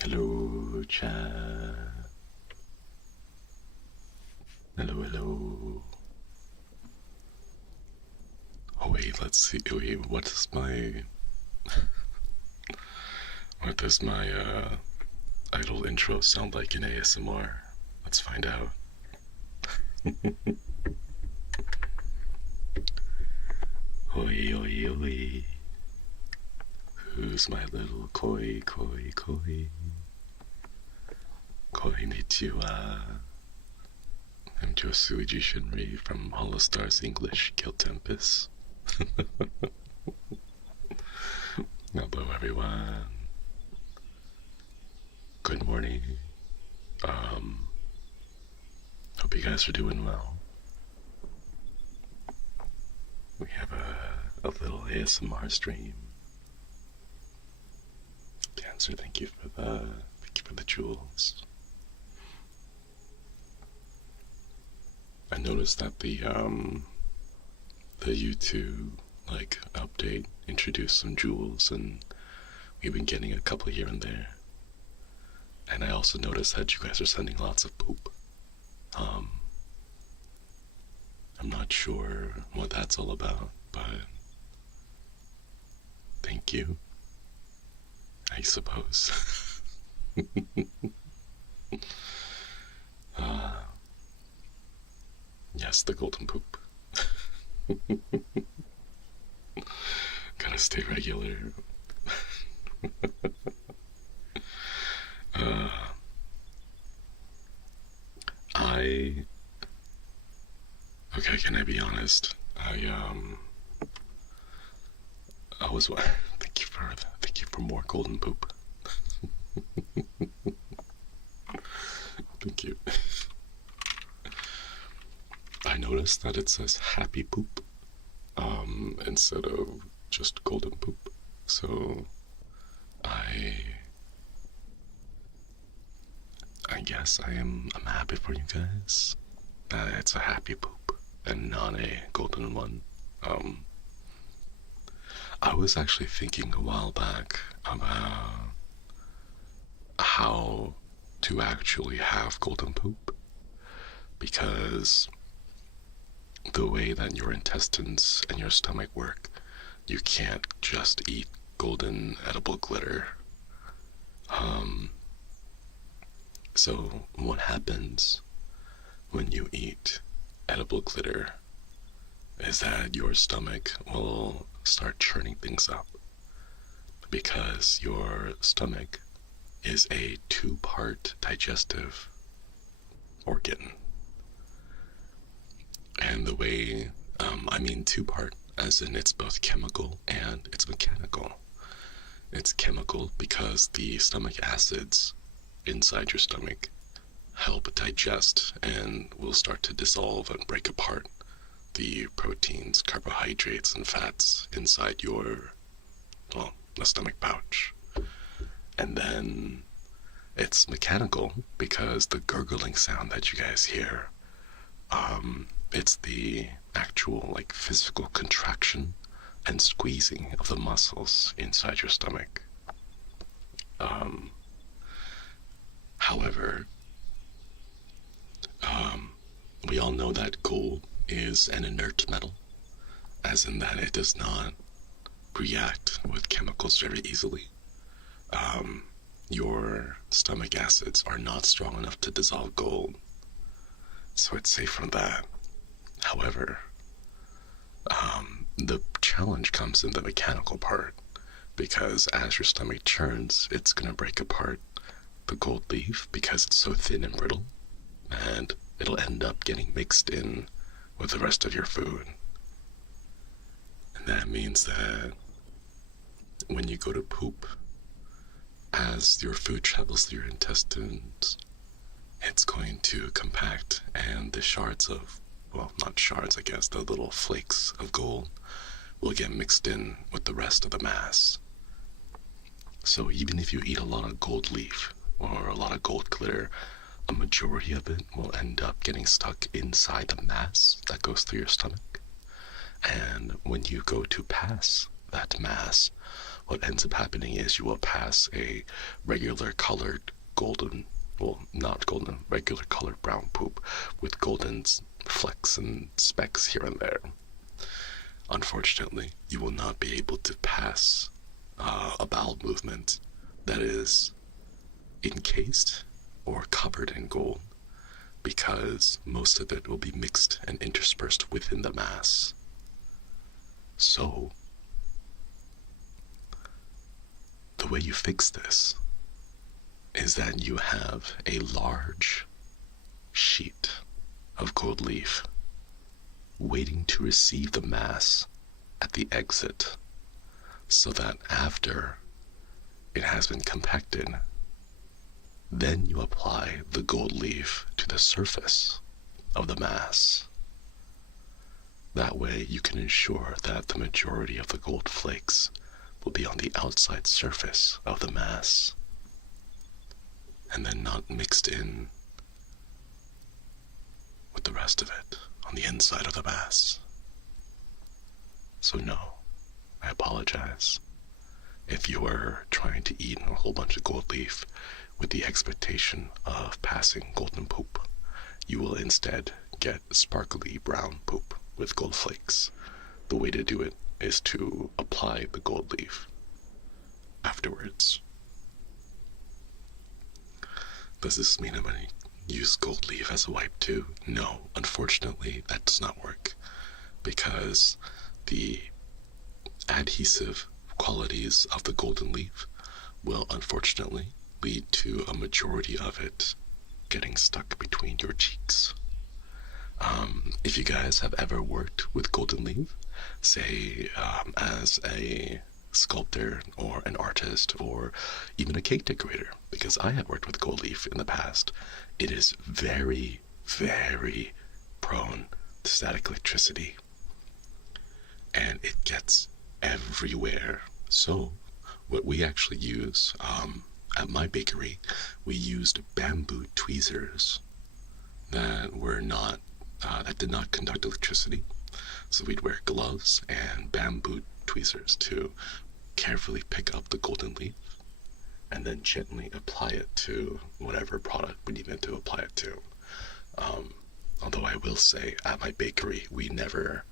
Hello, chat. Hello, hello. Oh wait, let's see. Wait, what does my idle intro sound like in ASMR? Let's find out. Oi, oi, oi. Who's my little koi? Konnichiwa. I'm Josuiji Shinri from Holostars English Kill Tempus. Hello, everyone. Good morning. Hope you guys are doing well. We have a little ASMR stream. Cancer, thank you for the jewels. I noticed that the YouTube update introduced some jewels, and we've been getting a couple here and there. And I also noticed that you guys are sending lots of poop. I'm not sure what that's all about, but thank you, I suppose. Yes, the golden poop. Gotta stay regular. Okay, can I be honest? I was thank you for more golden poop. Thank you. I noticed that it says happy poop instead of just golden poop. So I guess I'm happy for you guys that it's a happy poop and not a golden one. I was actually thinking a while back about how to actually have golden poop, because the way that your intestines and your stomach work, you can't just eat golden edible glitter. So what happens when you eat edible glitter is that your stomach will start churning things up, because your stomach is a two-part digestive organ. And the way, I mean two-part, as in it's both chemical and it's mechanical. It's chemical because the stomach acids inside your stomach help digest and will start to dissolve and break apart the proteins, carbohydrates, and fats inside your, well, the stomach pouch. And then it's mechanical because the gurgling sound that you guys hear, it's the actual physical contraction and squeezing of the muscles inside your stomach. However, we all know that gold is an inert metal, as in that it does not react with chemicals very easily. Your stomach acids are not strong enough to dissolve gold, so it's safe from that. However, the challenge comes in the mechanical part, because as your stomach churns, it's going to break apart the gold leaf because it's so thin and brittle, and it'll end up getting mixed in with the rest of your food. And that means that when you go to poop, as your food travels through your intestines, it's going to compact, and the shards of, well, not shards, I guess, the little flakes of gold will get mixed in with the rest of the mass. So even if you eat a lot of gold leaf or a lot of gold glitter, a majority of it will end up getting stuck inside the mass that goes through your stomach. And when you go to pass that mass, what ends up happening is you will pass a regular colored golden, well, not golden, regular colored brown poop with golden flecks and specks here and there. Unfortunately, you will not be able to pass a bowel movement that is encased or covered in gold, because most of it will be mixed and interspersed within the mass. So, the way you fix this is that you have a large sheet of gold leaf waiting to receive the mass at the exit, so that after it has been compacted, then you apply the gold leaf to the surface of the mass. That way you can ensure that the majority of the gold flakes will be on the outside surface of the mass, and then not mixed in with the rest of it on the inside of the mass. So no, I apologize. If you were trying to eat a whole bunch of gold leaf with the expectation of passing golden poop, you will instead get sparkly brown poop with gold flakes. The way to do it is to apply the gold leaf afterwards. Does this mean I'm going to use gold leaf as a wipe too? No, unfortunately that does not work, because the adhesive qualities of the golden leaf will unfortunately lead to a majority of it getting stuck between your cheeks. If you guys have ever worked with golden leaf, say as a sculptor or an artist or even a cake decorator, because I have worked with gold leaf in the past, it is very, very prone to static electricity, and it gets everywhere. So what we actually use at my bakery, we used bamboo tweezers that were not that did not conduct electricity. So we'd wear gloves and bamboo tweezers to carefully pick up the golden leaf and then gently apply it to whatever product we needed to apply it to. Although I will say, at my bakery, we never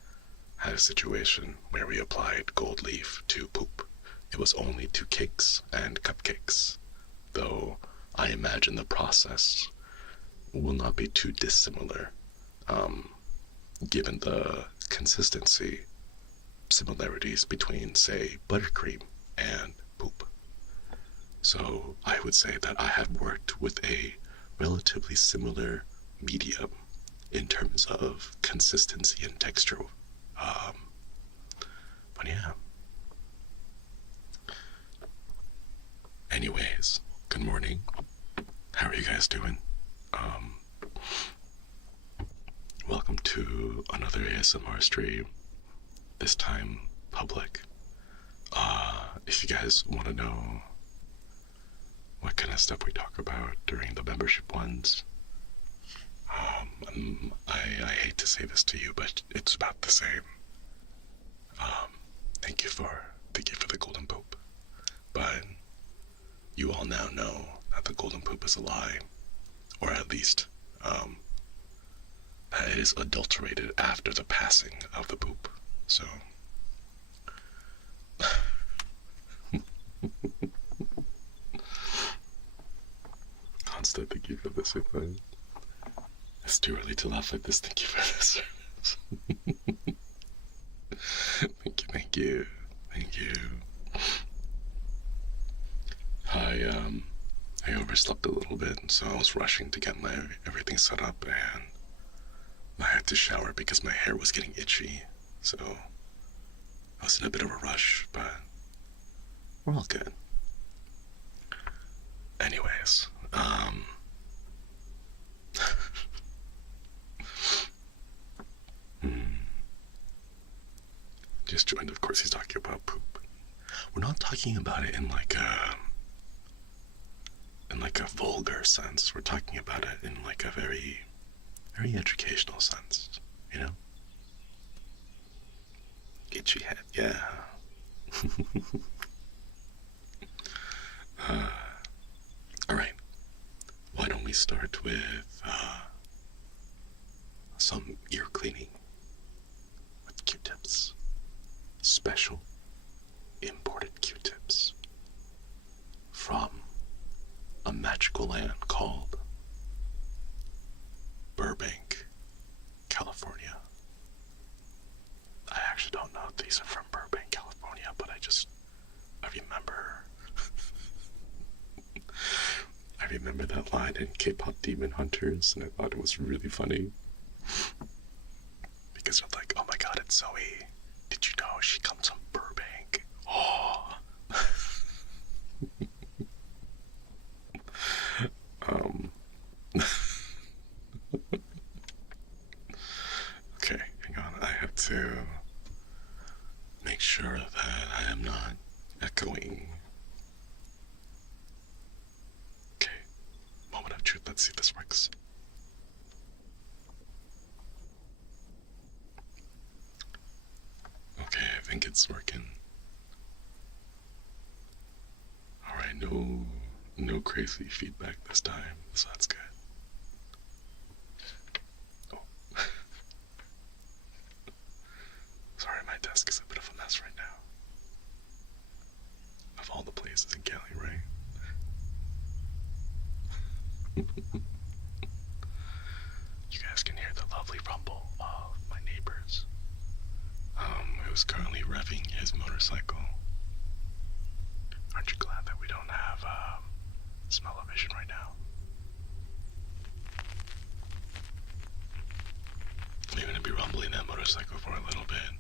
had a situation where we applied gold leaf to poop. It was only to cakes and cupcakes, though I imagine the process will not be too dissimilar, given the consistency similarities between, say, buttercream and poop. So I would say that I have worked with a relatively similar medium in terms of consistency and texture. But yeah. Anyways, good morning. How are you guys doing? Welcome to another ASMR stream, this time public. If you guys want to know what kind of stuff we talk about during the membership ones, I hate to say this to you, but it's about the same. Thank you for the golden poop, but you all now know that the golden poop is a lie, or at least that it is adulterated after the passing of the poop. So Constant, thank you for this advice. It's too early to laugh like this. Thank you for this. Thank you. I overslept a little bit, so I was rushing to get everything set up, and I had to shower because my hair was getting itchy. So I was in a bit of a rush, but we're all good. Anyways, just joined. Of course, he's talking about poop. We're not talking about it in like a vulgar sense. We're talking about it in like a very, very educational sense. You know, itchy head. Yeah. Alright, why don't we start with some ear cleaning with Q-tips. Special imported Q-tips from a magical land called Burbank, California. I actually don't know if these are from Burbank, California, but I remember that line in K-pop Demon Hunters, and I thought it was really funny. Because they're like, oh my god, it's Zoe. Did you know she comes from Burbank? Oh. Okay, hang on. I have to make sure that I am not echoing. Okay, moment of truth. Let's see if this works. Okay, I think it's working. Alright, no crazy feedback this time, so that's good. Oh. Sorry, my desk is a bit of a mess right now. Of all the places in Cali, right? You guys can hear the lovely rumble of my neighbors. Who's currently revving his motorcycle. Aren't you glad that we don't have smell-o-vision right now? We're gonna be rumbling that motorcycle for a little bit.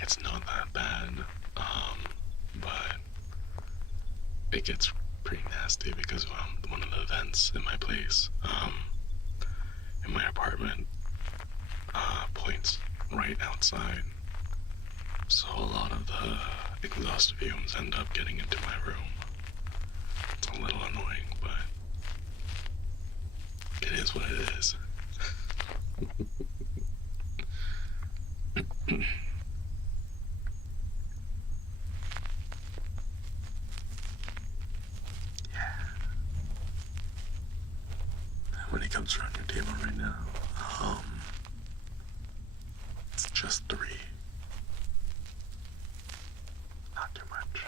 It's not that bad, but it gets pretty nasty because one of the vents in my place, in my apartment, points right outside. So a lot of the exhaust fumes end up getting into my room. It's a little annoying, but it is what it is. Yeah. When it comes around your table right now, it's just 3. Not too much.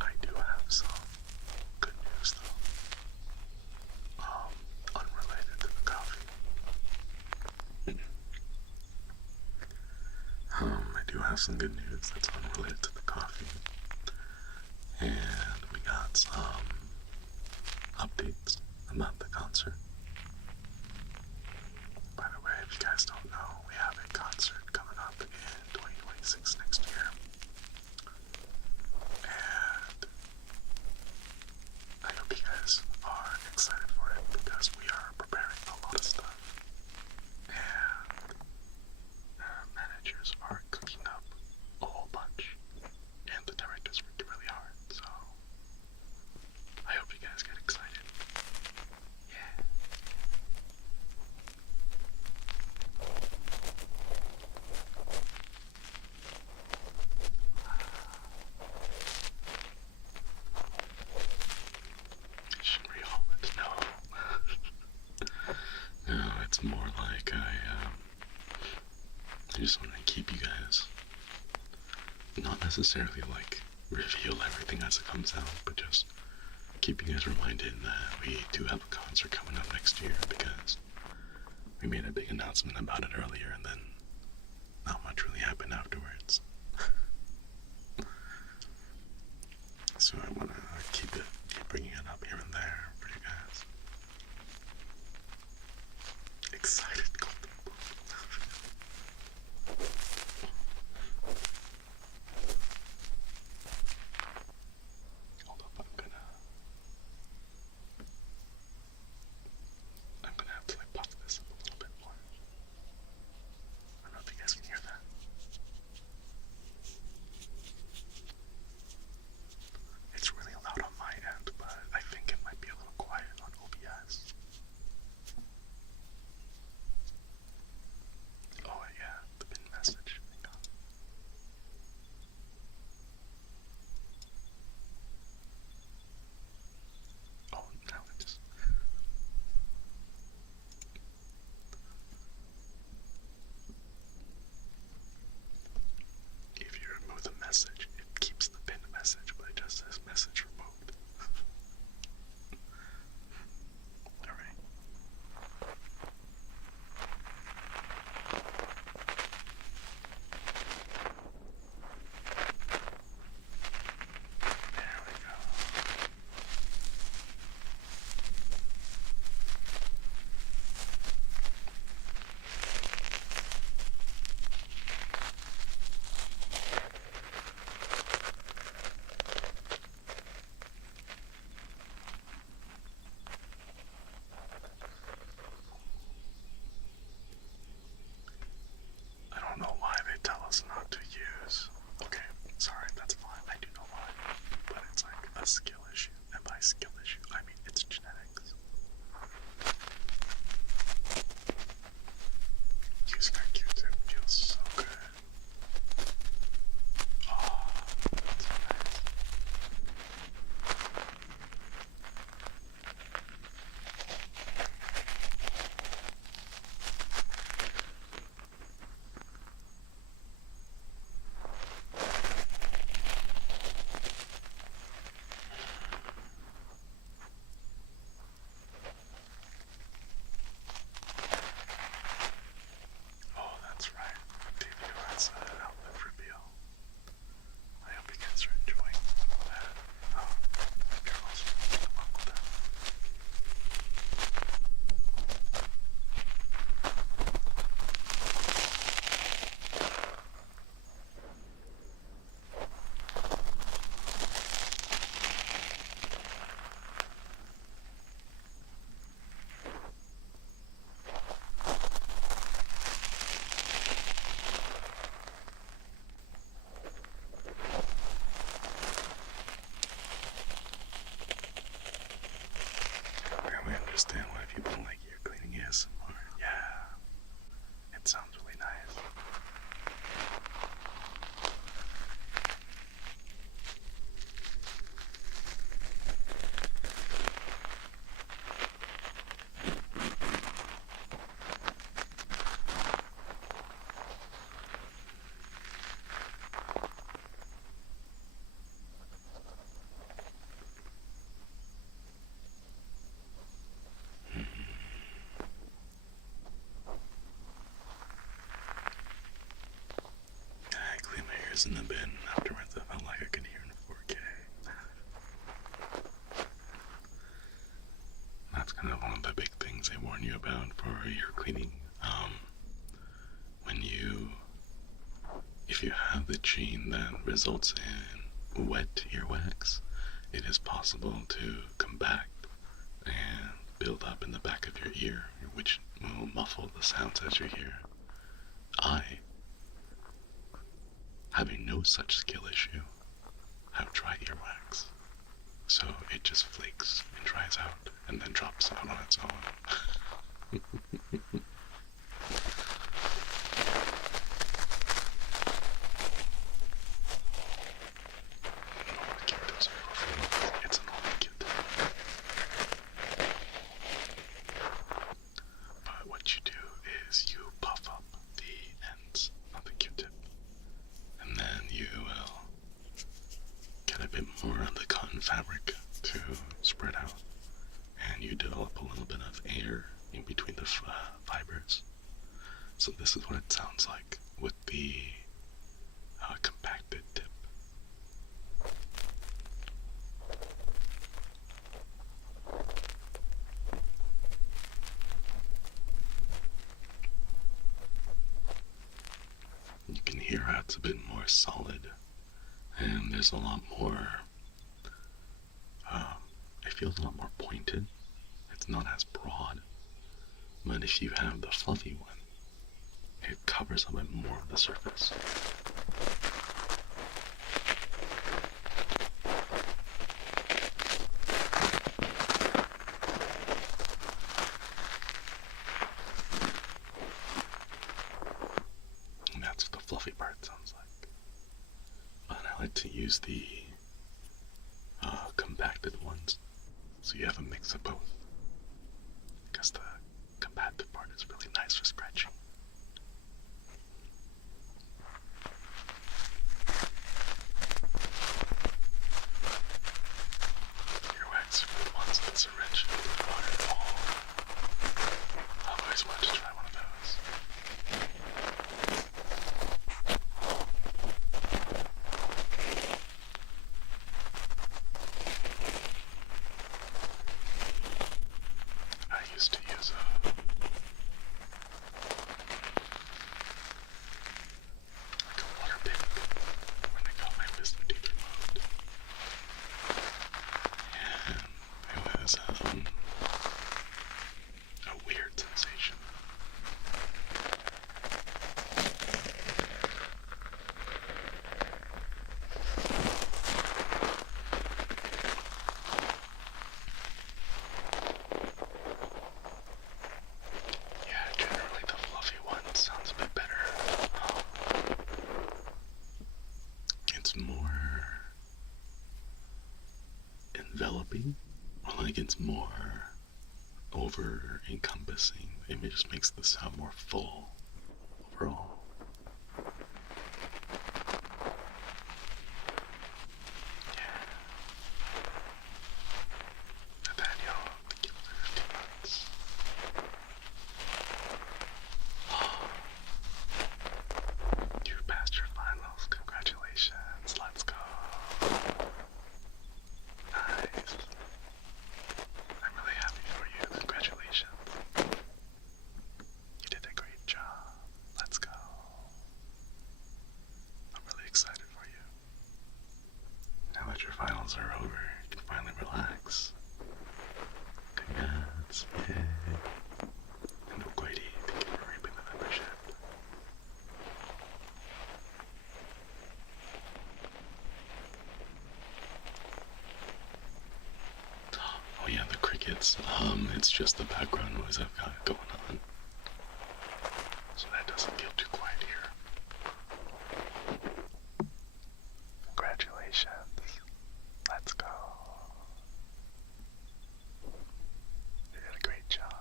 I do have some good news though. Unrelated to the coffee. I do have some good news that's unrelated to the coffee. And we got some updates about the concert. By the way, if you guys don't know, we have a concert coming up in 2026 next year. And I hope you guys are excited for it because we are preparing a lot of stuff. And our managers are cooking up a whole bunch. And the director's working really hard, so I hope you guys get excited. Yeah. Shinri, no. No, it's more like I just want to keep you guys, not necessarily like reveal everything as it comes out, but just keep you guys reminded that we do have a concert coming up next year because we made a big announcement about it earlier and then not much really happened afterwards. So I want to keep bringing it up here and there for you guys. Excited. Hold up, I'm gonna have to like pop this up a little bit more. skill issue, and by skill issue, I mean it's genetics. Using our Q-tip feels so good. Oh, that's so nice. Oh, that's right. Did you know that's an outlet reveal? I hope you guys are enjoying that. Girls, keep up with that. I understand why people like ear cleaning ASMR. Yeah, it sounds really nice. I cleaned my ears in the bin. Afterwards, I felt like I could hear in 4K. That's kind of one of the big things I warn you about for ear cleaning. If you have the gene that results in wet earwax, it is possible to compact and build up in the back of your ear, which will muffle the sounds as you hear. I, having no such skill issue, have dry earwax. So it just flakes and dries out and then drops out on its own. It's an old Q-tip. But what you do is you puff up the ends of the Q-tip, and then you will get a bit more of the cotton fabric to spread out, and you develop a little bit of air in between the fibers. So this is what it sounds like with the compacted tip. You can hear how it's a bit more solid, and there's a lot more, it feels a lot more pointed. It's not as broad, but if you have the fluffy one, it covers a bit more of the surface. And that's what the fluffy part sounds like. But I like to use the compacted ones, so you have a mix of both, because the compacted part is really nice for scratching. Earwax are the ones with syringe and water ball. I've always wanted to try one of those. like it's more over encompassing. It just makes the sound more full overall. Yeah. Nathaniel, thank you for the 15 months. You passed your finals. Congratulations. Let's go. Nice. I'm really happy for you. Congratulations. You did a great job. Let's go. I'm really excited for you. Now that your finals are over, you can finally relax. Congrats. Yay. And Okwady, thank you for reaping the membership. Oh yeah, the crickets. It's just the background noise I've got going on. So that doesn't feel too quiet here. Congratulations. Let's go. You did a great job.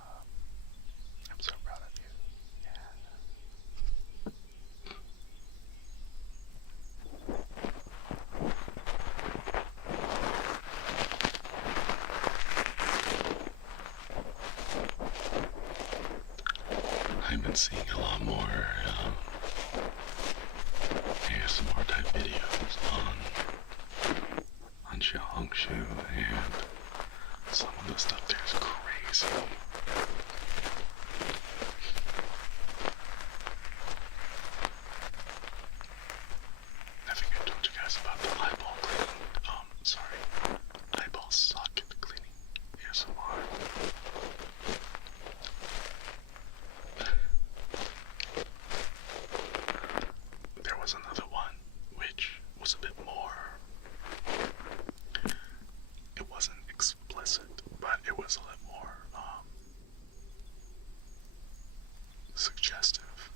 I'm so proud of you. Yeah. I've been seeing a lot more ASMR type videos on Xiaohongshu, and some of the stuff there is crazy. I think I told you guys about the eyeball cleaning. Eyeball socket cleaning ASMR. There was another one which was a bit more. It wasn't explicit, but it was a little more suggestive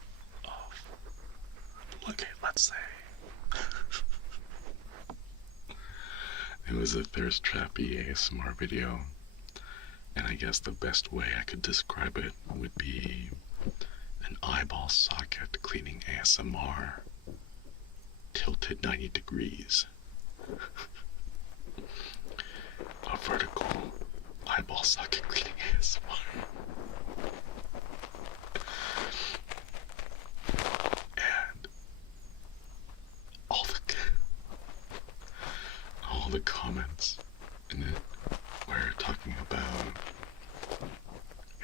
of, okay, let's say. It was a thirst trappy ASMR video, and I guess the best way I could describe it would be an eyeball socket cleaning ASMR tilted 90 degrees. A vertical eyeball socket cleaning ASMR. And all the comments in it were talking about,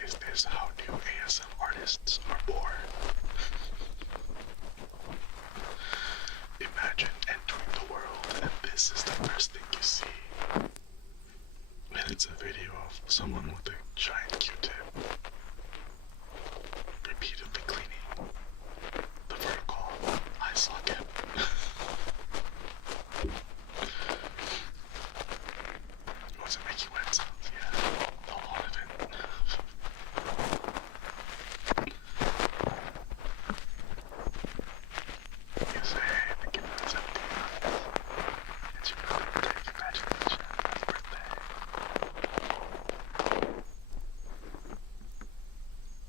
is this how new ASM artists are born? Imagine entering the world and this is the first thing you see. And it's a video of someone with a giant Q-tip repeatedly cleaning the vertical eye socket. Was it making wet sounds? Yeah, a lot of it. You say, thank you for the 17 months. It's your birthday. Congratulations. Happy birthday.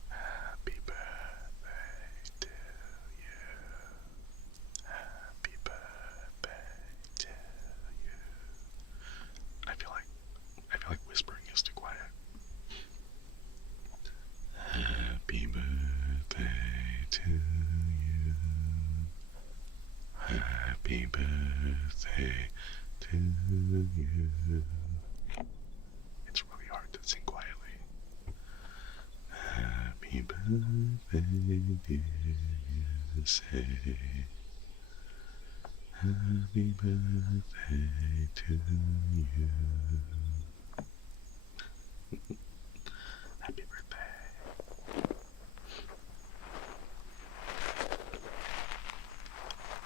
Happy birthday to you. Happy birthday to you. I feel like whispering is too quiet. Happy birthday to you. Happy birthday to you. It's really hard to sing quietly. Happy birthday, dear, say. Happy birthday to you. Happy birthday.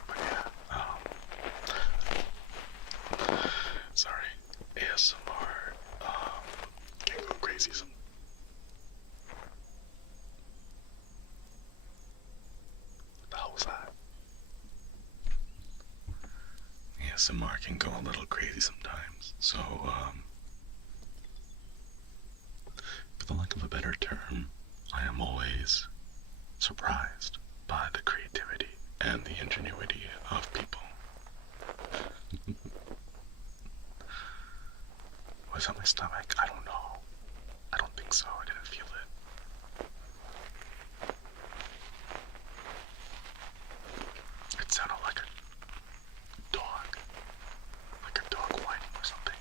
But yeah, sorry, ASMR can go crazy sometimes. What the hell was that? ASMR can go a little crazy sometimes, so for the lack of a better term, I am always surprised by the creativity and the ingenuity of people. Was that my stomach? I don't know. I don't think so. I didn't feel it. It sounded like a dog. Like a dog whining or something.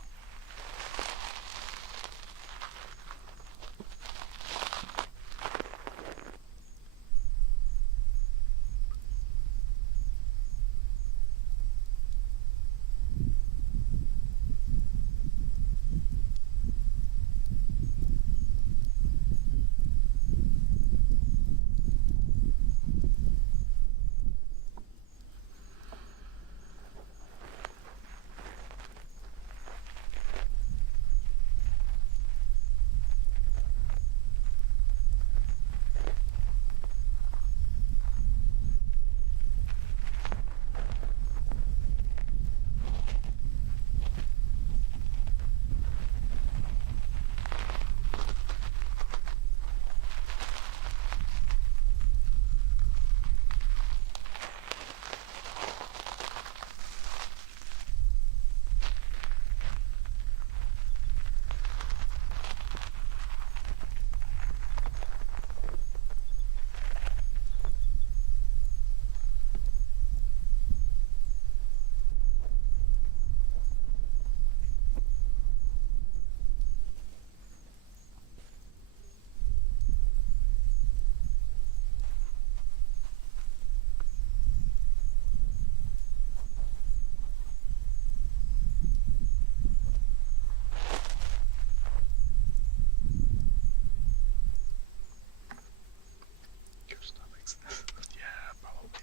Yeah, probably.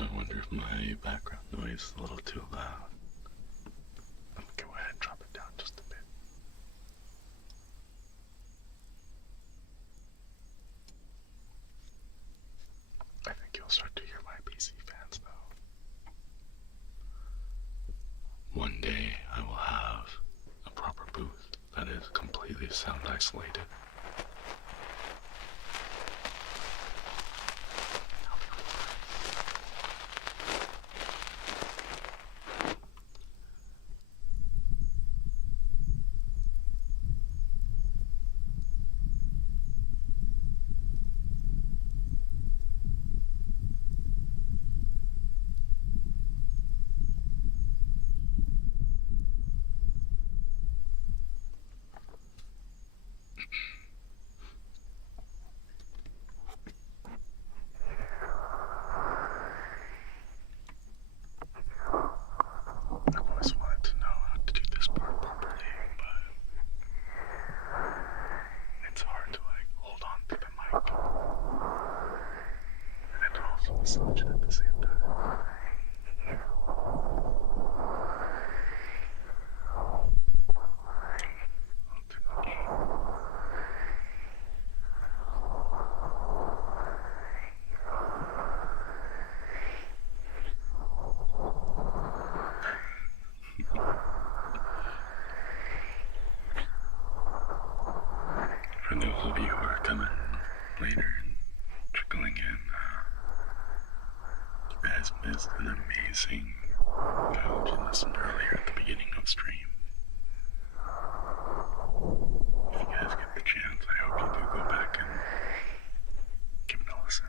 I wonder if my background noise is a little too loud. I'm gonna go ahead and drop it down just a bit. I think you'll start to hear my PC fans though. One day I will have a proper booth that is completely sound isolated. I've always wanted to know how to do this part properly, but it's hard to hold on to the mic and to also massage it at the same time. Not too much. For those of you who are coming later and trickling in, you guys missed an amazing couch you listened earlier at the beginning of stream. If you guys get the chance, I hope you do go back and give it a listen.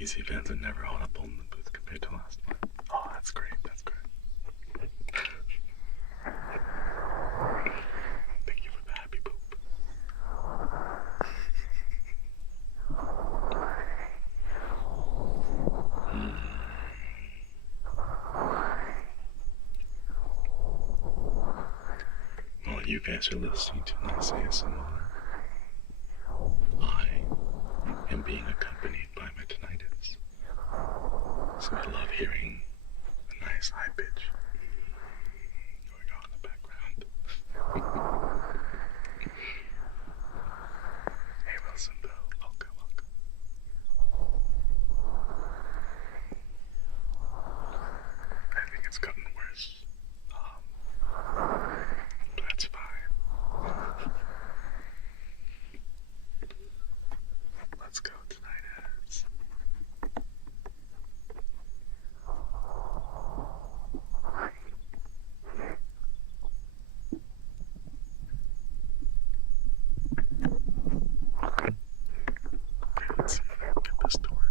PC fans are never audible in the booth compared to last one. Oh, that's great. That's great. Thank you for the happy poop. While you guys are listening to nice ASMR, I am being accompanied by my tinnitus. So I love hearing a nice high pitch going on in the background. Hey Wilson, though. Welcome. I think it's gotten worse. That's fine. Let's go tonight, Eds. Okay, let's see if I can get this to work.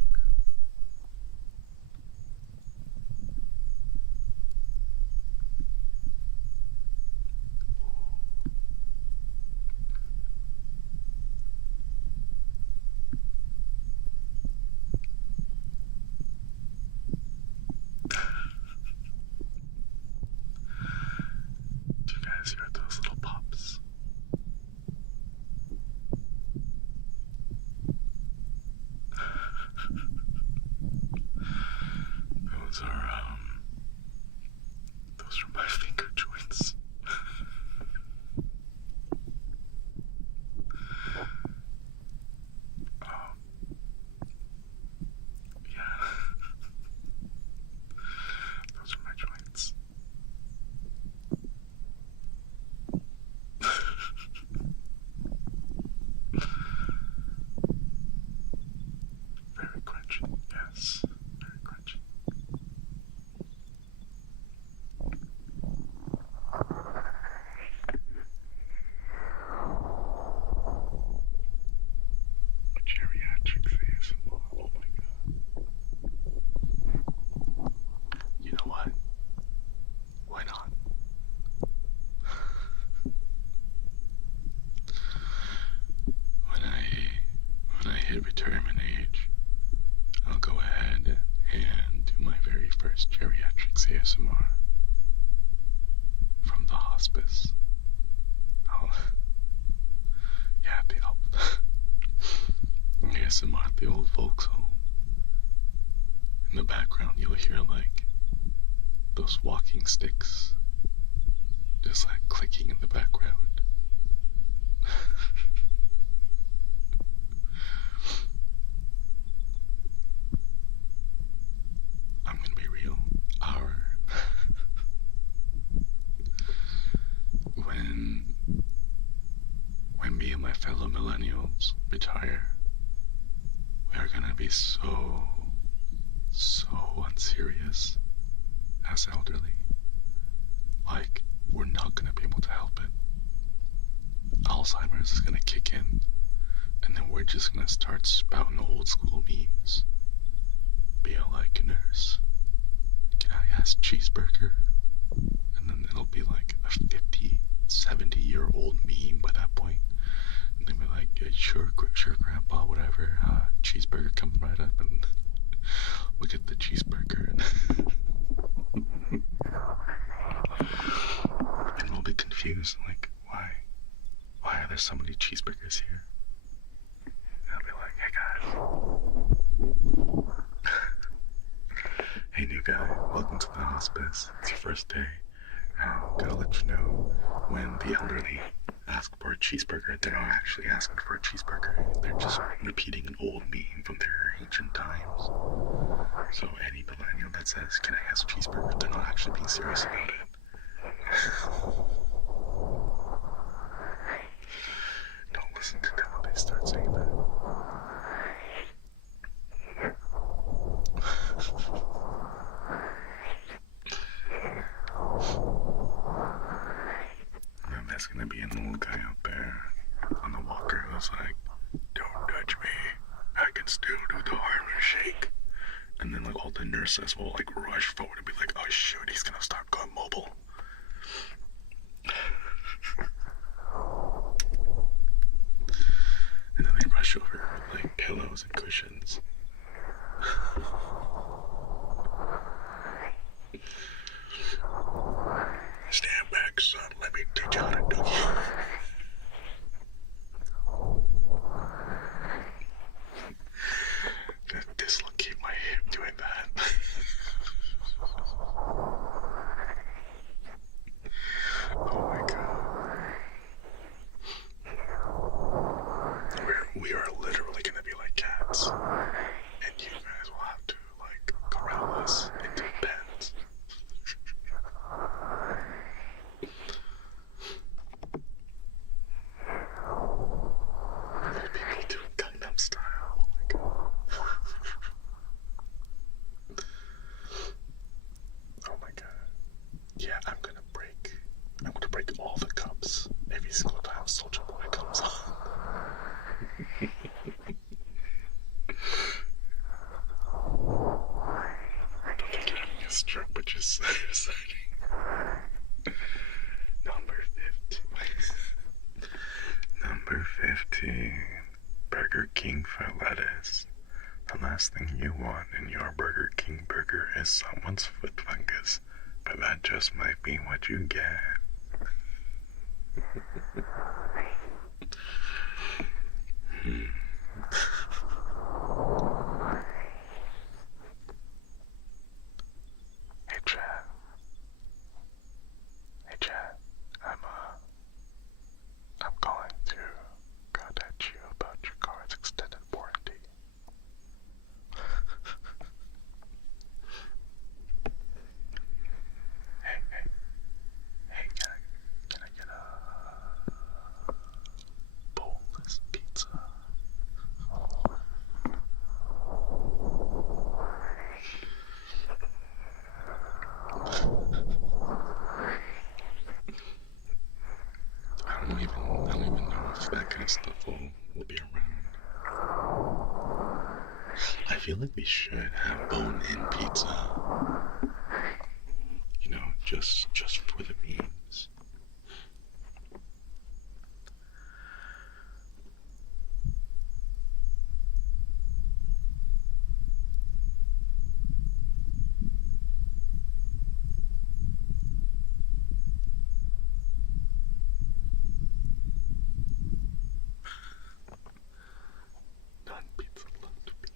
Do you guys hear those little pops? Those are my finger joints. Yeah. Those are my joints. Very crunchy, yes. Very crunchy. Geriatrics ASMR, oh my god. You know what? Why not? When I hit retirement age, I'll go ahead and do my very first geriatrics ASMR from the hospice. ASMR at the old folks home. In the background, you'll hear like those walking sticks just like clicking in the background. I'm gonna be real. When me and my fellow millennials retire, we are gonna be so unserious as elderly. Like, we're not gonna be able to help it. Alzheimer's is gonna kick in, and then we're just gonna start spouting old school memes. Be like, nurse, can I ask cheeseburger? And then it'll be like a 50, 70-year-old meme by that point. And then be like, yeah, sure, grandpa, whatever, cheeseburger coming right up, and look at the cheeseburger, and we'll be confused, like, why are there so many cheeseburgers here? And I'll be like, hey guys, hey new guy, welcome to the hospice. It's your first day. Gotta let you know, when the elderly ask for a cheeseburger, they're not actually asking for a cheeseburger. They're just repeating an old meme from their ancient times. So any millennial that says, can I ask cheeseburger, they're not actually being serious about it. Don't listen to them when they start saying that. And then there's gonna be an old guy out there on the walker who's like, don't touch me, I can let's do the arm shake. And then like all the nurses will like rush forward and be like, oh shoot, he's gonna start going mobile. And then they rush over like pillows and cushions. Stand back, son. Let me teach you how to do it. Dislocate my hip doing that. Oh my god. We are literally gonna be like cats. And you guys will have to like corral us into pens. People doing Gangnam Style. Oh my god. Oh my god. Yeah, I'm gonna break all the cups every single time Soulja Boy comes on. I don't think you're having a stroke, but just reciting. Number 15. Number 15. Burger King for lettuce. The last thing you want in your Burger King burger is someone's foot fungus, but that just might be what you get. Hey Chad. Hey Chad. I'm going to contact you about your car's extended warranty. Hey, can I get a boneless pizza? I don't even know if that kind of stuff will be around. I feel like we should have bone-in pizza. You know, just for the memes. Non-pizza loved beef.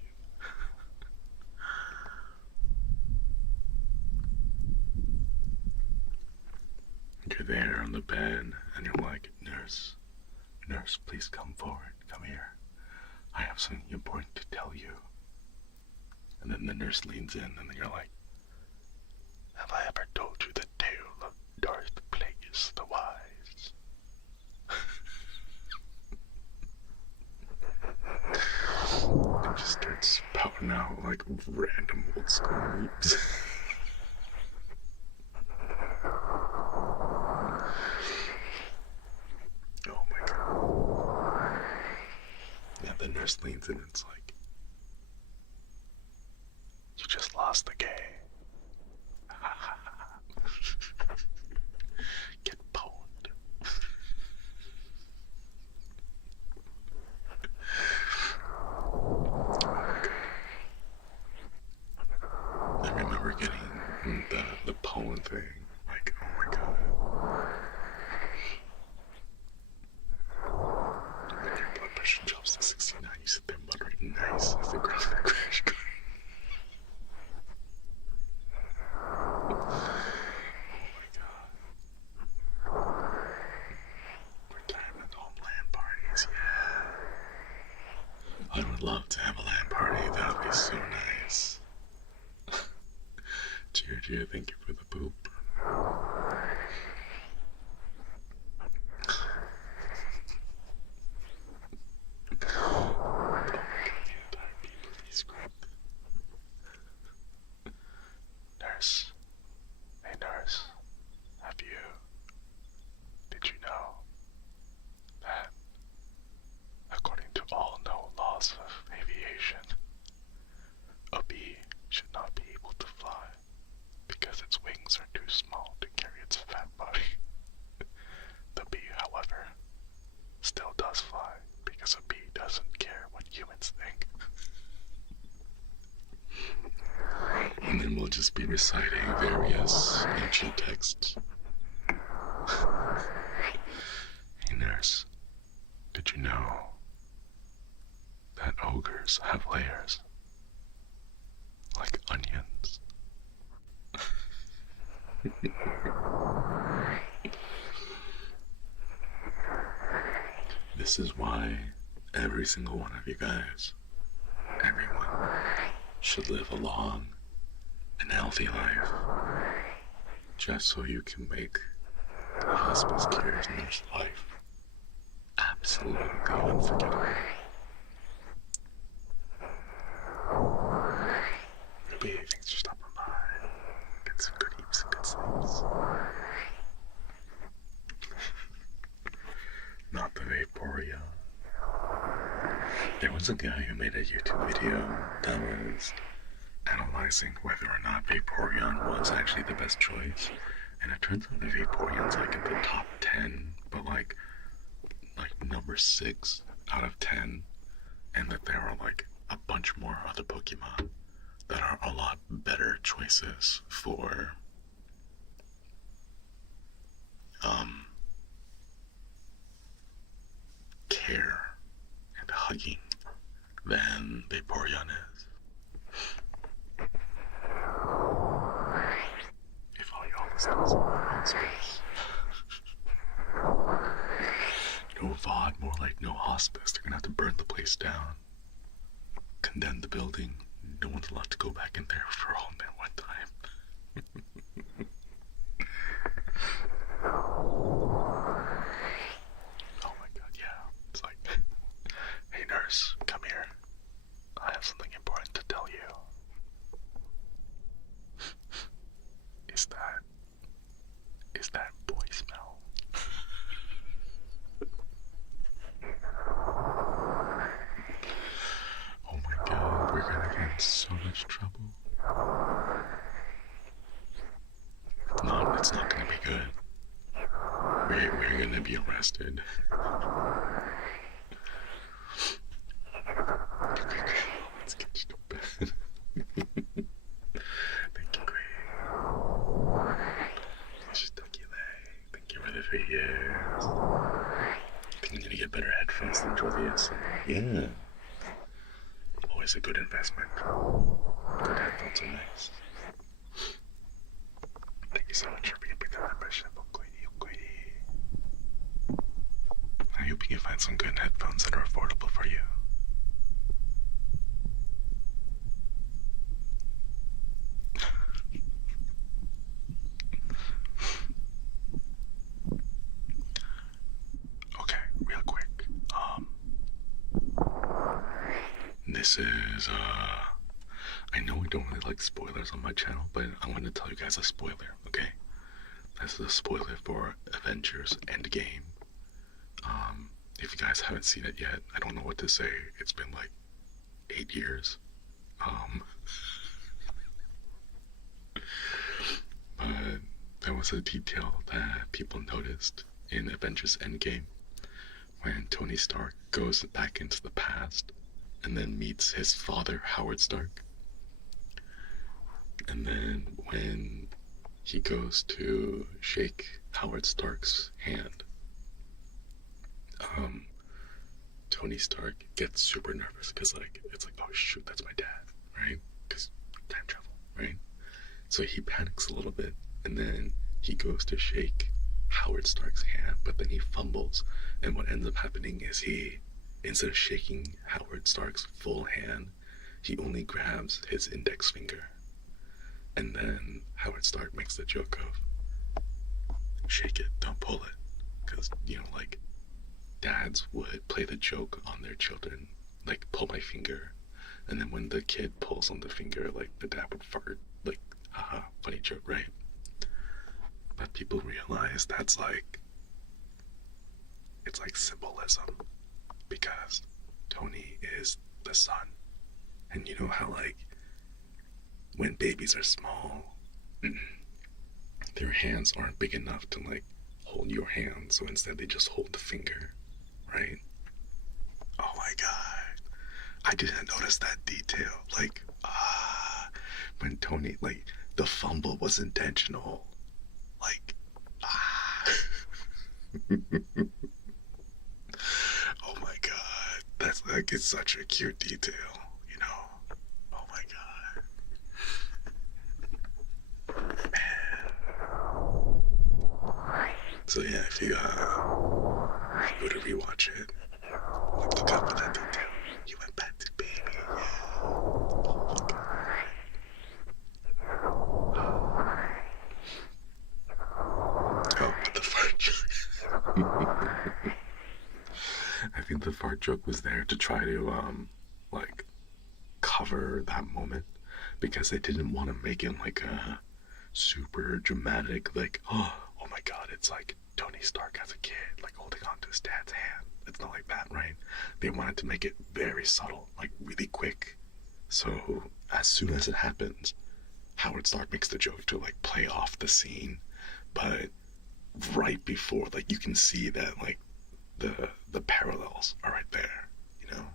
You're there on the bed, and you're like, nurse, please come forward, come here. I have something important to tell you. And then the nurse leans in, and then you're like, have I ever told you the tale of Darth Plagueis the Wise? And just starts spouting out like random old school memes. Oh my god. Yeah, the nurse leans in and it's like, you just lost the game. Get pwned. I remember getting the pwn thing. Like, oh my god. When your blood pressure drops to 69, you sit there muttering nice as they grab the crash cart. Oh my god. Retirement home LAN parties, yeah. I would love to have a LAN party, that would be so nice. Cheer, thank you for the poop. Nurse. Hey nurse. Did you know that according to all known laws of aviation, just be reciting various ancient texts. Hey nurse, did you know that ogres have layers? Like onions. This is why every single one of you guys, everyone, should live a long and healthy life, just so you can make the hospice care's nurse life absolutely unforgettable. Ruby, thanks for stopping by. Get some good eats and good sleeps. Not the Vaporeon. There was a guy who made a YouTube video that was analyzing whether or not Vaporeon was actually the best choice. And it turns out that Vaporeon's like in the top 10, but like number 6 out of 10. And that there are like a bunch more other Pokemon that are a lot better choices for care and hugging than Vaporeon is. If all y'all listeners are hospice. No VOD, more like no hospice. They're gonna have to burn the place down, condemn the building. No one's allowed to go back in there for all that one time. Oh my god, yeah. It's like, hey nurse, come here. I have something important to tell you. Is that voicemail? Oh my god, we're gonna get in so much trouble. It's not gonna be good. We're gonna be arrested. Let's get you to bed. Thank you, Queen. Thank you for the 3 years. I think I need to get better headphones to enjoy the ASMR. Yeah. Always a good investment. Good headphones are nice. Thank you so much for being the membership. I hope you can find some good headphones that are affordable for you. Okay, real quick. This is I know we don't really like spoilers on my channel, but I'm going to tell you guys a spoiler, okay? This is a spoiler for Avengers Endgame. If you guys haven't seen it yet, I don't know what to say. It's been like 8 years. But there was a detail that people noticed in Avengers Endgame when Tony Stark goes back into the past and then meets his father, Howard Stark. And then when he goes to shake Howard Stark's hand, Tony Stark gets super nervous because it's like, oh shoot, that's my dad, right? Because time travel, right? So he panics a little bit, and then he goes to shake Howard Stark's hand, but then he fumbles, and what ends up happening is he, instead of shaking Howard Stark's full hand, he only grabs his index finger. And then Howard Stark makes the joke of, shake it, don't pull it. Because, dads would play the joke on their children, like, pull my finger. And then when the kid pulls on the finger, the dad would fart. Haha, funny joke, right? But people realize that's it's like symbolism. Because Tony is the son. And you know how, when babies are small, their hands aren't big enough to hold your hand, so instead they just hold the finger, right? Oh my god, I didn't notice that detail. When Tony, the fumble was intentional. Like, ah. Oh my god, that's like, it's such a cute detail, you know? Oh my god. Man. So yeah, if you go to rewatch it, look out for that detail. You went back to baby. Yeah. Oh my god. Oh, but the fart joke. I think the fart joke was there to try to like cover that moment because they didn't want to make it like a super dramatic, like, oh my god, it's like Tony Stark as a kid, like holding on to his dad's hand. It's not like that, right? They wanted to make it very subtle, like really quick. So as soon as it happens, Howard Stark makes the joke to like play off the scene, but right before, like, you can see that like the parallels are right there, you know.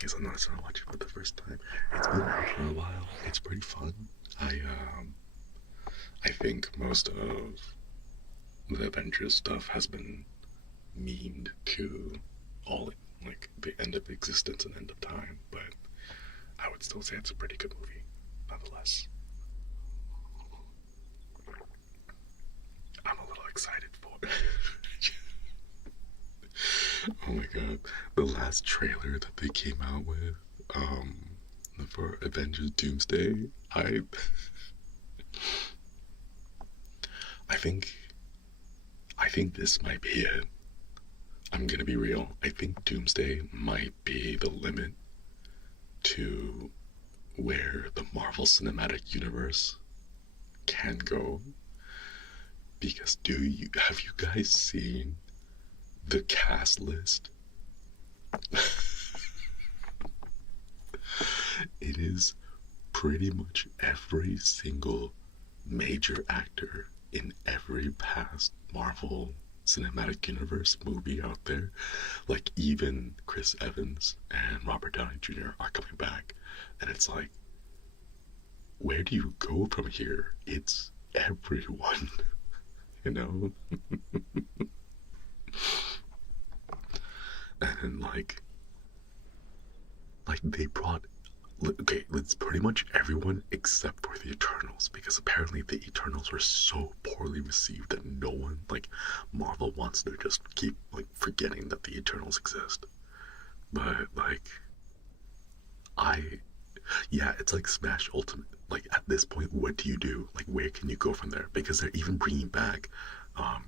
Guess I'm not starting to watch it for the first time. It's been out for a while. It's pretty fun. I think most of the Avengers stuff has been memed to all like the end of existence and end of time, but I would still say it's a pretty good movie, nonetheless. I'm a little excited for it. Oh my god, the last trailer that they came out with, for Avengers Doomsday, I think this might be it. I'm gonna be real. I think Doomsday might be the limit to where the Marvel Cinematic Universe can go. Because have you guys seen the cast list? It is pretty much every single major actor in every past Marvel Cinematic Universe movie out there. Like, even Chris Evans and Robert Downey Jr. are coming back, and it's like, where do you go from here? It's everyone. You know? And then like they brought, okay, it's pretty much everyone except for the Eternals, because apparently the Eternals were so poorly received that no one, like, Marvel wants to just keep like forgetting that the Eternals exist. But like, yeah, it's like Smash Ultimate. Like, at this point, what do you do? Like, where can you go from there? Because they're even bringing back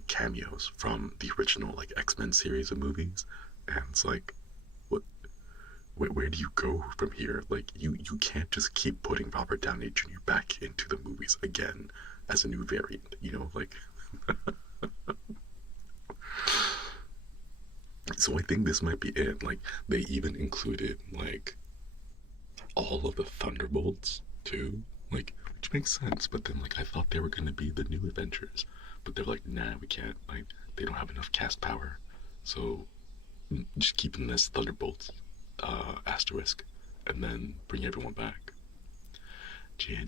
cameos from the original like X-Men series of movies, and it's like, what? Where do you go from here? Like, you can't just keep putting Robert Downey Jr. back into the movies again as a new variant, you know, like. So I think this might be it. Like, they even included like all of the Thunderbolts too, like, which makes sense. But then like, I thought they were gonna be the new Avengers, but they're like, nah, we can't. Like, they don't have enough cast power, so just keep them as Thunderbolts, asterisk, and then bring everyone back. Jan,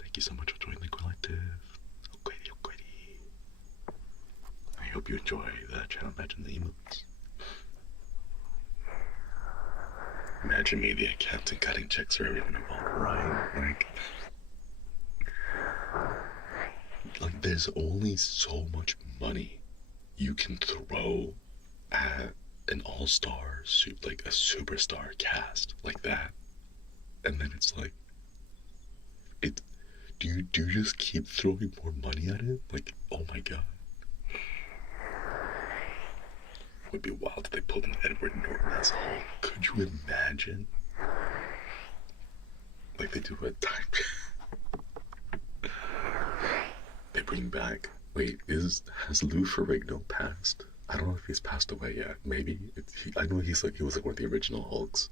thank you so much for joining the collective. I hope you enjoy the channel. Imagine the emotes. Imagine me, the accountant, cutting checks for everyone involved, right? Like, there's only so much money you can throw at an all-star, like a superstar cast like that, and then it's like, do you just keep throwing more money at it? Like, oh my god. It would be wild if they pulled in Edward Norton as Hulk. Could you imagine? Like they do with time. They bring back. Wait, has Lou Ferrigno passed? I don't know if he's passed away yet. Maybe I know he was like one of the original Hulks.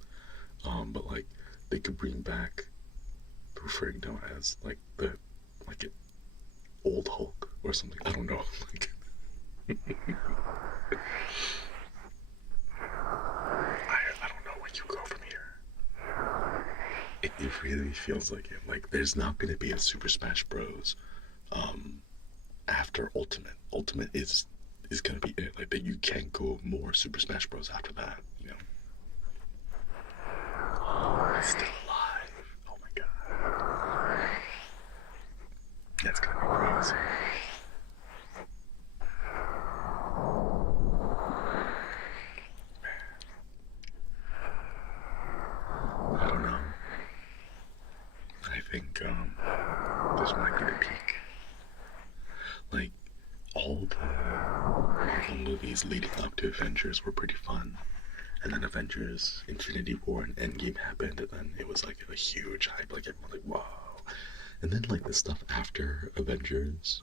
But like, they could bring back Lou Ferrigno as like an old Hulk or something. I don't know. Like. really feels like it. Like, there's not gonna be a Super Smash Bros. After Ultimate. Ultimate is gonna be it. Like, that you can't go more Super Smash Bros. After that. You know. Oh, it's still alive. Oh my god. That's gonna be crazy. I don't know. I think this might be the peak. Like, all the Marvel movies leading up to Avengers were pretty fun. And then Avengers, Infinity War, and Endgame happened, and then it was like a huge hype. Like, everyone like, wow. And then like the stuff after Avengers,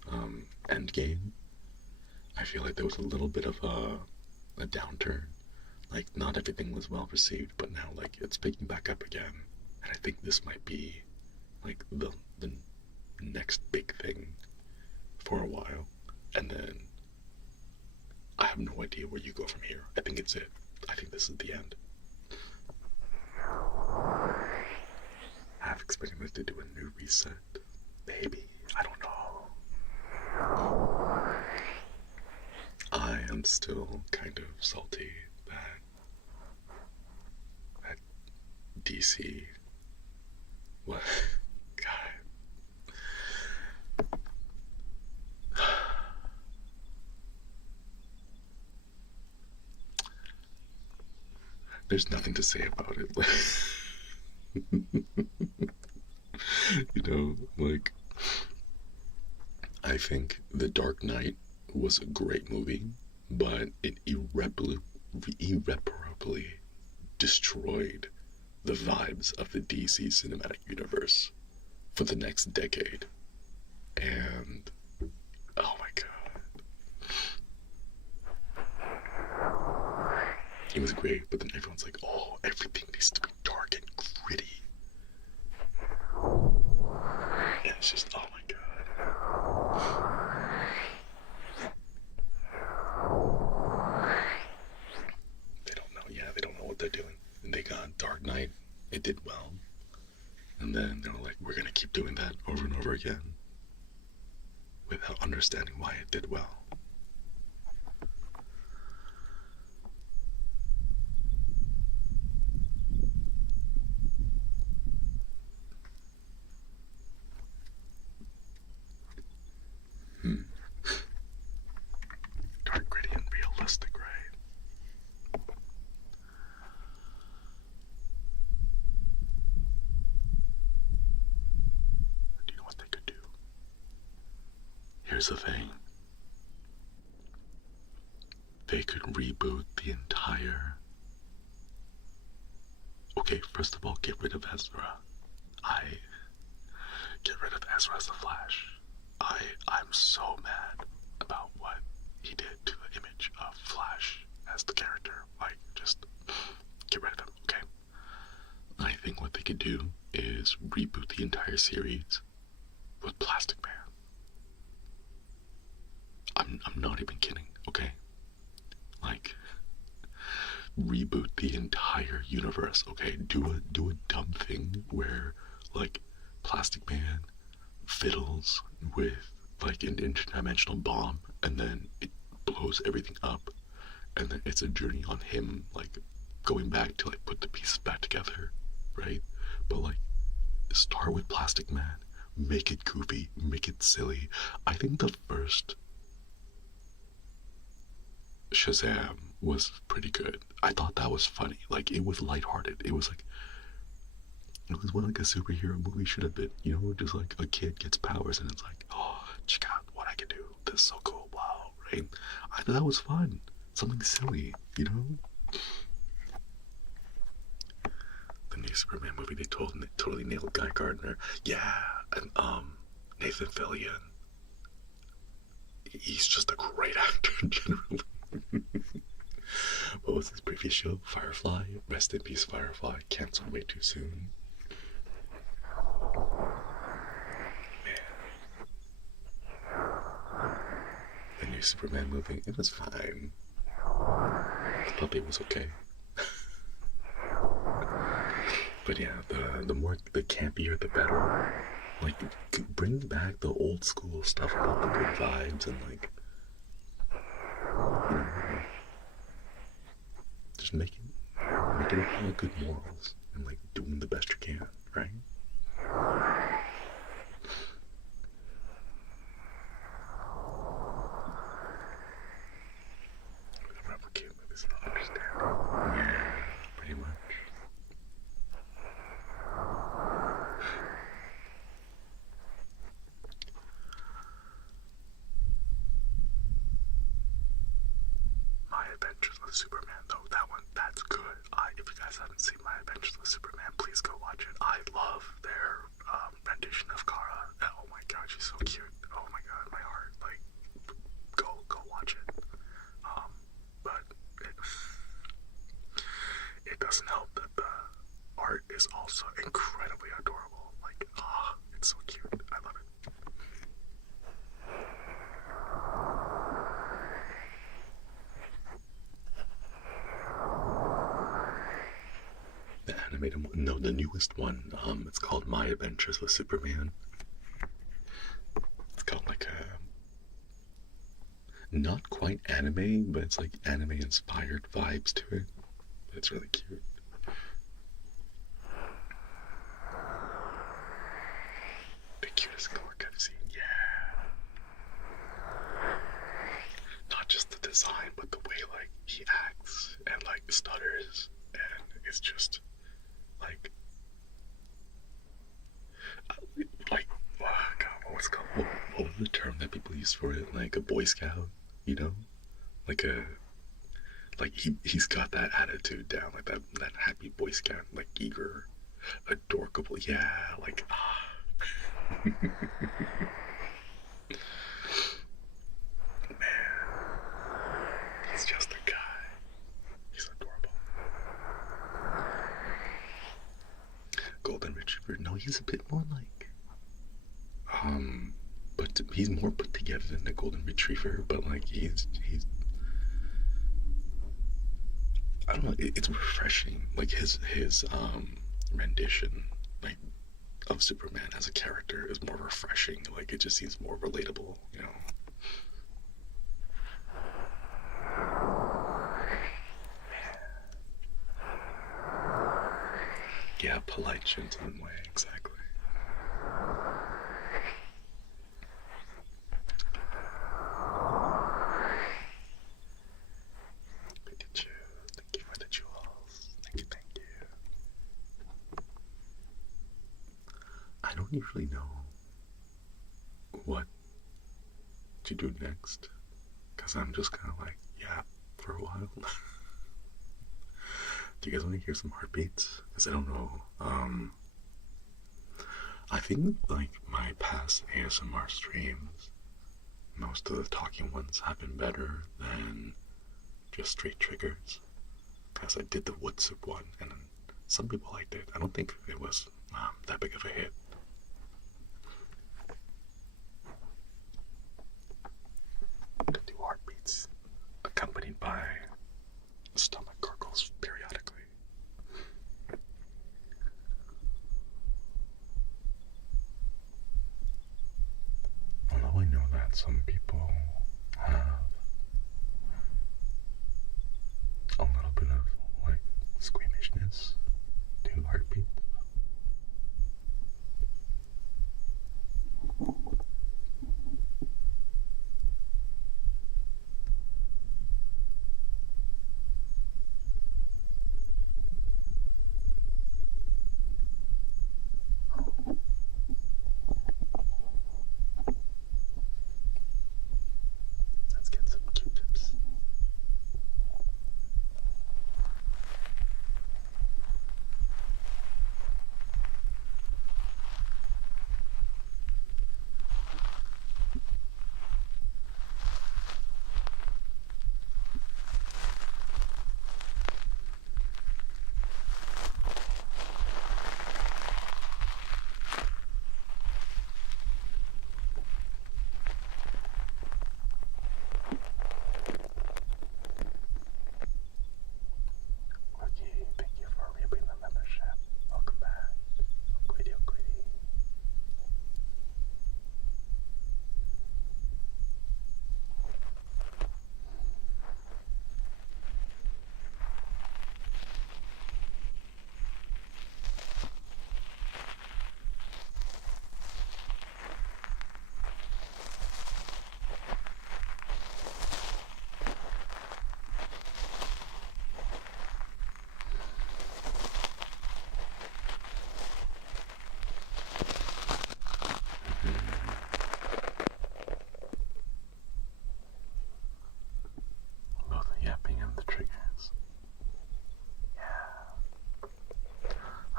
Endgame, I feel like there was a little bit of a downturn. Like, not everything was well received, but now like it's picking back up again. And I think this might be like the next big thing for a while. And then I have no idea where you go from here. I think it's it. I think this is the end. Half expecting this to do a new reset. Maybe. I don't know. I am still kind of salty that DC. What? God. There's nothing to say about it. You know, like, I think The Dark Knight was a great movie, but it irreparably destroyed the vibes of the DC cinematic universe for the next decade. And oh my god, it was great, but then everyone's like, oh, everything needs to be dark and gritty. And it's just, oh my god. They don't know, they don't know what they're doing. And they got Dark Knight, it did well. And then they were like, we're gonna keep doing that over and over again without understanding why it did well. Dark, gritty, and realistic, right? Do you know what they could do? Here's the thing. They could reboot the entire... Okay, first of all, get rid of Ezra. Get rid of Ezra as the Flash. I'm so mad about what he did to the image of Flash as the character. Like, just get rid of him, okay? I think what they could do is reboot the entire series with Plastic Man. I'm not even kidding, okay? Like, reboot the entire universe, okay? Do a dumb thing where, like, Plastic Man fiddles with like an interdimensional bomb, and then it blows everything up, and then it's a journey on him, like, going back to like put the pieces back together, right? But like, start with Plastic Man, make it goofy, make it silly. I think the first Shazam was pretty good. I thought that was funny. Like, it was lighthearted. It was what like a superhero movie should have been, you know, just like a kid gets powers and it's like, oh, check out what I can do. This is so cool, wow, right? I thought that was fun. Something silly, you know? The new Superman movie, they totally nailed Guy Gardner. Yeah, and Nathan Fillion. He's just a great actor generally. What was his previous show? Firefly? Rest in peace, Firefly. Cancelled way too soon. The new Superman movie, it was fine. The puppy was okay. But yeah, the campier the better. Like, bring back the old school stuff about the good vibes and like, you know, just make it all good morals and like doing the best you can, right? Replicate with this understanding. Yeah, pretty much. My Adventures with Superman, though, that's good. If you guys haven't seen My Adventures with Superman, please go watch it. I love their rendition of Kara. Oh my god, she's so cute. Oh my god, my heart. Like, go watch it. But it doesn't help that the art is also incredibly adorable. Like, it's so cute. I love it. The animated one, no, the newest one. It's called My Adventures with Superman. It's got like a not quite anime, but it's like anime inspired vibes to it. It's really cute. The cutest Clark I've seen, yeah. Not just the design, but the way like he acts and like stutters, and it's just like God, what was the term that people use for it? Like a Boy Scout, you know, like he's got that attitude down, like that happy Boy Scout, like eager, adorable, yeah, like man, he's just a guy. He's adorable. Golden Retriever, no, he's a bit more like but he's more put together than the Golden Retriever, but like he's I don't know, it's refreshing. Like his rendition like of Superman as a character is more refreshing. Like it just seems more relatable, you know. Yeah, polite gentleman way, exactly. Look at you. Thank you for the jewels. Thank you. I don't usually know what to do next, because I'm just kind of like, yeah, for a while. Do you guys want to hear some heartbeats? Because I don't know. I think like my past ASMR streams, most of the talking ones have been better than just straight triggers. Because I did the wood soup one, and some people liked it. I don't think it was that big of a hit. Do heartbeats accompanied by stomach gurgles periodically. Although I know that some people have a little bit of like squeamishness to heartbeats.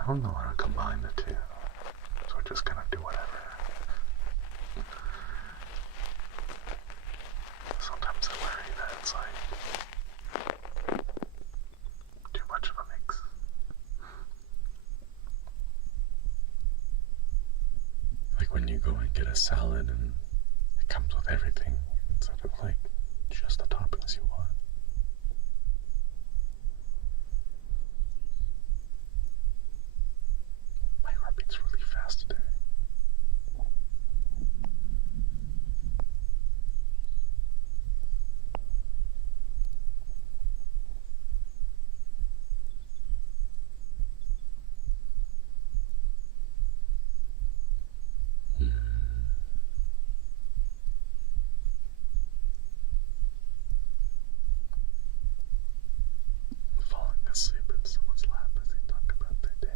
don't know how to combine the two, so I just kind of do whatever. Sometimes I worry that it's like too much of a mix. Like when you go and get a salad and it comes with everything instead of like just the toppings you want. My heartbeat's really fast today. Falling asleep in someone's lap as they talk about their day.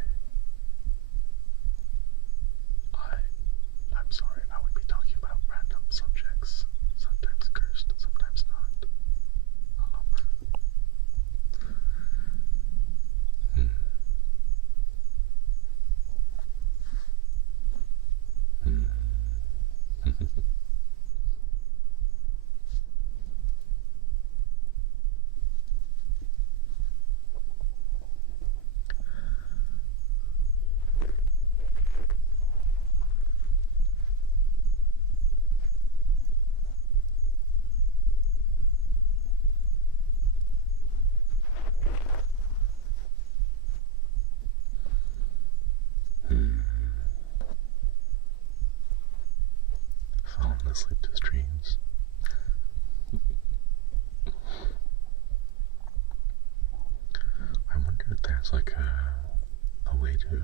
I'm sorry, I would be talking about random subjects, sometimes cursed, sometimes not. Falling asleep to streams. I wonder if there's like a way to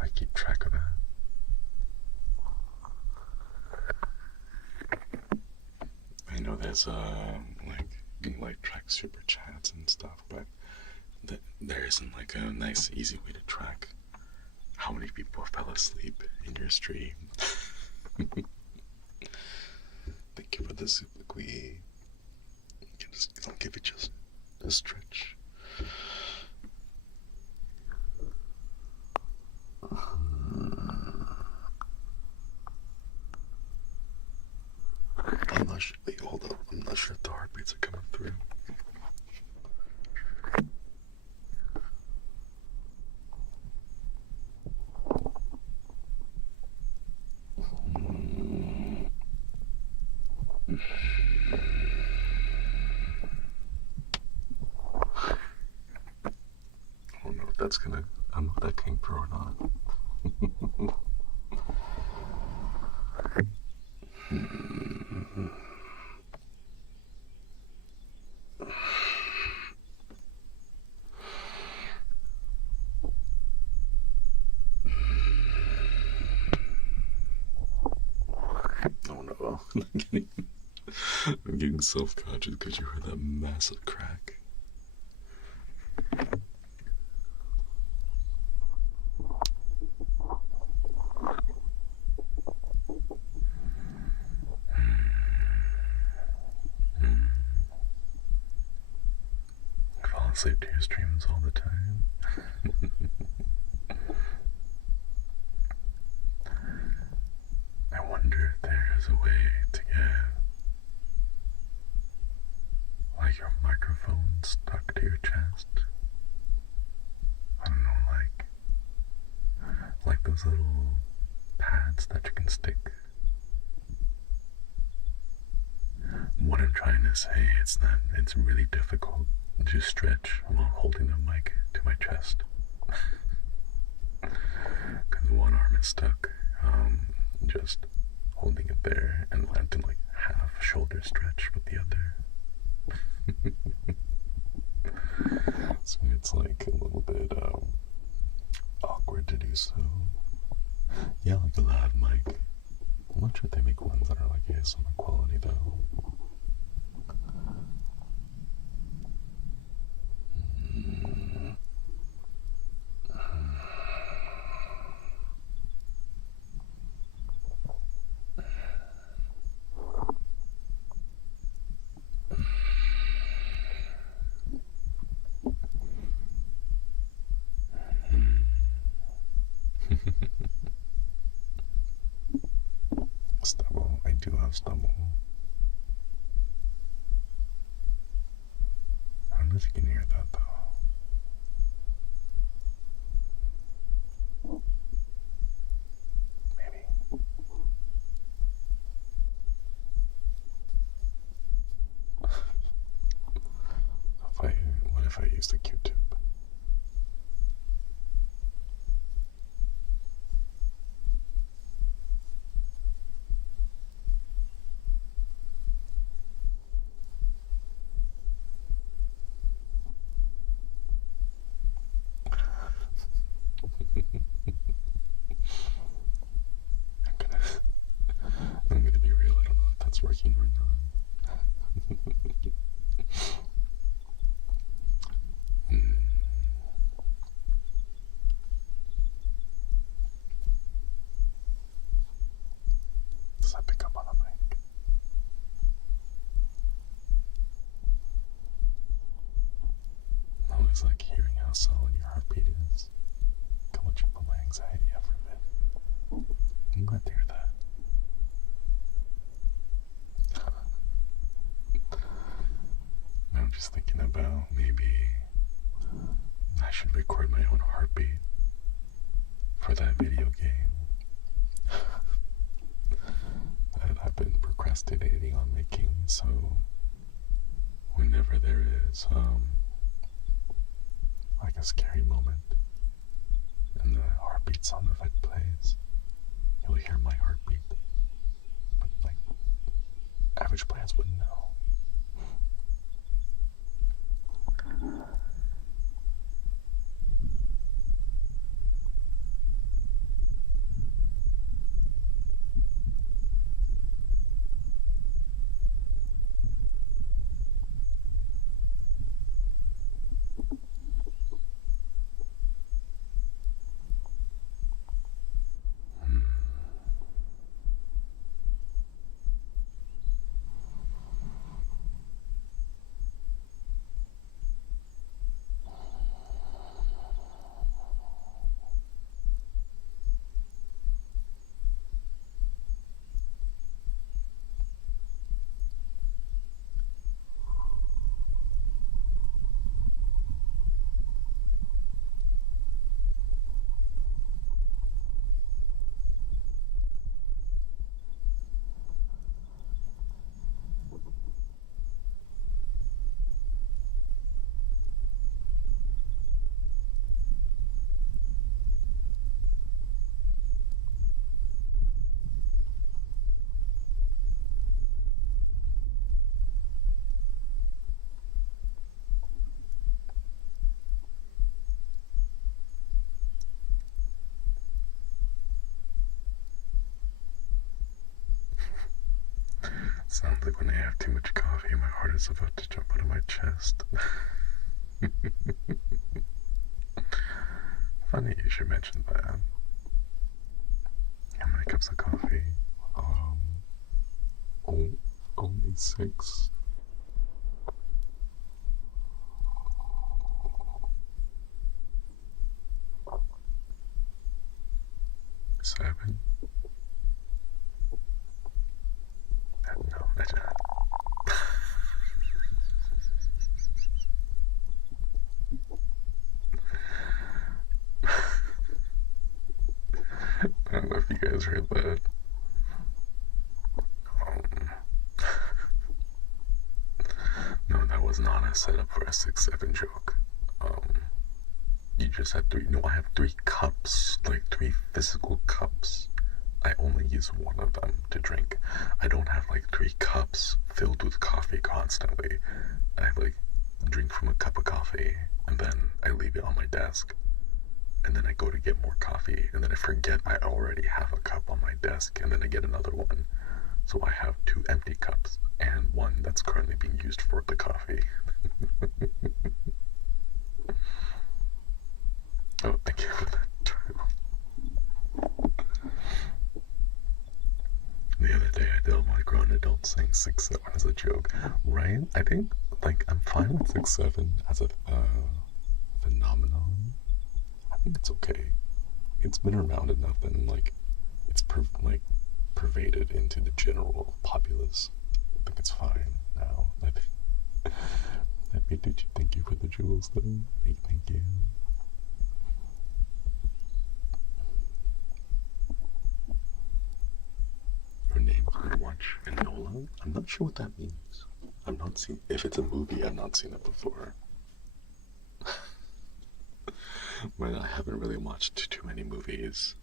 like keep track of that. I know there's like you can like track super chats and stuff, but there isn't like a nice easy way to track how many people fell asleep in your stream. Thank you for the soup, Liquid. I'll give it just a stretch. I'm not sure. Wait, hold up. I'm not sure if the heartbeats are coming through. I don't know if that's gonna. I don't know if that came through or not. Oh no, I'm getting self-conscious because you heard that massive crack. I fall asleep to your streams all the time. I wonder if there is a way to get like your microphone stuck to your chest. I don't know, like those little pads that you can stick. What I'm trying to say is that it's really difficult to stretch while holding the mic to my chest. Because one arm is stuck, just holding it there, and I have to like half shoulder stretch with the other. So it's like a little bit awkward to do so. Yeah, like a lav mic. I'm not sure if they make ones that are like ASMR quality though. stubble. I don't know if you can hear that though. Maybe. What if I use the Q-tip? I'm gonna be real, I don't know if that's working or not. Does that pick up on the mic? No, it's like hearing how solid your heartbeat is. Can let you put my anxiety out for a bit. I'm glad to hear that. I'm just thinking about maybe I should record my own heartbeat for that video game that I've been procrastinating on making, so whenever there is like a scary moment and the heartbeat sound effect plays, you'll hear my heartbeat, but like average players wouldn't know. Sounds like when I have too much coffee, my heart is about to jump out of my chest. Funny you should mention that. How many cups of coffee? Only 6. 7. No, that's not. I don't know if you guys heard that. No, that was not a setup for a 6-7 joke. You just had 3. No, I have 3 cups, like 3 physical cups. I only use one of them to drink. I don't have like 3 cups filled with coffee constantly. I like drink from a cup of coffee and then I leave it on my desk. And then I go to get more coffee and then I forget I already have a cup on my desk and then I get another one. So I have 2 empty cups and one that's currently being used for the coffee. Oh, thank you for that turtle. The other day I did my grown adult saying 6-7 as a joke, right? I think, like, I'm fine with 6-7 as a phenomenon. I think it's okay. It's been around enough and, like, it's pervaded into the general populace. I think it's fine now. Thank you for the jewels, though. Thank you. Your name's gonna watch Enola? I'm not sure what that means. I've not seen. If it's a movie, I've not seen it before. But I haven't really watched too many movies.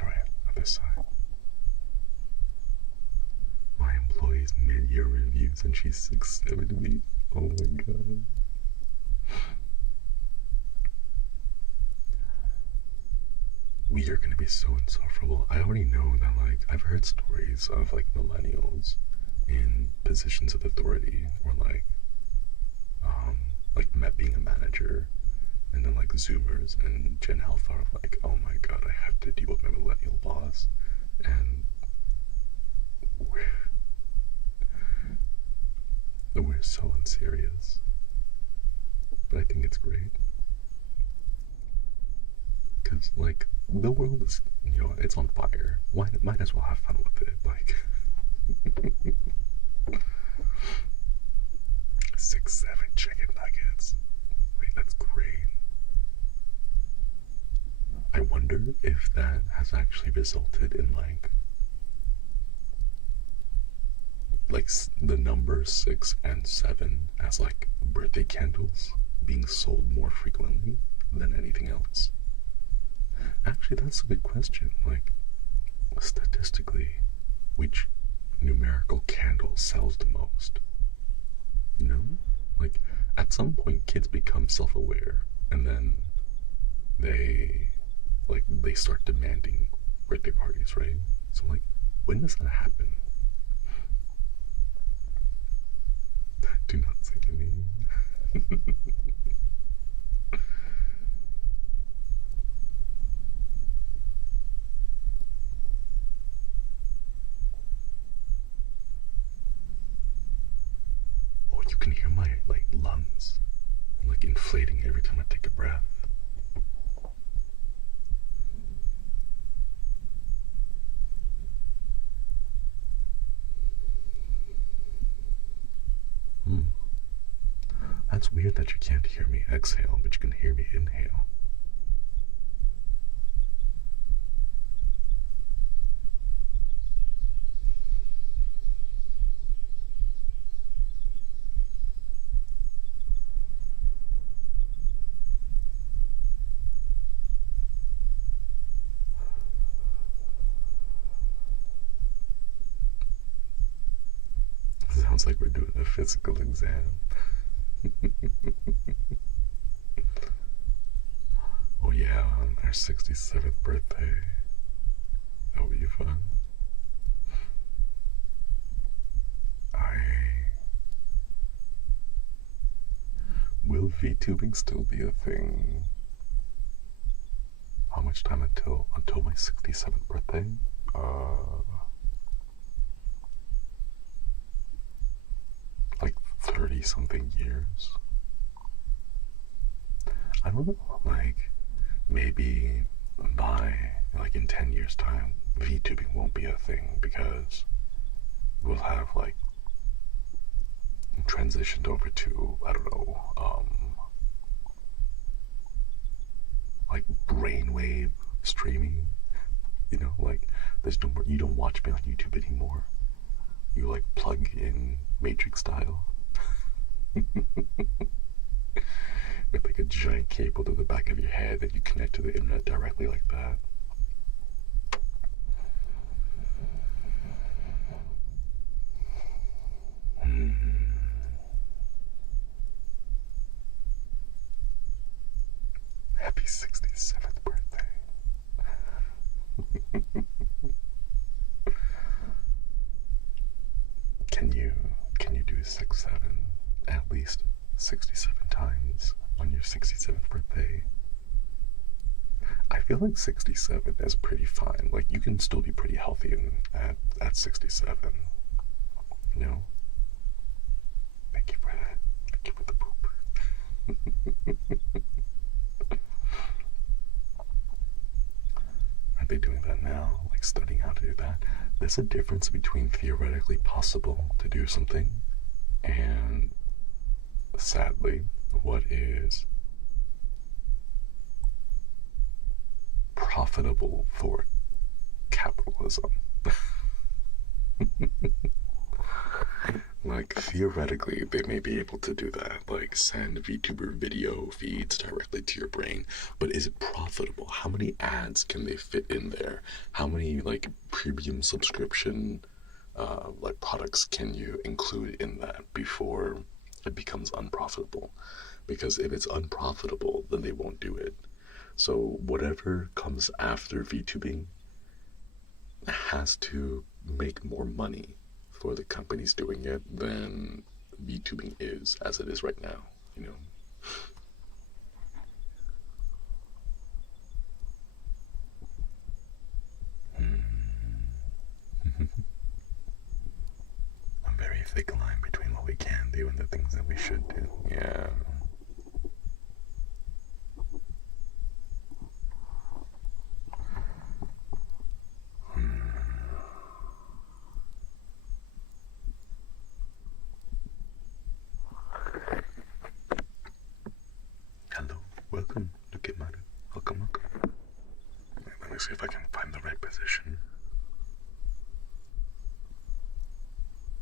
Alright, other side. My employee's mid-year reviews and she's 6'7" to me. Oh my god. We are gonna be so insufferable. I already know that, like, I've heard stories of, like, millennials in positions of authority, or like being a manager, and then like Zoomers and Gen Alpha are like, oh my god, I have to deal with my millennial boss, and we're so unserious. But I think it's great. Because, like, the world is, you know, it's on fire. Might as well have fun with it. Like, 6-7 chicken nuggets. Wait, that's great. I wonder if that has actually resulted in, like the numbers 6 and 7 as, like, birthday candles being sold more frequently than anything else. Actually, that's a good question. Like, statistically, which numerical candle sells the most? You know? Like, at some point, kids become self-aware, and then they start demanding birthday parties, right? So, like, when does that happen? Do not say to me. Oh, you can hear my, like, lungs, like, inflating every time I take a breath. That's weird that you can't hear me exhale, but you can hear me inhale. Sounds like we're doing a physical exam. Oh yeah, on our 67th birthday. That would be fun. Will VTubing still be a thing? How much time until my 67th birthday? Like 30 something years. I don't know, like, maybe like in 10 years time, VTubing won't be a thing because we'll have, like, transitioned over to, I don't know, like brainwave streaming, you know, like there's no more, you don't watch me on YouTube anymore. You, like, plug in Matrix style. With, like, a giant cable to the back of your head that you connect to the internet directly like that. Happy 67th birthday. Can you do 6-7 at least 67 times on your 67th birthday? I feel like 67 is pretty fine. Like, you can still be pretty healthy at 67. You know? Thank you for that. Thank you for the poop. there's a difference between theoretically possible to do something and, sadly, what is profitable for capitalism. Like, theoretically, they may be able to do that, like send VTuber video feeds directly to your brain, but is it profitable? How many ads can they fit in there? How many, like, premium subscription, like, products can you include in that before it becomes unprofitable? Because if it's unprofitable, then they won't do it. So whatever comes after VTubing has to make more money for the companies doing it than VTubing is as it is right now, you know. A very thick line between what we can do and the things that we should do. Yeah. Hello, welcome, Lukimaru. Welcome. Let me see if I can find the right position.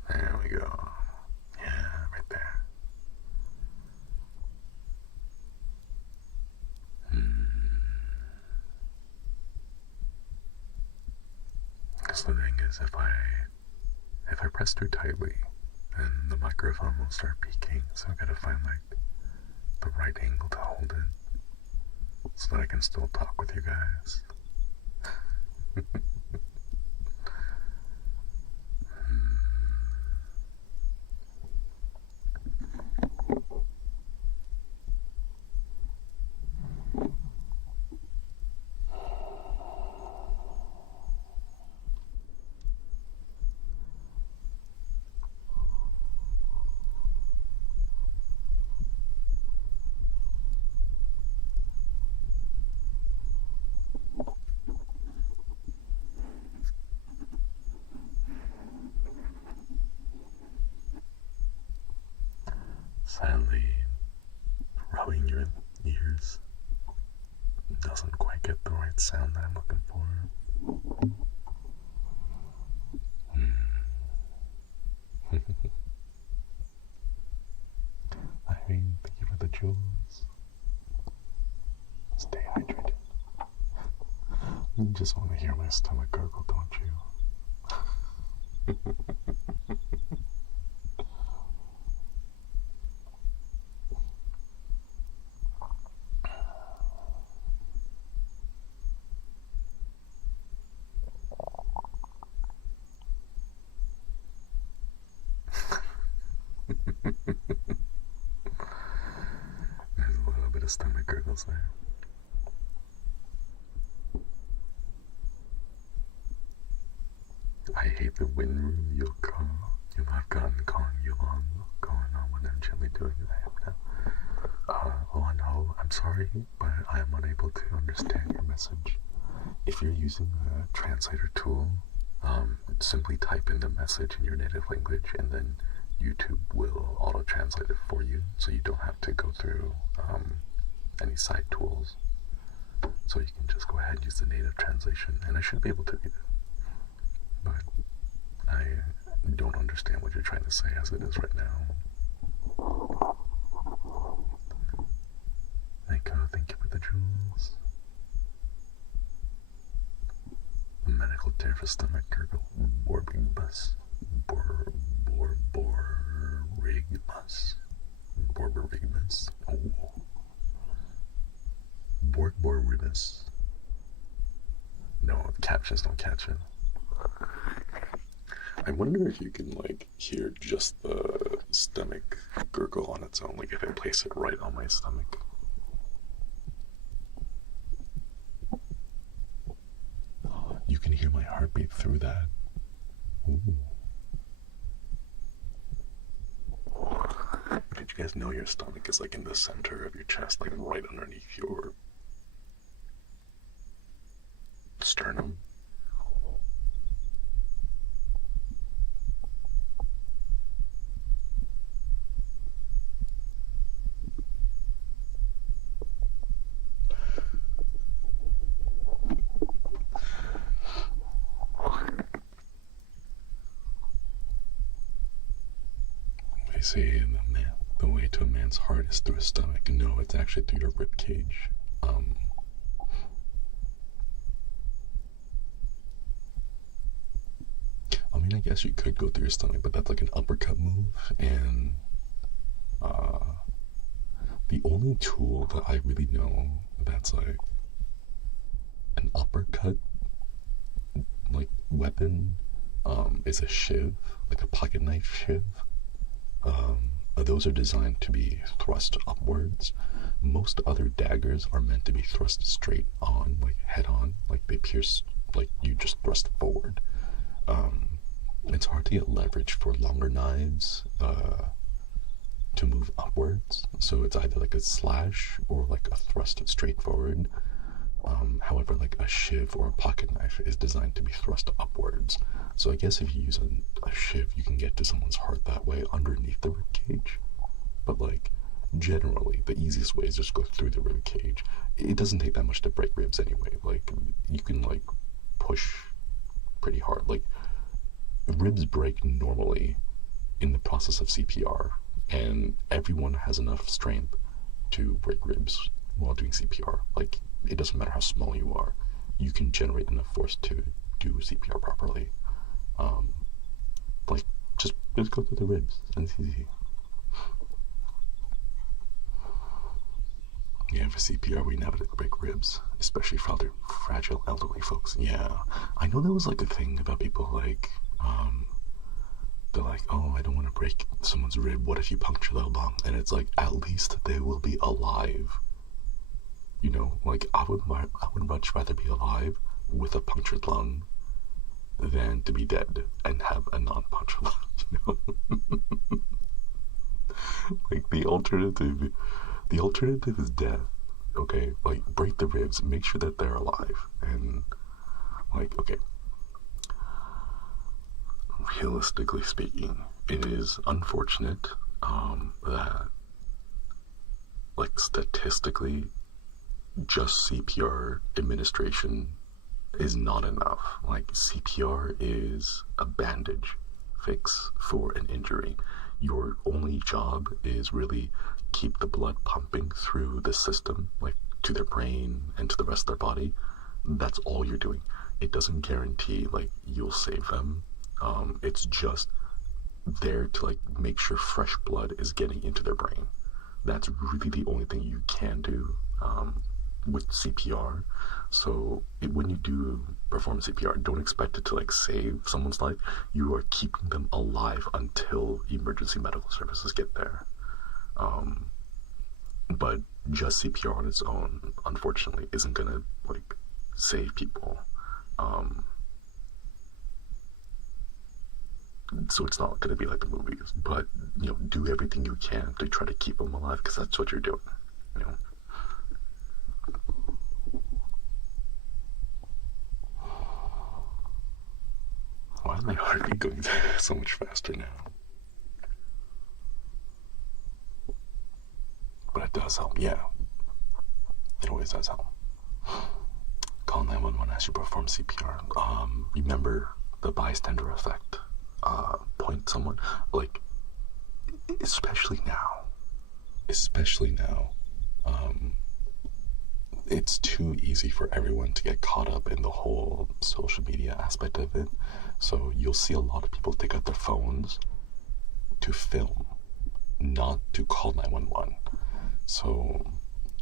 There we go. Yeah, right there. Because the thing is, if I press too tightly, then the microphone will start peaking. So I gotta find like the right angle to hold it, so that I can still talk with you guys. Sadly, rubbing your ears doesn't quite get the right sound that I'm looking for. Irene, thank you for the jewels. Stay hydrated. You just want to hear my stomach gurgle, don't you? There's a little bit of stomach gurgles there. I hate the wind room. You'll have gotten calling you long going on when I'm gently doing it. I am now. Oh no, I'm sorry, but I am unable to understand your message. If you're using the translator tool, simply type in the message in your native language, and then YouTube will auto-translate it for you, so you don't have to go through any side tools. So you can just go ahead and use the native translation, and I should be able to do that. But I don't understand what you're trying to say as it is right now. Thank you for the jewels. Medical tear for stomach gurgle. Borbingbus. Borborigmus. Oh. Borboribus. No, captions don't catch it. I wonder if you can, like, hear just the stomach gurgle on its own, like if I place it right on my stomach. You can hear my heartbeat through that. Ooh. Did you guys know your stomach is like in the center of your chest, like right underneath your sternum? say the way to a man's heart is through his stomach. No, it's actually through your rib cage. I mean, I guess you could go through your stomach, but that's like an uppercut move, and the only tool that I really know that's like an uppercut like weapon is a shiv, like a pocket knife shiv. Those are designed to be thrust upwards. Most other daggers are meant to be thrust straight on, like head on, like they pierce, like you just thrust forward. It's hard to get leverage for longer knives to move upwards, so it's either like a slash or like a thrust straight forward. However, like a shiv or a pocket knife is designed to be thrust upwards. So I guess if you use a shiv, you can get to someone's heart that way underneath the rib cage. But like generally, the easiest way is just go through the rib cage. It doesn't take that much to break ribs anyway. Like you can like push pretty hard. Like ribs break normally in the process of CPR, and everyone has enough strength to break ribs while doing CPR. Like it doesn't matter how small you are, you can generate enough force to do CPR properly. Like just go through the ribs, and it's easy. Yeah, for CPR we never break ribs, especially for other fragile elderly folks. Yeah, I know there was like a thing about people like they're like, oh, I don't want to break someone's rib. What if you puncture their lung? And it's like, at least they will be alive. You know, like I would much rather be alive with a punctured lung than to be dead and have a non-punctured lung. You know, like the alternative is death. Okay, like break the ribs, make sure that they're alive, and like okay. Realistically speaking, it is unfortunate that, like, statistically, just CPR administration is not enough. Like, CPR is a bandage fix for an injury. Your only job is really keep the blood pumping through the system, like to their brain and to the rest of their body. That's all you're doing. It doesn't guarantee like you'll save them. It's just there to like make sure fresh blood is getting into their brain. That's really the only thing you can do with CPR. So when you do perform CPR, don't expect it to like save someone's life. You are keeping them alive until emergency medical services get there. But just CPR on its own, unfortunately, isn't gonna like save people. So it's not gonna be like the movies, but you know, do everything you can to try to keep them alive, because that's what you're doing. You know. Why is my heartbeat going so much faster now? But it does help, yeah. It always does help. Call 911 as you perform CPR. Remember the bystander effect. Point someone, like, especially now, it's too easy for everyone to get caught up in the whole social media aspect of it. So you'll see a lot of people take out their phones to film, not to call 911. So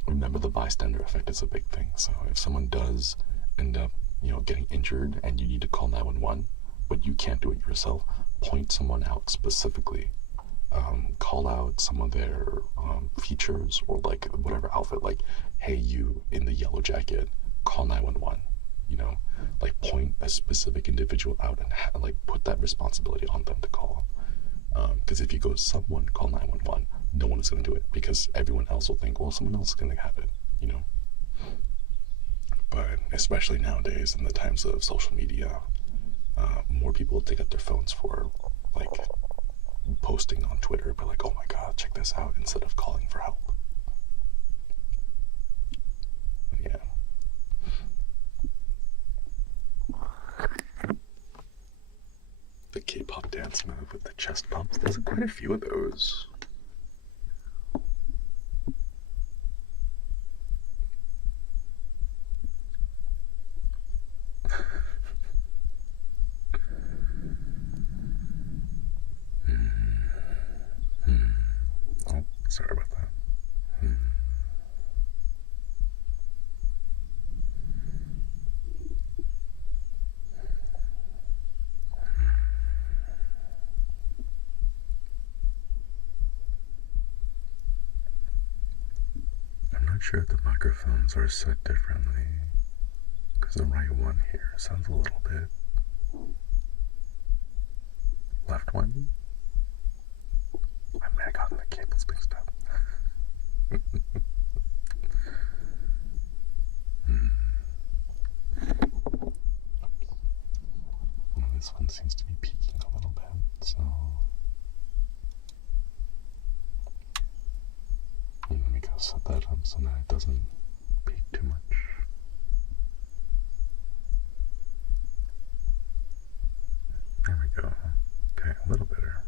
remember the bystander effect is a big thing. So if someone does end up, you know, getting injured and you need to call 911, but you can't do it yourself, point someone out specifically. Call out some of their features, or like whatever outfit, like, hey, you in the yellow jacket, call 911. You know, like point a specific individual out and like put that responsibility on them to call. Because if you go someone call 911, no one is going to do it, because everyone else will think, well, someone else is going to have it, you know. But especially nowadays in the times of social media, more people take out their phones for like posting on Twitter, but like, oh my god, check this out, instead of calling for help. Yeah. The K-pop dance move with the chest bumps. There's quite a few of those. Oh, sorry about that. I'm not sure if the microphones are set differently, because the right one here sounds a little bit. Left one? I might have gotten the cables mixed up. Well, this one seems to be peaking a little bit, so let me go set that up so that it doesn't peak too much. There we go. Okay, a little better.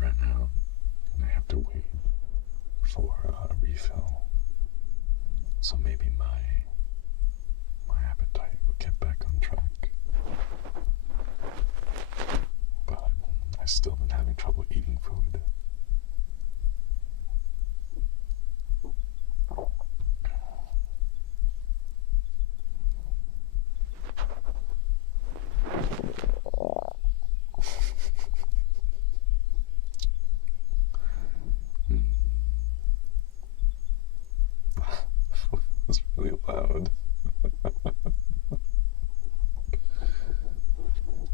Right now, and I have to wait for a refill. So maybe my appetite will get back on track. But I've still been having trouble eating food. It's really loud.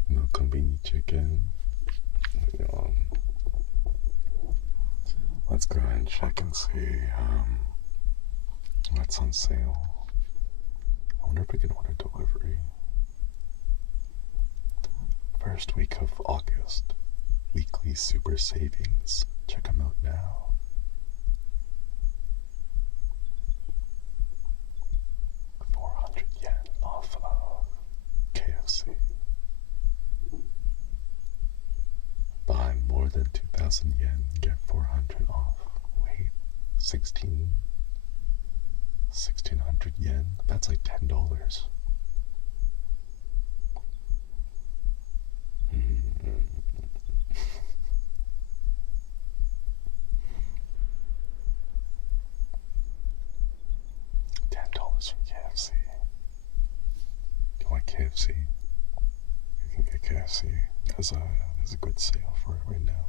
No convenience chicken. Let's go ahead and check and see what's on sale. I wonder if we can order delivery. First week of August. Weekly super savings. Check them out now. yen off of KFC. Buy more than 2,000 yen, get 400 off. Wait, 1,600 yen? That's like $10. $10 from KFC. Do you want KFC? You can get KFC. There's a good sale for it right now.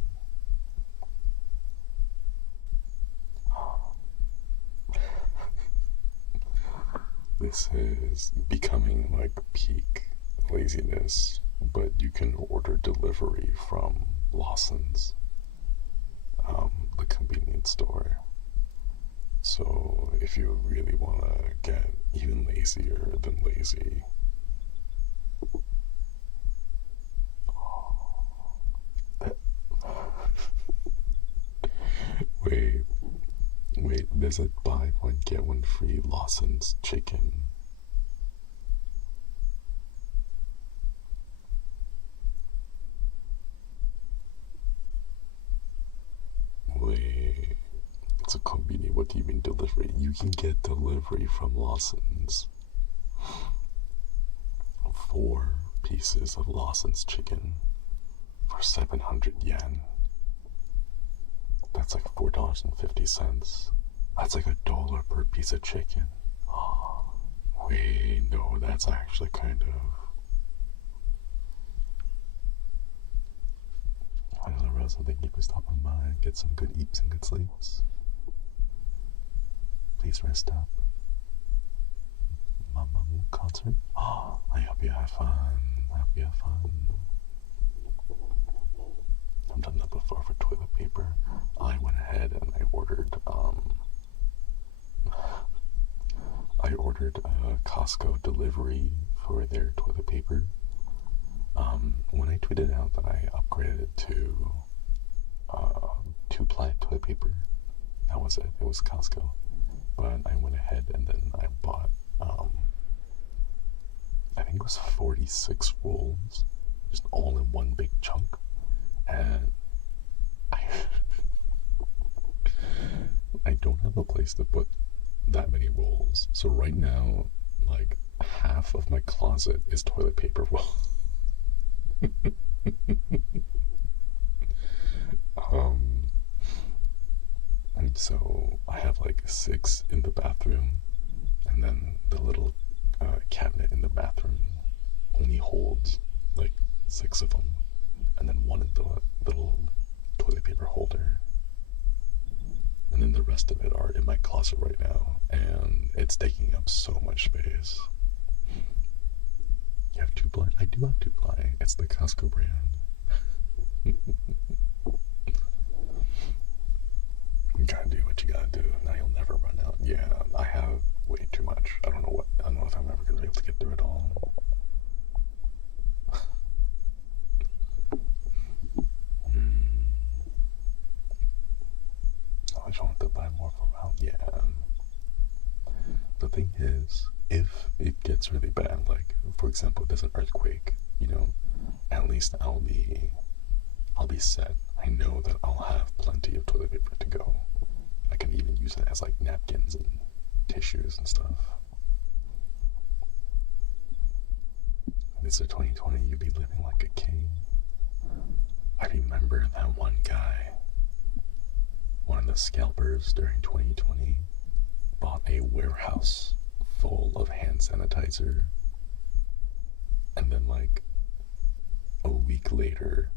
This is becoming like peak laziness, but you can order delivery from Lawson's, the convenience store. So if you really want to get even lazier than lazy, wait, there's a buy one get one free Lawson's chicken. Wait, it's a convenient. What do you mean delivery? You can get delivery from Lawson's. 4 pieces of Lawson's chicken for 700 yen. That's like $4.50. That's like $1 per piece of chicken. Oh, wait, no, that's actually kind of. Hello, Rosa. Thank you for stopping by. Get some good eats and good sleeps. Please rest up. Mamamoo concert? Oh, I hope you have fun. I hope you have fun. I've done that before for toilet paper. I went ahead and I ordered a Costco delivery for their toilet paper. When I tweeted out that I upgraded to 2-ply toilet paper, that was it. It was Costco. But I went ahead and then I bought, I think it was 46 rolls, just all in one big chunk. And I don't have a place to put that many rolls. So right now, like, half of my closet is toilet paper roll. And so I have like 6 in the bathroom, and then the little cabinet in the bathroom only holds like 6 of them, and then one in the little toilet paper holder, and then the rest of it are in my closet right now, and it's taking up so much space. You have 2-ply? I do have 2-ply. It's the Costco brand. You gotta do what you gotta do. Now you'll never run out. Yeah, I have way too much. I don't know if I'm ever gonna be able to get through it all. I just want to buy more for around. Yeah. The thing is, if it gets really bad, like for example, there's an earthquake, at least I'll be set. I know that I'll have plenty of toilet paper to go. I can even use it as like napkins and tissues and stuff. If it's a 2020, you'd be living like a king. I remember that one guy, one of the scalpers during 2020, bought a warehouse full of hand sanitizer, and then like a week later,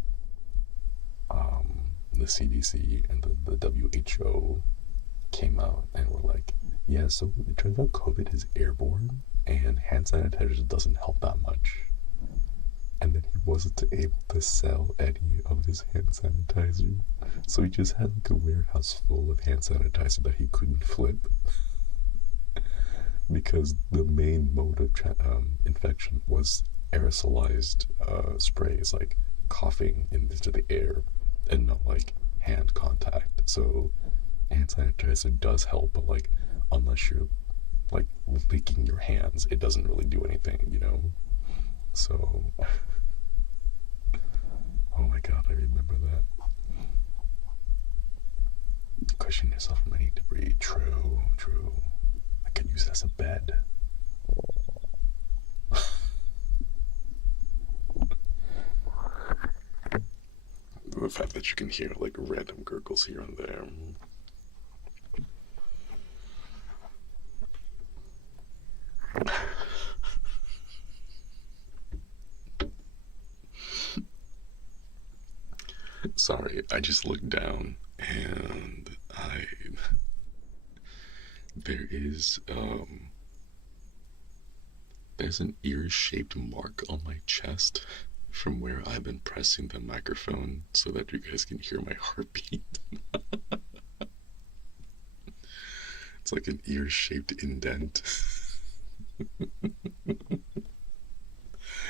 the CDC and the WHO came out and were like, yeah, so it turns out COVID is airborne and hand sanitizer doesn't help that much. And then he wasn't able to sell any of his hand sanitizer, so he just had like a warehouse full of hand sanitizer that he couldn't flip because the main mode of infection was aerosolized sprays, like coughing into the air and not like hand contact. So hand sanitizer does help, but like unless you're like licking your hands, it doesn't really do anything, So oh my god, I remember that. Cushion yourself from any debris. True. I could use it as a bed. The fact that you can hear like random gurgles here and there. Sorry, I just looked down and there's an ear-shaped mark on my chest from where I've been pressing the microphone so that you guys can hear my heartbeat. It's like an ear-shaped indent.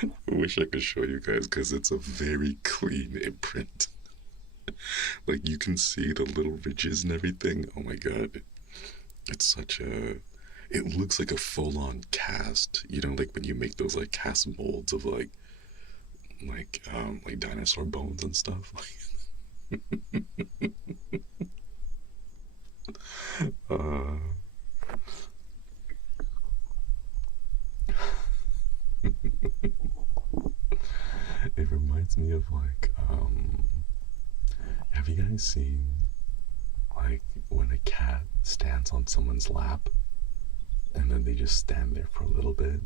I wish I could show you guys because it's a very clean imprint. Like you can see the little ridges and everything. Oh my god. It's it looks like a full-on cast, like when you make those like cast molds of like dinosaur bones and stuff. It reminds me of like Have you guys seen, like, when a cat stands on someone's lap and then they just stand there for a little bit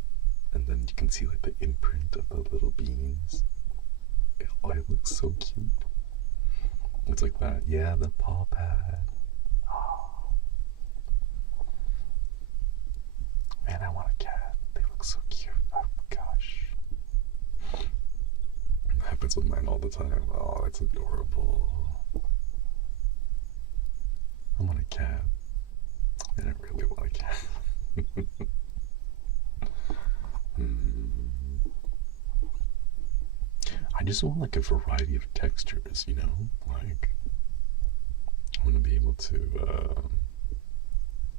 and then you can see, like, the imprint of the little beans? It looks so cute. It's like that. Yeah, the paw pad. Oh. Man, I want a cat. They look so cute. Oh gosh. It happens with mine all the time. Oh, it's adorable. I want a cat. And I really want a cat. I just want like a variety of textures, you know? Like, I want to be able to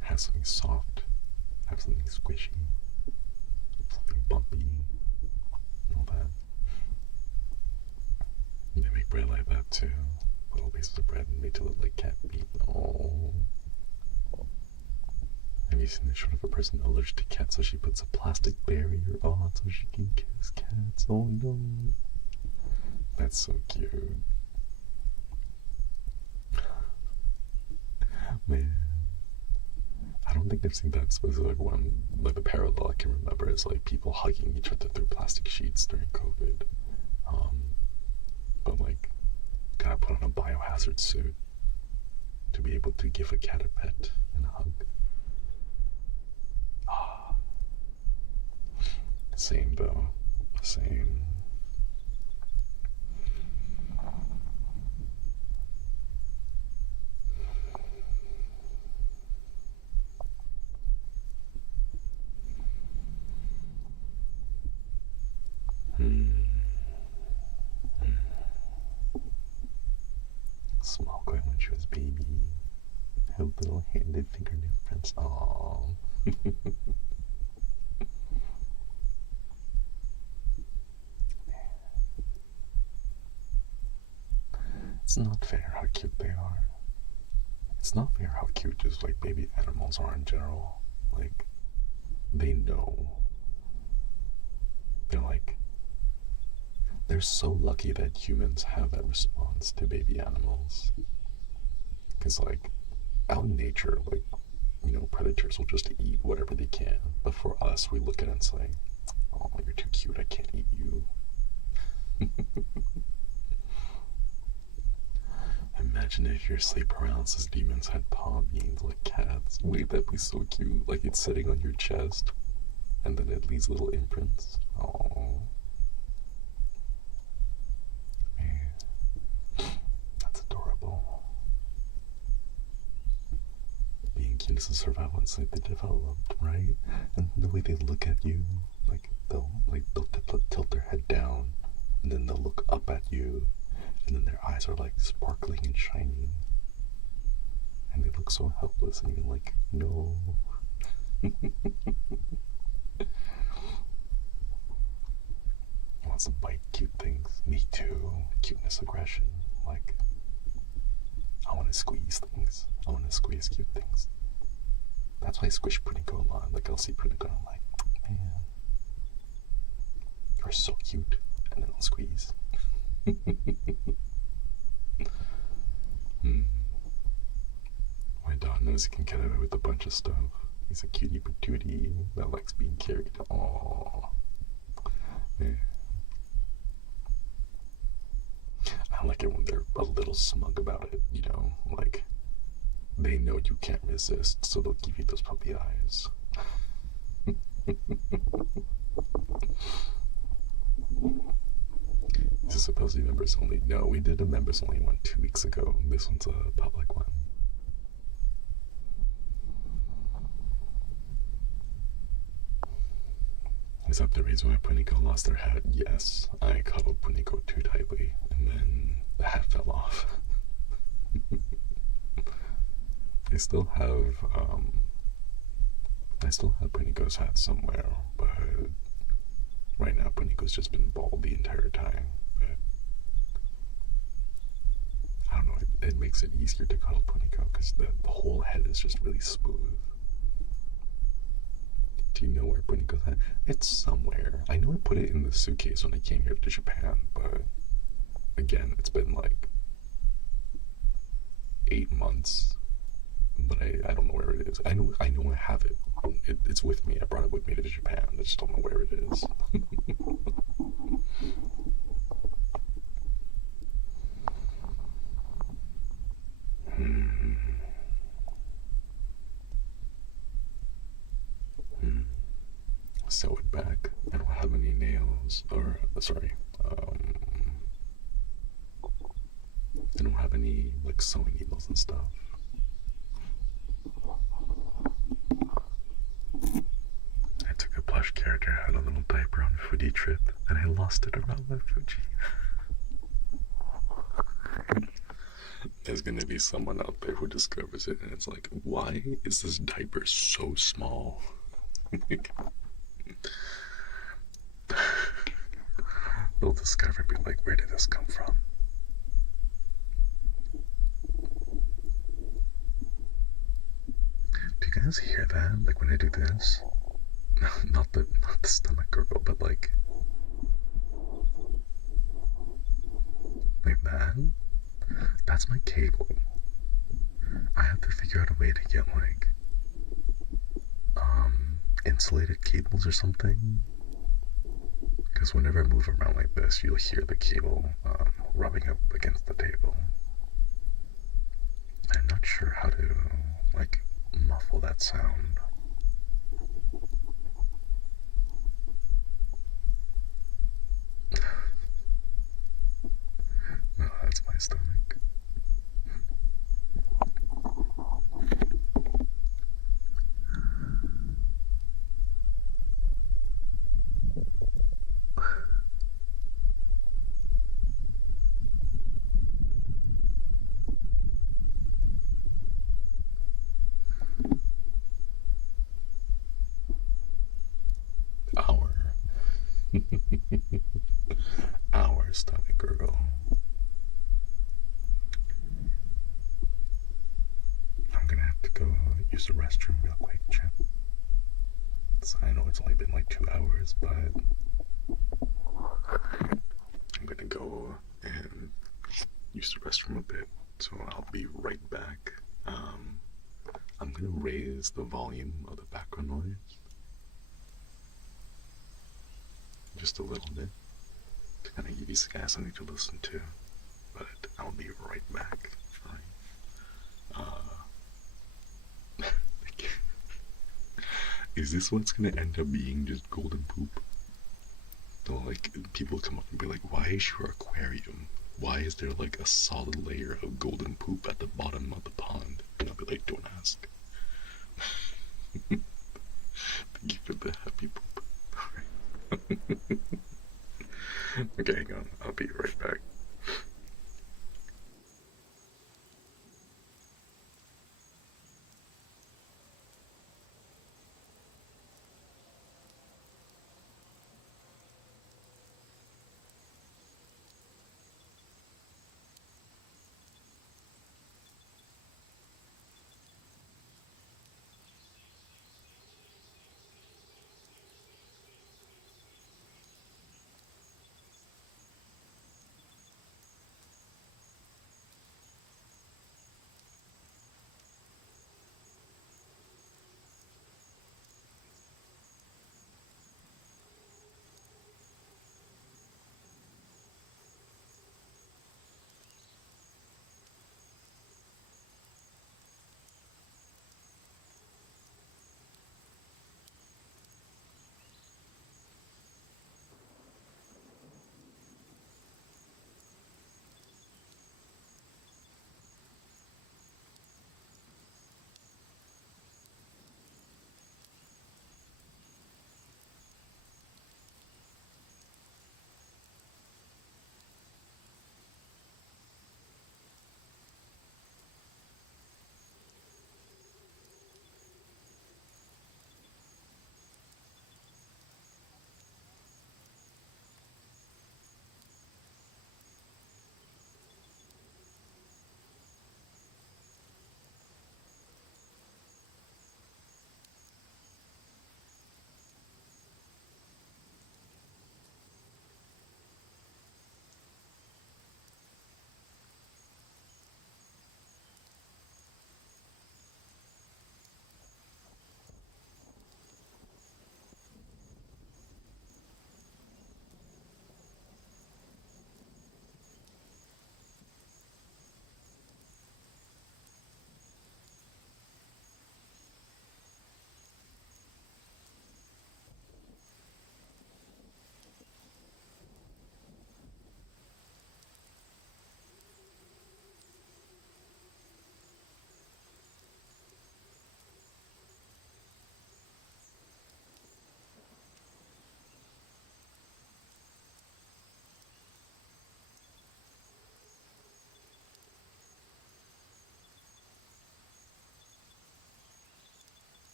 have something soft, have something squishy, something bumpy, and all that. And they make bread like that too. Little pieces of bread made to look like cat meat. Oh. Have you seen the short of a person allergic to cats, so she puts a plastic barrier on so she can kiss cats? Oh no. That's so cute. Man. I don't think I've seen that specific one. Like the parallel I can remember is like people hugging each other through plastic sheets during COVID. But like, gotta put on a biohazard suit to be able to give a cat a pet and a hug. Ah. Same though. Same. Small Gwen when she was baby. Her little handed fingernail prints. Aww. It's not fair how cute they are. It's not fair how cute just like baby animals are in general. Like, they know. They're so lucky that humans have that response to baby animals. Because, like, out in nature, like, you know, predators will just eat whatever they can. But for us, we look at it and say, oh, you're too cute, I can't eat you. Imagine if your sleep paralysis demons had paw beans like cats. Wait, that'd be so cute. Like, it's sitting on your chest, and then it leaves little imprints. Oh. That's adorable. Being cute is a survival instinct they developed, right? And the way they look at you, they'll tilt their head down, and then they'll look up at you, and then their eyes are like sparkling and shining, and they look so helpless, and you're like, no. Wants to bite cute things. Me too. Cuteness, aggression. Like, I want to squeeze things. I want to squeeze cute things. That's why I squish Punico a lot. Like, I'll see Punico and I'm like, man, you're so cute. And then I'll squeeze. My dog knows he can get away with a bunch of stuff. He's a cutie patootie that likes being carried. Aww. Yeah. I like it when they're a little smug about it, you know, like they know you can't resist, so they'll give you those puppy eyes. This is supposedly members only. No, we did a members only one 2 weeks ago. This one's a public one. Is that the reason why Punico lost their hat? Yes, I cuddled Punico too tightly, and then the hat fell off. I still have Punico's hat somewhere, but right now Punico's just been bald the entire time. But I don't know, it makes it easier to cuddle Punico because the whole head is just really smooth. Do you know where Punico's at? It's somewhere. I know I put it in the suitcase when I came here to Japan, but again, it's been like I know I have it. It's with me. I brought it with me to Japan. I just don't know where it is. Sew it back. I don't have any nails, or sorry, I don't have any like sewing needles and stuff. I took a plush character, had a little diaper on a foodie trip, and I lost it around my Fuji. There's gonna be someone out there who discovers it, and it's like, why is this diaper so small? They'll discover and be like, where did this come from? Do you guys hear that? Like when I do this? Not the stomach gurgle, but like that? That's my cable. I have to figure out a way to get like insulated cables or something. Because whenever I move around like this, you'll hear the cable rubbing up against the table. I'm not sure how to like muffle that sound. No, that's my stomach. Our stomach gurgle. I'm gonna have to go use the restroom real quick, Chip. So I know it's only been like 2 hours, but I'm gonna go and use the restroom a bit, so I'll be right back. I'm gonna raise the volume of the background noise just a little bit to kind of give you guys something to listen to, but I'll be right back. Is this what's gonna end up being just golden poop? So like people come up and be like, why is your aquarium? Why is there like a solid layer of golden poop at the bottom of the pond? And I'll be like, don't ask. Thank you for the happy poop. Alright. Okay, hang on. I'll be right back.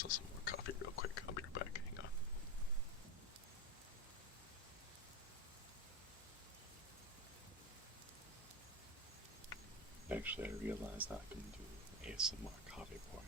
myself some more coffee real quick. I'll be right back. Hang on. Actually, I realized I can do ASMR coffee pouring.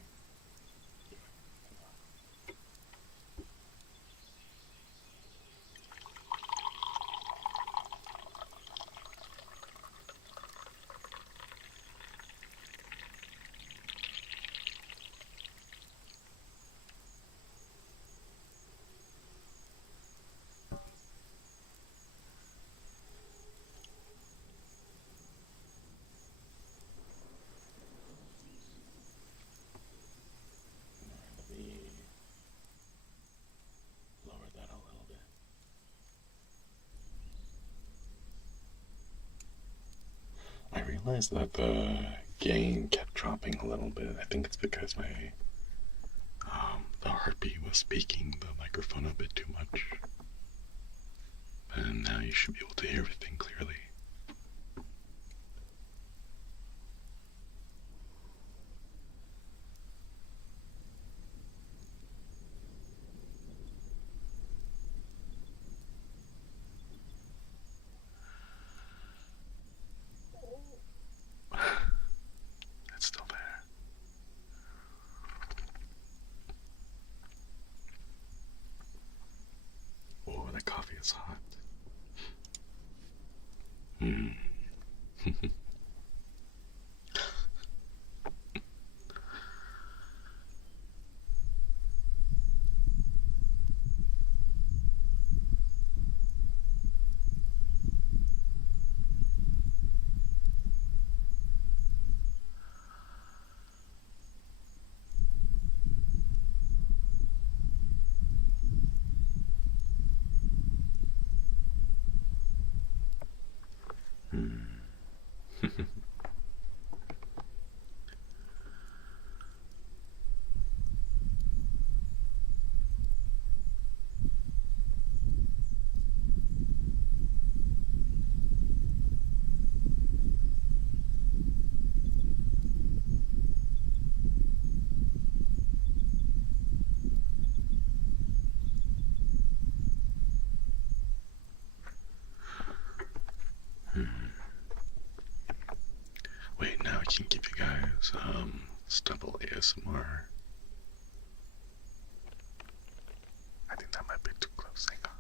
Lower that a little bit. I realized that the gain kept dropping a little bit. I think it's because my the heartbeat was speaking the microphone a bit too much. And now you should be able to hear everything clearly. It's still there. Oh, that coffee is hot. Wait, now I can give you guys stubble ASMR. I think that might be too close. Hang on.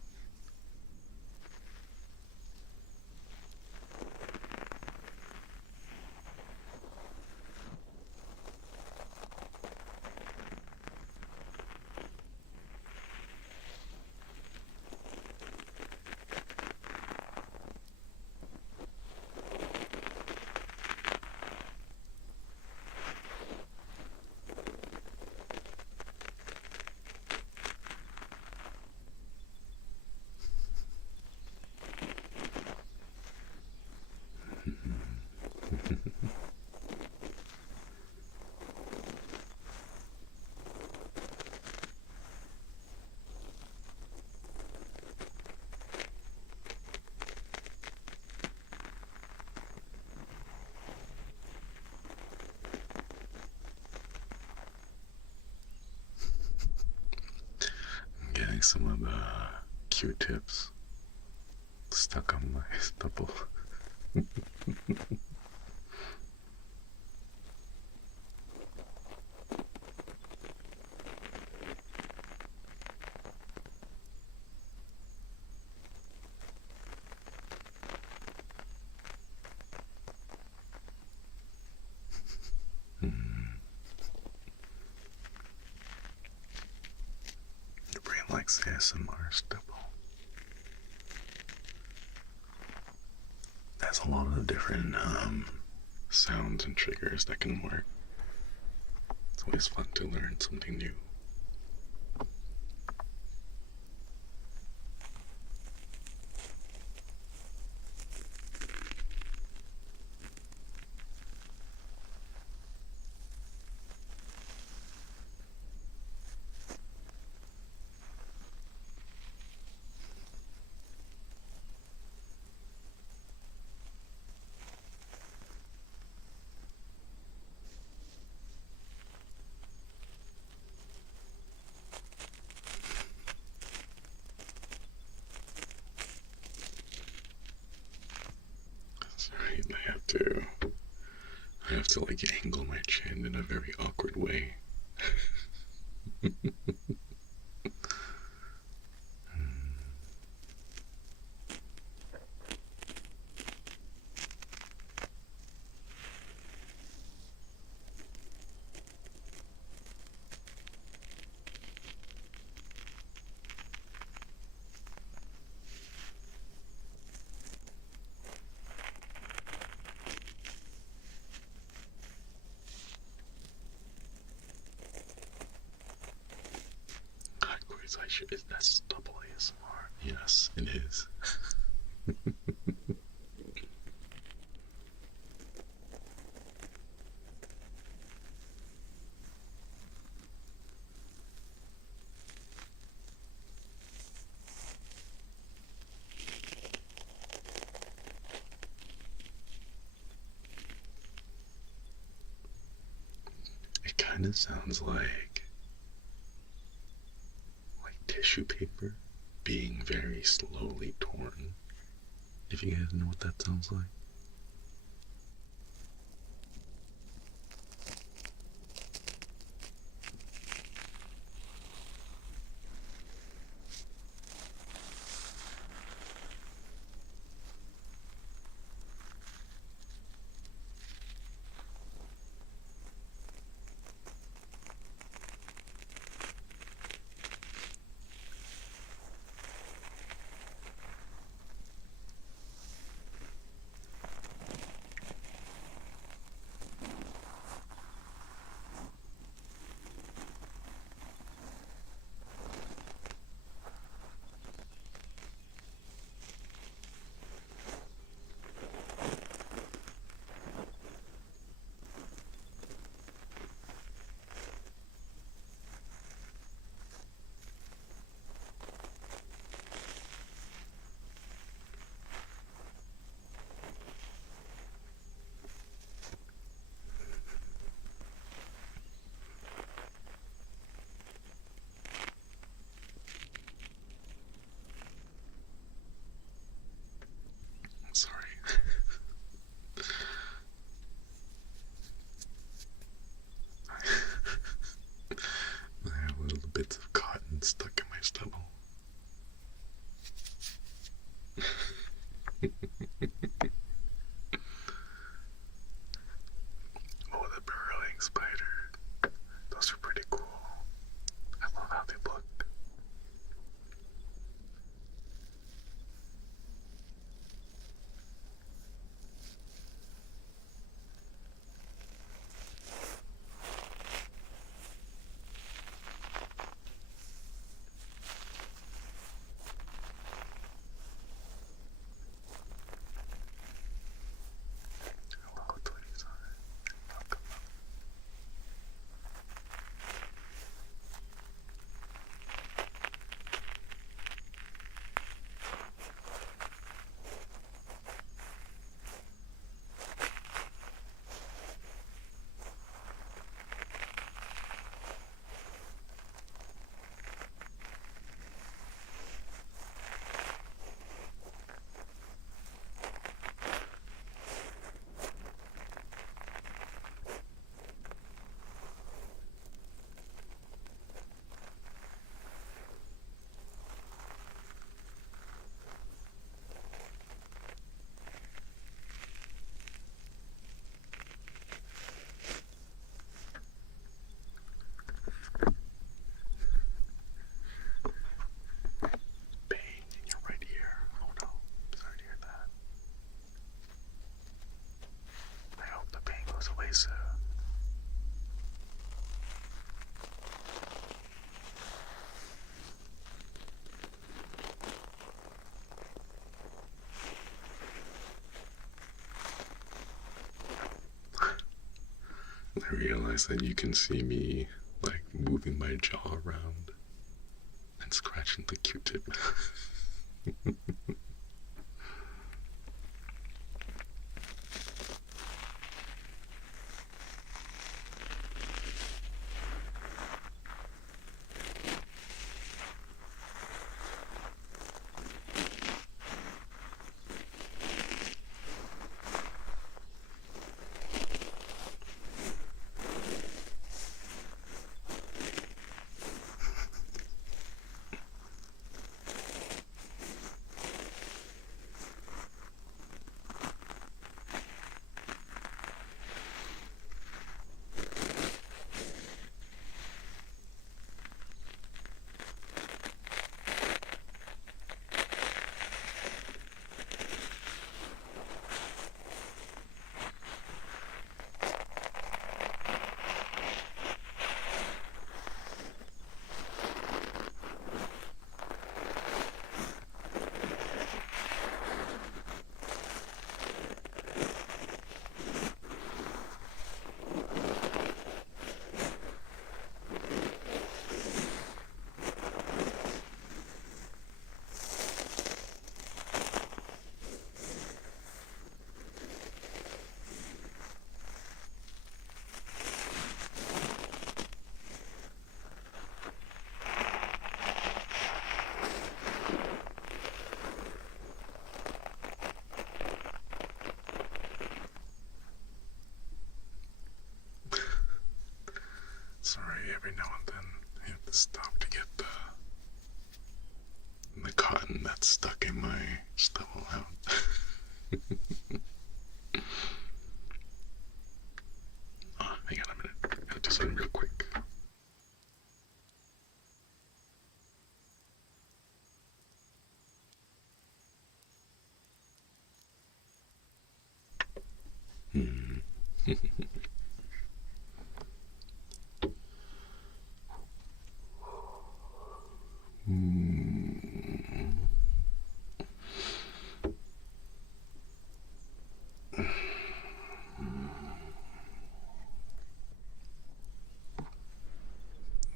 Getting some of the Q-tips stuck on my stubble. Your brain likes ASMR stubble. There's a lot of different sounds and triggers that can work. It's always fun to learn something new. I have to like angle my chin in a very awkward way. That's double ASMR. Yes, it is. It kind of sounds like tissue paper being very slowly torn. If you guys know what that sounds like. Sorry. I have little bits of cotton stuck in my stubble. Oh, the burrowing spider. Those are pretty cool. I love how they look. Hello, Twitties. Welcome. Pain in your right ear. Oh no. Sorry to hear that. I hope the pain goes away soon. I realize that you can see me like moving my jaw around and scratching the Q-tip. every now and then I have to stop to get the cotton that's stuck in my stubble out. Oh, hang on a minute. I gotta do something real quick.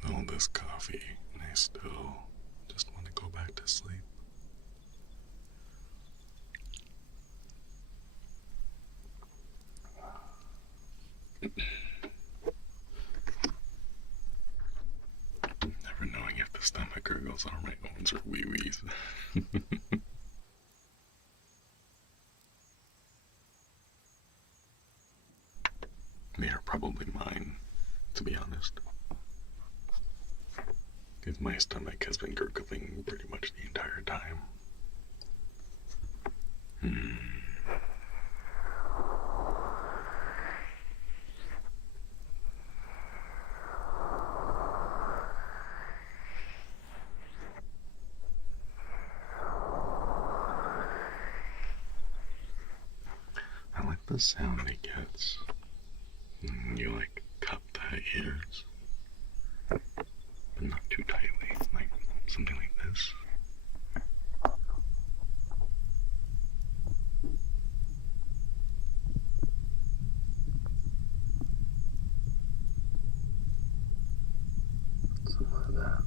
All this coffee, and I still just want to go back to sleep. Never knowing if the stomach gurgles are right ones or wee-wees. They are probably mine, to be honest. If my stomach has been gurgling pretty much the entire time. I like the sound it gets. You like cup the ears, but not too tightly, like something like this. Something like that.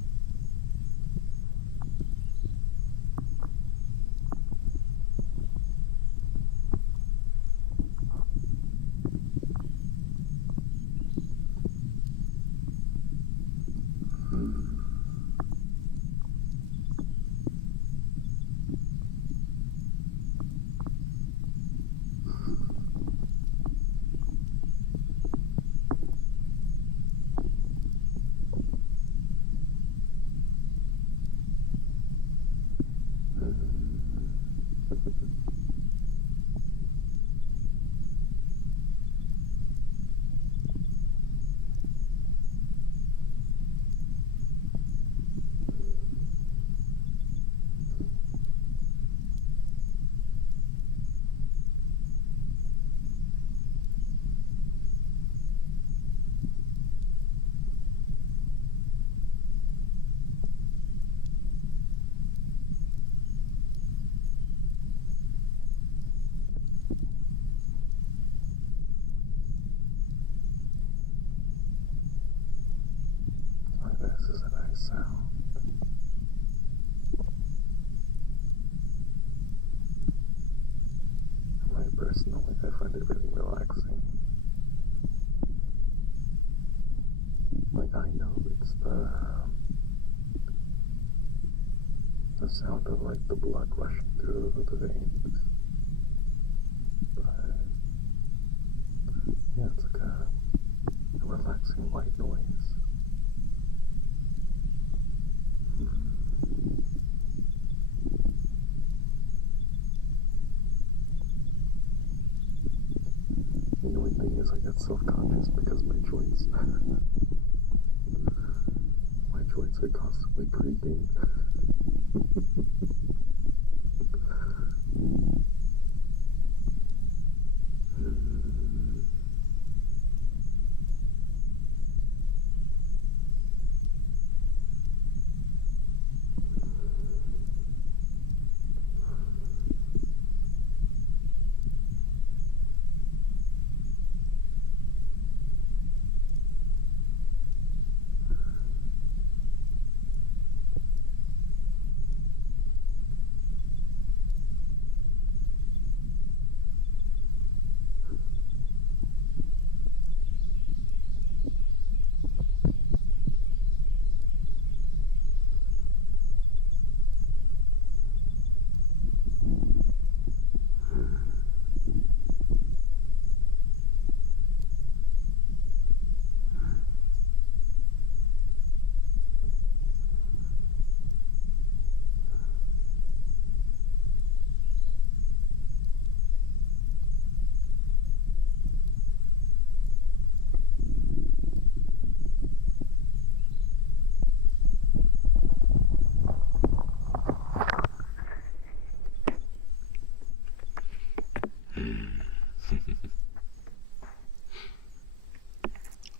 This is a nice sound. Personally, I find it really relaxing. Like, I know it's the sound of like the blood rushing through the veins, but yeah, it's like a relaxing white noise. The only thing is I get self-conscious because my joints are constantly creaking.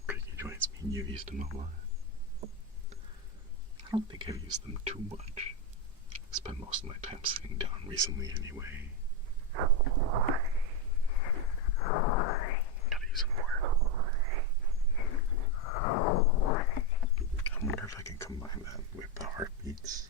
Creaky joints mean you've used them a lot. I don't think I've used them too much. I spend most of my time sitting down recently anyway. Gotta use them more. I wonder if I can combine that with the heartbeats.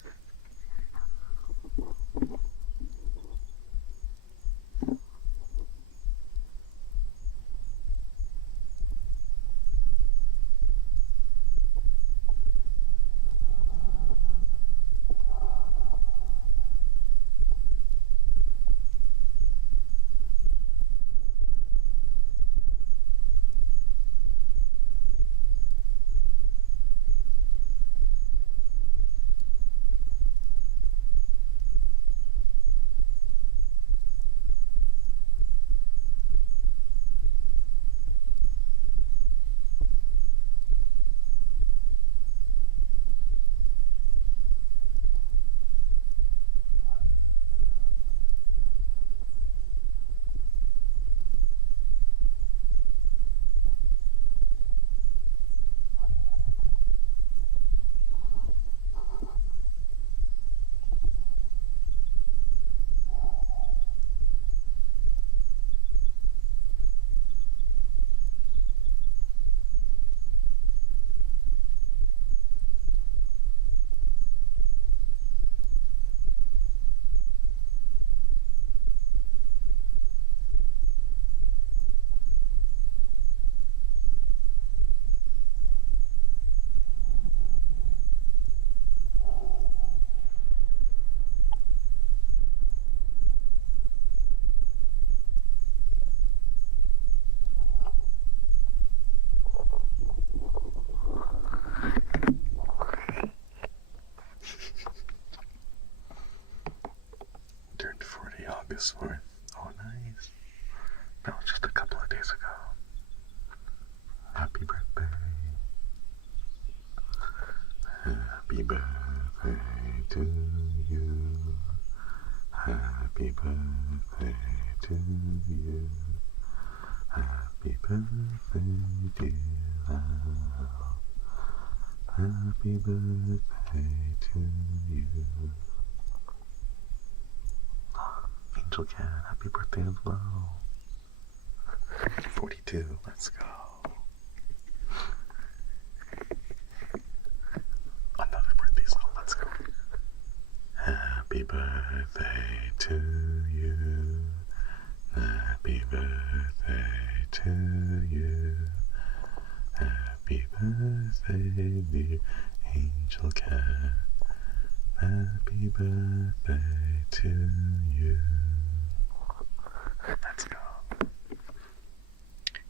Turned 40 August 4th. Oh, nice. That was just a couple of days ago. Happy birthday. Happy birthday to you. Happy birthday to you. Happy birthday, dear Al. Happy birthday to you. Angel Cat, happy birthday as well. 42, let's go. Another birthday song, let's go. Happy birthday to you. Happy birthday to you. Happy birthday, dear Angel Cat. Happy birthday to you. Let's go.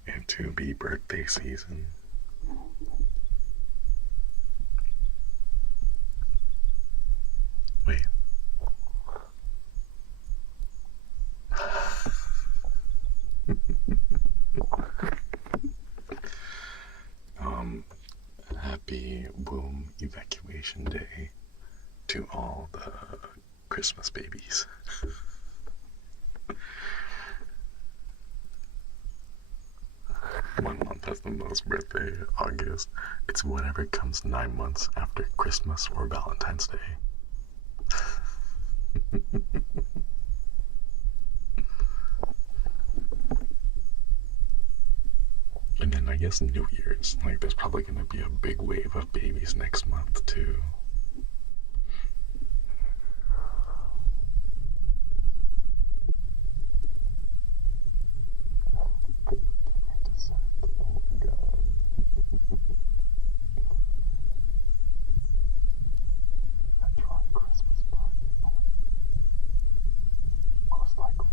And to be birthday season. Wait. Happy womb evacuation day to all the Christmas babies. 1 month has the most birthday, August. It's whatever comes 9 months after Christmas or Valentine's Day. And then I guess New Year's. Like, there's probably going to be a big wave of babies next month, too. Oh my god. A drunk Christmas party. Most likely.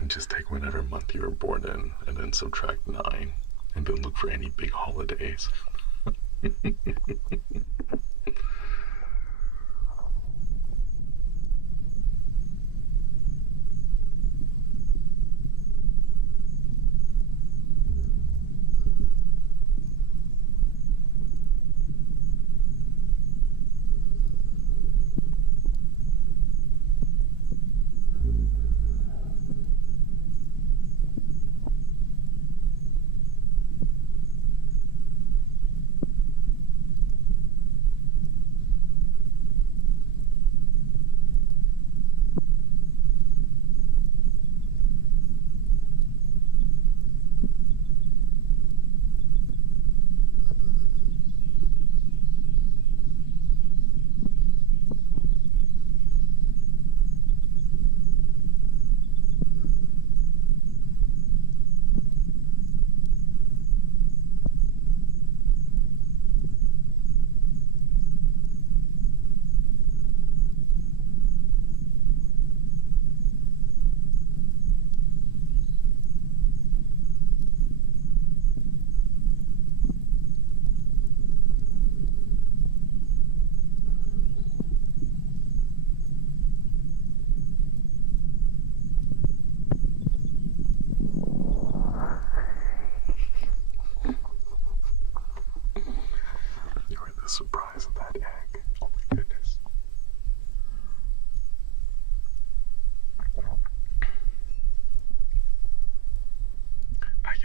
And just take whatever month you were born in and then subtract 9 and then look for any big holidays.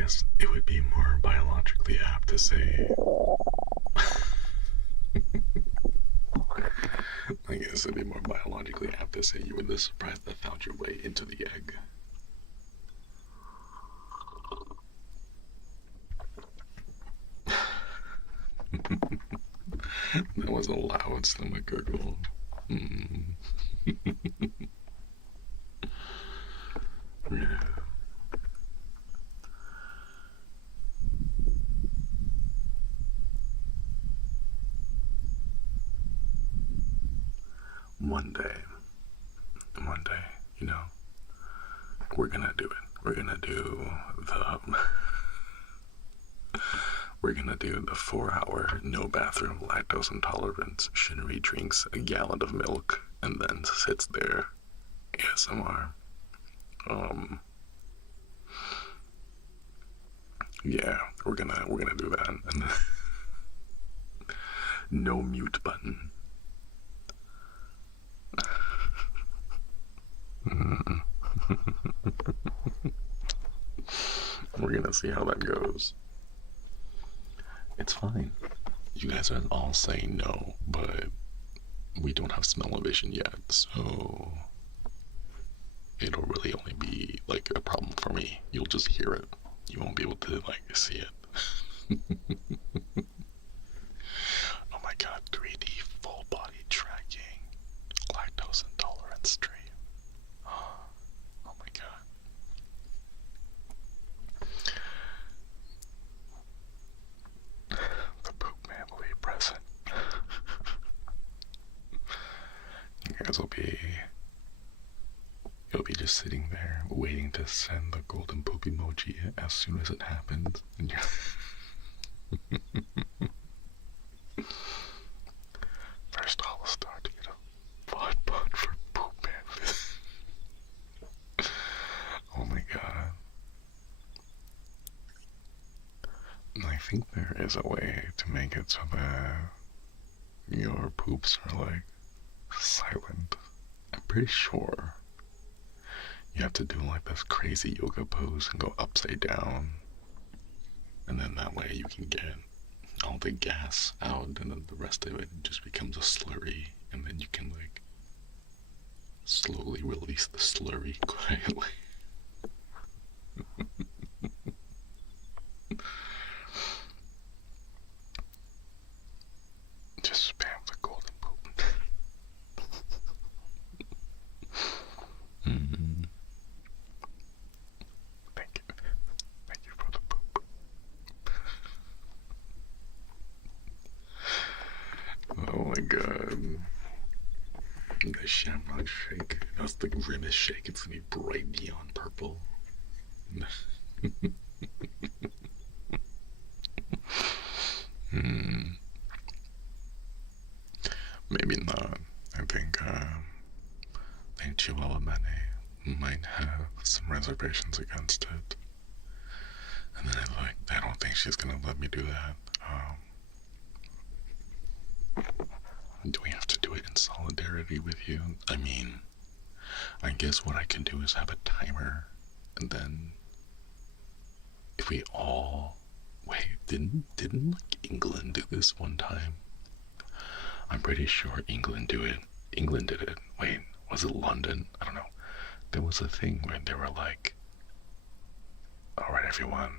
guess it would be more biologically apt to say. I guess it'd be more biologically apt to say you were the surprise that found your way into the egg. That was a loud stomach gurgle. Yeah. One day, you know, we're gonna do it. We're gonna do the 4-hour no bathroom lactose intolerance. Shinri drinks a gallon of milk and then sits there ASMR. Yeah, we're gonna do that. And no mute button. We're gonna see how that goes. It's fine. You guys are all saying no, but we don't have smell-o-vision yet, so it'll really only be like a problem for me. You'll just hear it. You won't be able to like see it. Oh my god, 3D full body tracking, lactose intolerance stream. Oh my god. The poop man will be present. You guys will be, you'll be just sitting there waiting to send the golden poop emoji as soon as it happens. And you're first Holostar to get a butt for poop man. Oh my god. I think there is a way to make it so that your poops are like silent. I'm pretty sure you have to do like this crazy yoga pose and go upside down, and then that way you can get all the gas out, and then the rest of it just becomes a slurry, and then you can like slowly release the slurry quietly. Just spam the golden poop. Thank you. Thank you for the poop. Oh my god. The shamrock shake. That's the grimace shake. It's gonna be bright neon purple. Maybe not. I think Chihuahua Mane might have some reservations against it. And then I don't think she's gonna let me do that. Do we have to do it in solidarity with you? I mean, I guess what I can do is have a timer, and then if we all wait, didn't like England do this one time? I'm pretty sure England did it. Wait, was it London? I don't know. There was a thing where they were like, alright everyone,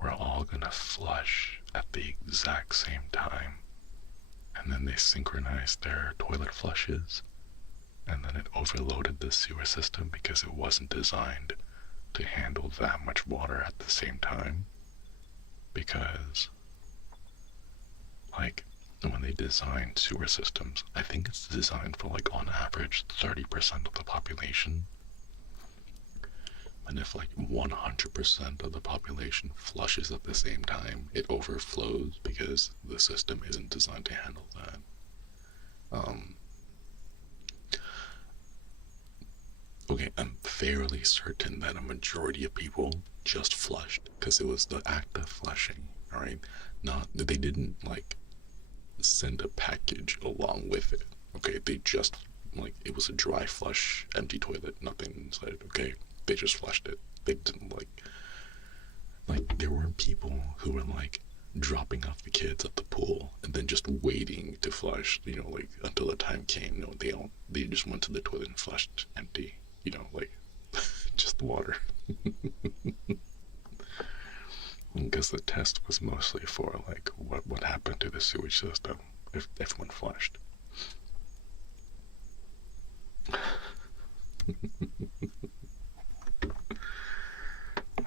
we're all gonna flush at the exact same time. And then they synchronized their toilet flushes, and then it overloaded the sewer system because it wasn't designed to handle that much water at the same time. Because, like, when they design sewer systems, I think it's designed for like on average 30% of the population. And if like 100% of the population flushes at the same time, it overflows because the system isn't designed to handle that. Okay, I'm fairly certain that a majority of people just flushed because it was the act of flushing, alright? They didn't like send a package along with it, okay? They just, like, it was a dry flush, empty toilet, nothing inside, okay? They just flushed it. They didn't like like there weren't people who were like dropping off the kids at the pool and then just waiting to flush, you know, like until the time came. No, they just went to the toilet and flushed empty, you know, like just water. Because the test was mostly for like what happened to the sewage system if everyone flushed.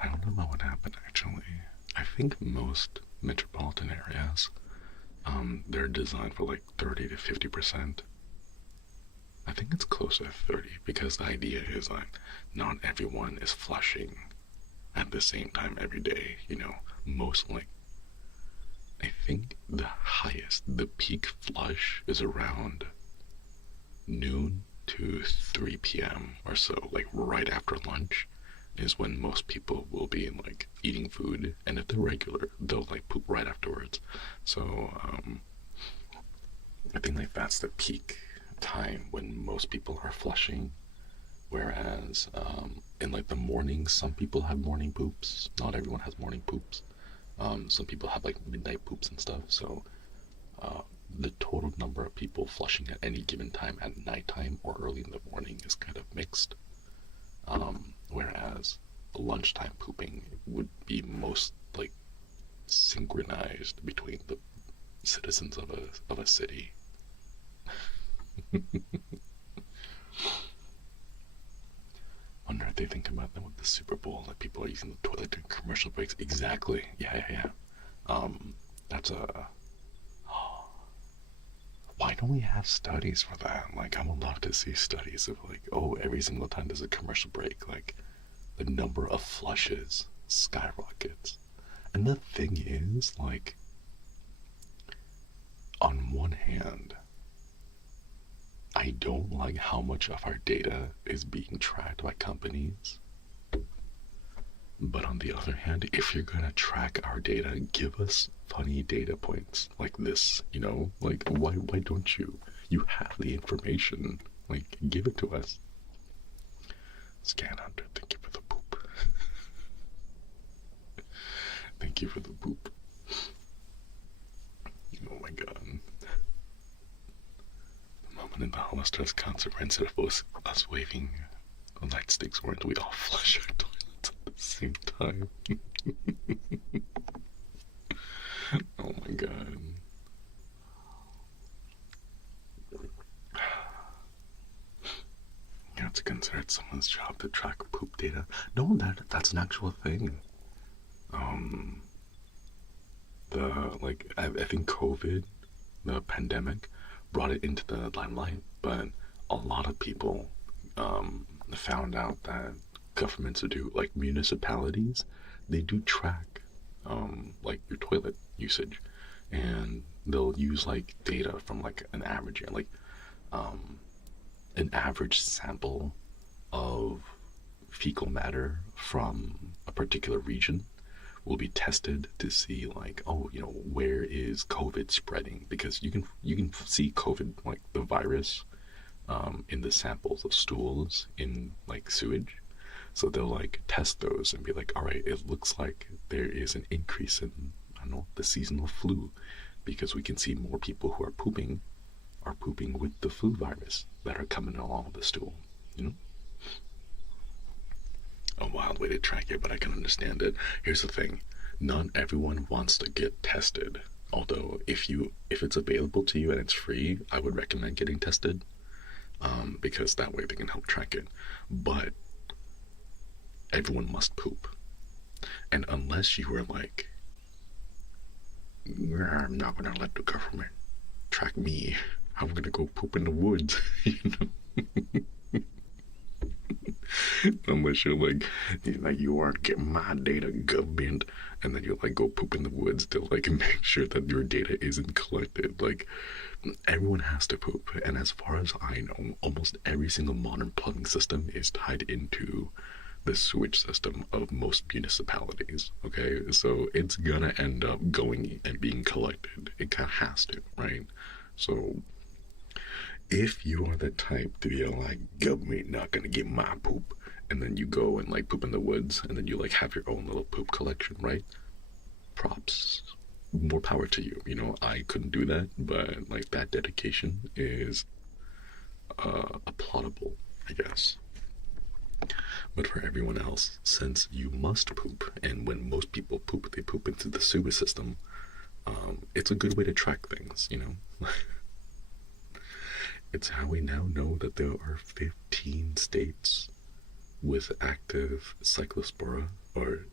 I don't know about what happened actually. I think most metropolitan areas, they're designed for like 30 to 50%. I think it's closer to 30 because the idea is like not everyone is flushing at the same time every day, you know. Most like I think the peak flush is around noon to 3 p.m. or so, like right after lunch is when most people will be like eating food, and if they're regular, they'll like poop right afterwards. So I think like that's the peak time when most people are flushing. Whereas in like the morning, some people have morning poops. Not everyone has morning poops. Some people have like midnight poops and stuff. So the total number of people flushing at any given time at nighttime or early in the morning is kind of mixed. Whereas lunchtime pooping would be most like synchronized between the citizens of a city. Wonder if they think about that with the Super Bowl, like people are using the toilet during commercial breaks. Exactly. Yeah. That's a. Why don't we have studies for that? Like, I would love to see studies of like, oh, every single time there's a commercial break, like the number of flushes skyrockets. And the thing is, like, on one hand, I don't like how much of our data is being tracked by companies. But on the other hand, if you're gonna track our data, give us funny data points like this, you know? Like, why don't you? You have the information. Like, give it to us. Scan Hunter, thank you for the poop. Thank you for the poop. Oh my god. The moment in the HOLOSTARS concert where instead of us waving light sticks, weren't we all flush our toilets at the same time? Oh my god. You have to consider it someone's job to track poop data. No, that's an actual thing. I think COVID, the pandemic, brought it into the limelight, but a lot of people found out that governments do, like municipalities, they do track like your toilet usage, and they'll use like data from like an average, like an average sample of fecal matter from a particular region will be tested to see like, oh, you know, where is COVID spreading, because you can see COVID, like the virus, in the samples of stools in like sewage. So they'll like test those and be like, all right, it looks like there is an increase in, I don't know, the seasonal flu, because we can see more people who are pooping with the flu virus that are coming along with the stool, you know? A wild way to track it, but I can understand it. Here's the thing, not everyone wants to get tested. Although if it's available to you and it's free, I would recommend getting tested, because that way they can help track it. But everyone must poop, and unless you were like, I'm not gonna let the government track me, I'm gonna go poop in the woods, you know. Unless you're like you aren't getting my data, government, and then you like go poop in the woods to like make sure that your data isn't collected. Like, everyone has to poop, and as far as I know, almost every single modern plumbing system is tied into the sewage system of most municipalities. Okay, so it's gonna end up going and being collected. It kind of has to, right? So if you are the type to be like, government not gonna get my poop, and then you go and like poop in the woods, and then you like have your own little poop collection, right? Props, more power to you. You know, I couldn't do that, but like that dedication is applaudable, I guess. But for everyone else, since you must poop, and when most people poop, they poop into the sewer system, it's a good way to track things, you know? It's how we now know that there are 15 states with active cyclospora, or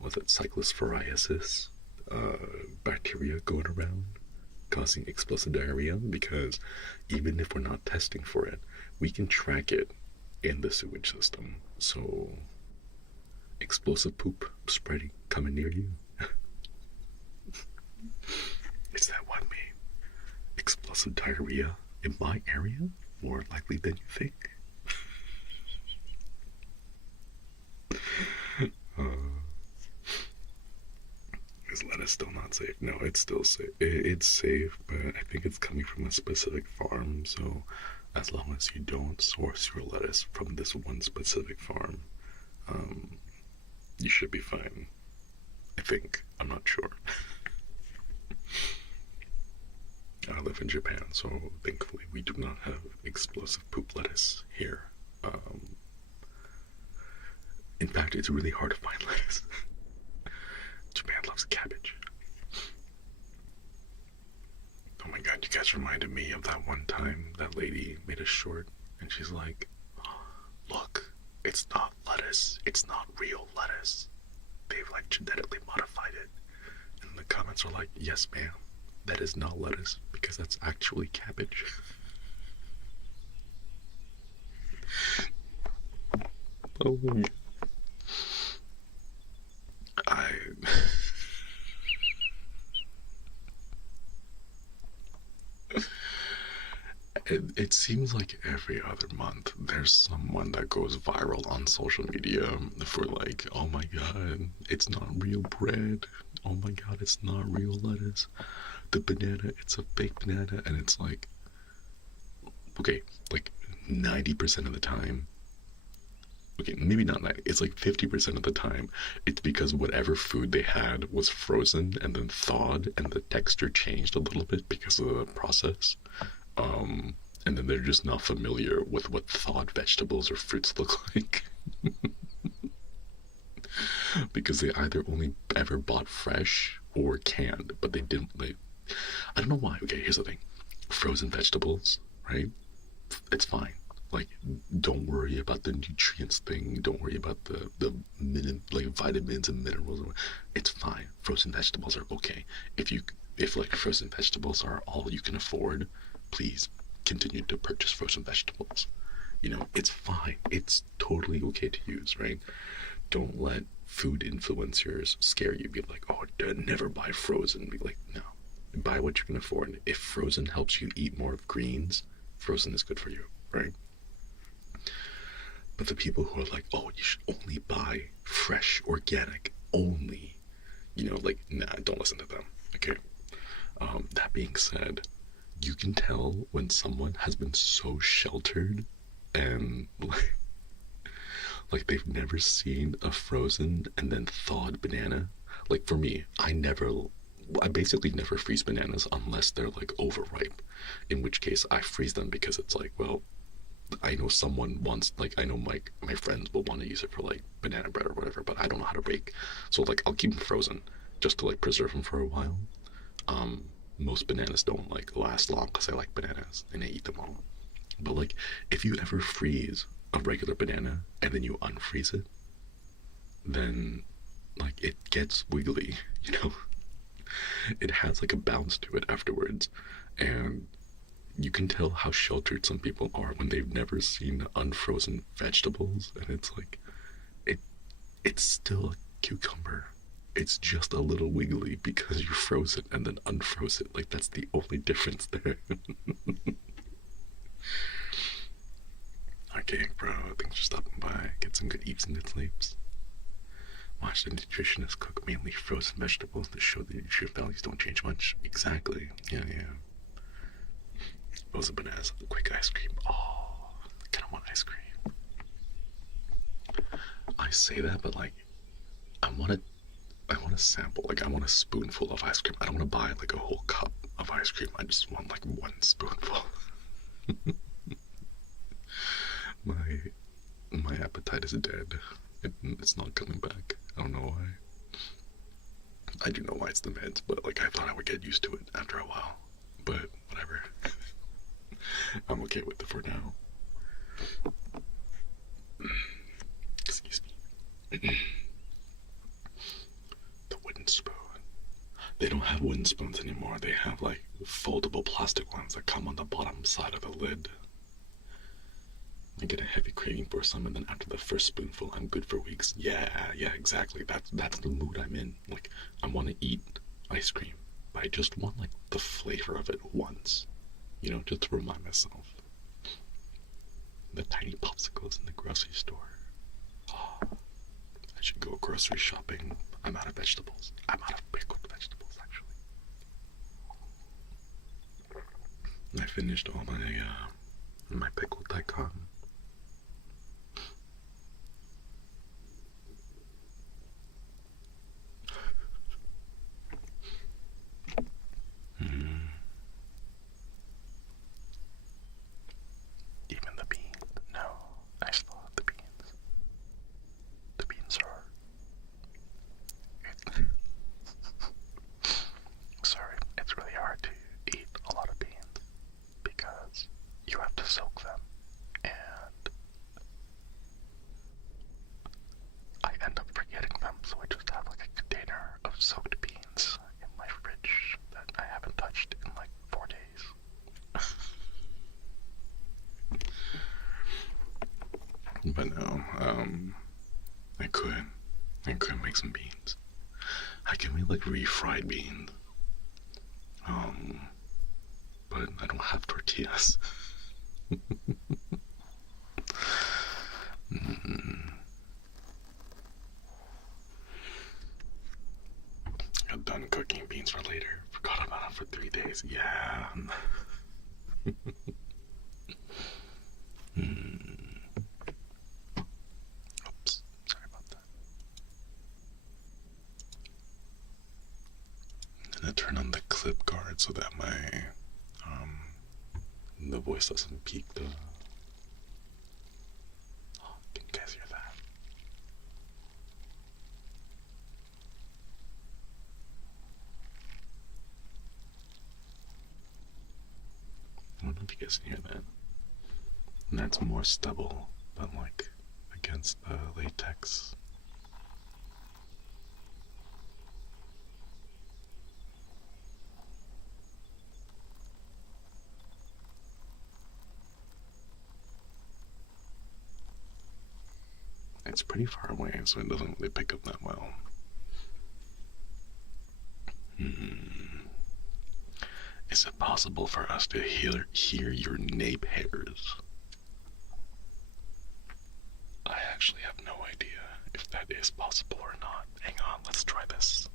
was it cyclosporiasis bacteria going around causing explosive diarrhea, because even if we're not testing for it, we can track it in the sewage system. So explosive poop spreading coming near you. Is that what made explosive diarrhea in my area more likely than you think? Is lettuce still not safe? No, it's still safe. It's safe, but I think it's coming from a specific farm. So as long as you don't source your lettuce from this one specific farm, you should be fine. I think. I'm not sure. I live in Japan, so thankfully we do not have explosive poop lettuce here. In fact, it's really hard to find lettuce. Japan loves cabbage. Oh my god, you guys reminded me of that one time that lady made a short and she's like, look, it's not lettuce, it's not real lettuce. They've like genetically modified it. And the comments are like, yes ma'am, that is not lettuce because that's actually cabbage. Oh my god. It seems like every other month there's someone that goes viral on social media for like, oh my god, it's not real bread. Oh my god, it's not real lettuce. The banana, it's a fake banana. And it's like, okay, like 90% of the time, okay, maybe not 90, it's like 50% of the time, it's because whatever food they had was frozen and then thawed and the texture changed a little bit because of the process. And then they're just not familiar with what thawed vegetables or fruits look like. Because they either only ever bought fresh or canned, but they didn't, like, I don't know why. Okay, here's the thing. Frozen vegetables, right? It's fine. Like, don't worry about the nutrients thing. Don't worry about the like vitamins and minerals. It's fine. Frozen vegetables are okay. If like frozen vegetables are all you can afford, please continue to purchase frozen vegetables. You know, it's fine. It's totally okay to use, right? Don't let food influencers scare you. Be like, oh, never buy frozen. Be like, no, buy what you can afford. If frozen helps you eat more of greens, frozen is good for you, right? But the people who are like, oh, you should only buy fresh, organic, only, you know, like, nah, don't listen to them, okay? That being said, you can tell when someone has been so sheltered and like they've never seen a frozen and then thawed banana. Like for me, I basically never freeze bananas unless they're like overripe, in which case I freeze them because it's like, well, I know someone wants, like, I know my friends will want to use it for like banana bread or whatever, but I don't know how to bake, so like I'll keep them frozen just to like preserve them for a while. Most bananas don't like last long because I like bananas and I eat them all. But like, if you ever freeze a regular banana and then you unfreeze it, then like it gets wiggly, you know? It has like a bounce to it afterwards, and you can tell how sheltered some people are when they've never seen unfrozen vegetables, and it's like, it's still a cucumber. It's just a little wiggly because you froze it and then unfroze it. Like, that's the only difference there. Okay, bro, thanks for stopping by. Get some good eats and good sleeps. Watch the nutritionist cook mainly frozen vegetables to show the nutrient values don't change much. Exactly. Yeah. Frozen bananas, the quick ice cream. Oh, I kind of want ice cream. I say that, but like, I want to sample. Like, I want a spoonful of ice cream. I don't want to buy like a whole cup of ice cream. I just want like one spoonful. My appetite is dead. It's not coming back. I don't know why. I do know why it's the meds, but like I thought I would get used to it after a while. But whatever. I'm okay with it for now. Excuse me. The wooden spoon. They don't have wooden spoons anymore. They have like foldable plastic ones that come on the bottom side of the lid. I get a heavy craving for some, and then after the first spoonful, I'm good for weeks. Yeah, exactly. That's the mood I'm in. Like, I want to eat ice cream, but I just want like the flavor of it once, you know, just to remind myself. The tiny popsicles in the grocery store. Oh, I should go grocery shopping. I'm out of vegetables. I'm out of pickled vegetables, actually. I finished all my pickled daikon. Even the beans. No, I still have the beans. The beans are. Sorry, it's really hard to eat a lot of beans because you have to soak them, and I end up forgetting them, so I just have like a container of soaked beans in my fridge that I haven't touched in like 4 days. But no, I could make some beans. I can make like refried beans. But I don't have tortillas. Got done cooking beans for later. Forgot about them for 3 days. Yeah. Oops, sorry about that. And I turn on the clip guard so that the voice doesn't peak the. Oh, can you guys hear that? I don't know if you guys can hear that. And that's more stubble than like against the latex. It's pretty far away, so it doesn't really pick up that well. Is it possible for us to hear your nape hairs? I actually have no idea if that is possible or not. Hang on, let's try this.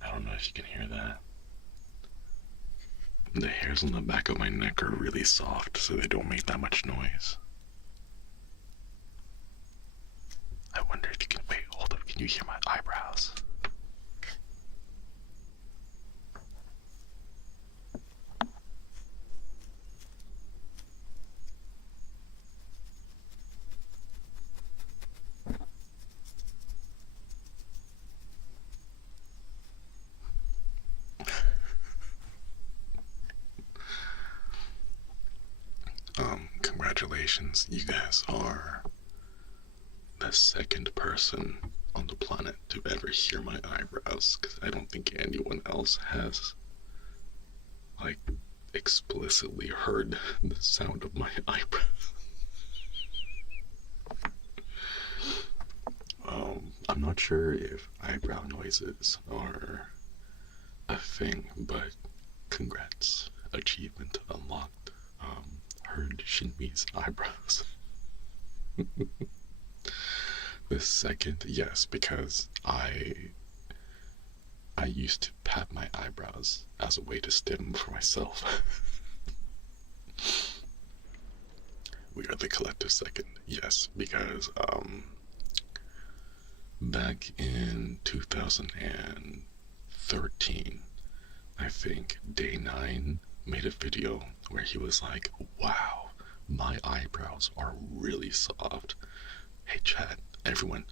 I don't know if you can hear that. The hairs on the back of my neck are really soft, so they don't make that much noise. I wonder if you can. Wait, hold up. Can you hear my eyebrows? Congratulations, you guys are the second person on the planet to ever hear my eyebrows, because I don't think anyone else has, like, explicitly heard the sound of my eyebrows. I'm not sure if eyebrow noises are a thing, but congrats, achievement unlocked. Heard Shinri's eyebrows. The second, yes, because I used to pat my eyebrows as a way to stim for myself. We are the collective second, yes, because back in 2013, I think Day 9 made a video where he was like, wow, my eyebrows are really soft. Hey chat, everyone,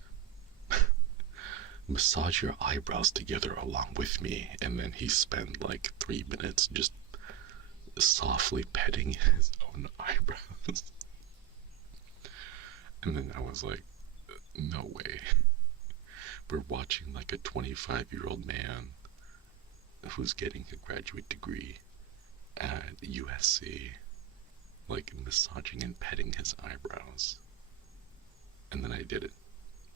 massage your eyebrows together along with me. And then he spent like 3 minutes just softly petting his own eyebrows. And then I was like, no way. We're watching like a 25-year-old man who's getting a graduate degree at USC, like massaging and petting his eyebrows. And then I did it.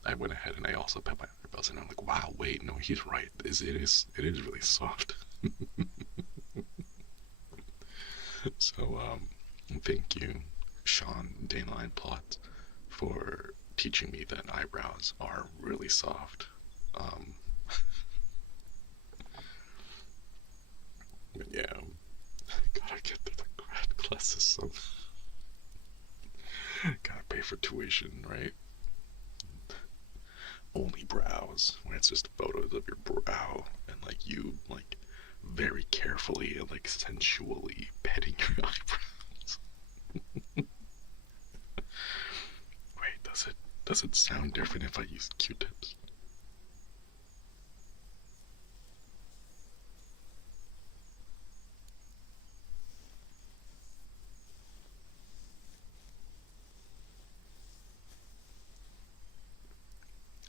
I went ahead and I also pet my eyebrows, and I'm like, wow, wait, no, he's right. It is really soft. So, thank you, Sean Dayline Plot, for teaching me that eyebrows are really soft. But yeah, gotta get to the grad classes somehow. Gotta pay for tuition, right? Only brows, where it's just photos of your brow and like you like very carefully and like sensually petting your eyebrows. Wait, does it sound different if I use Q-tips?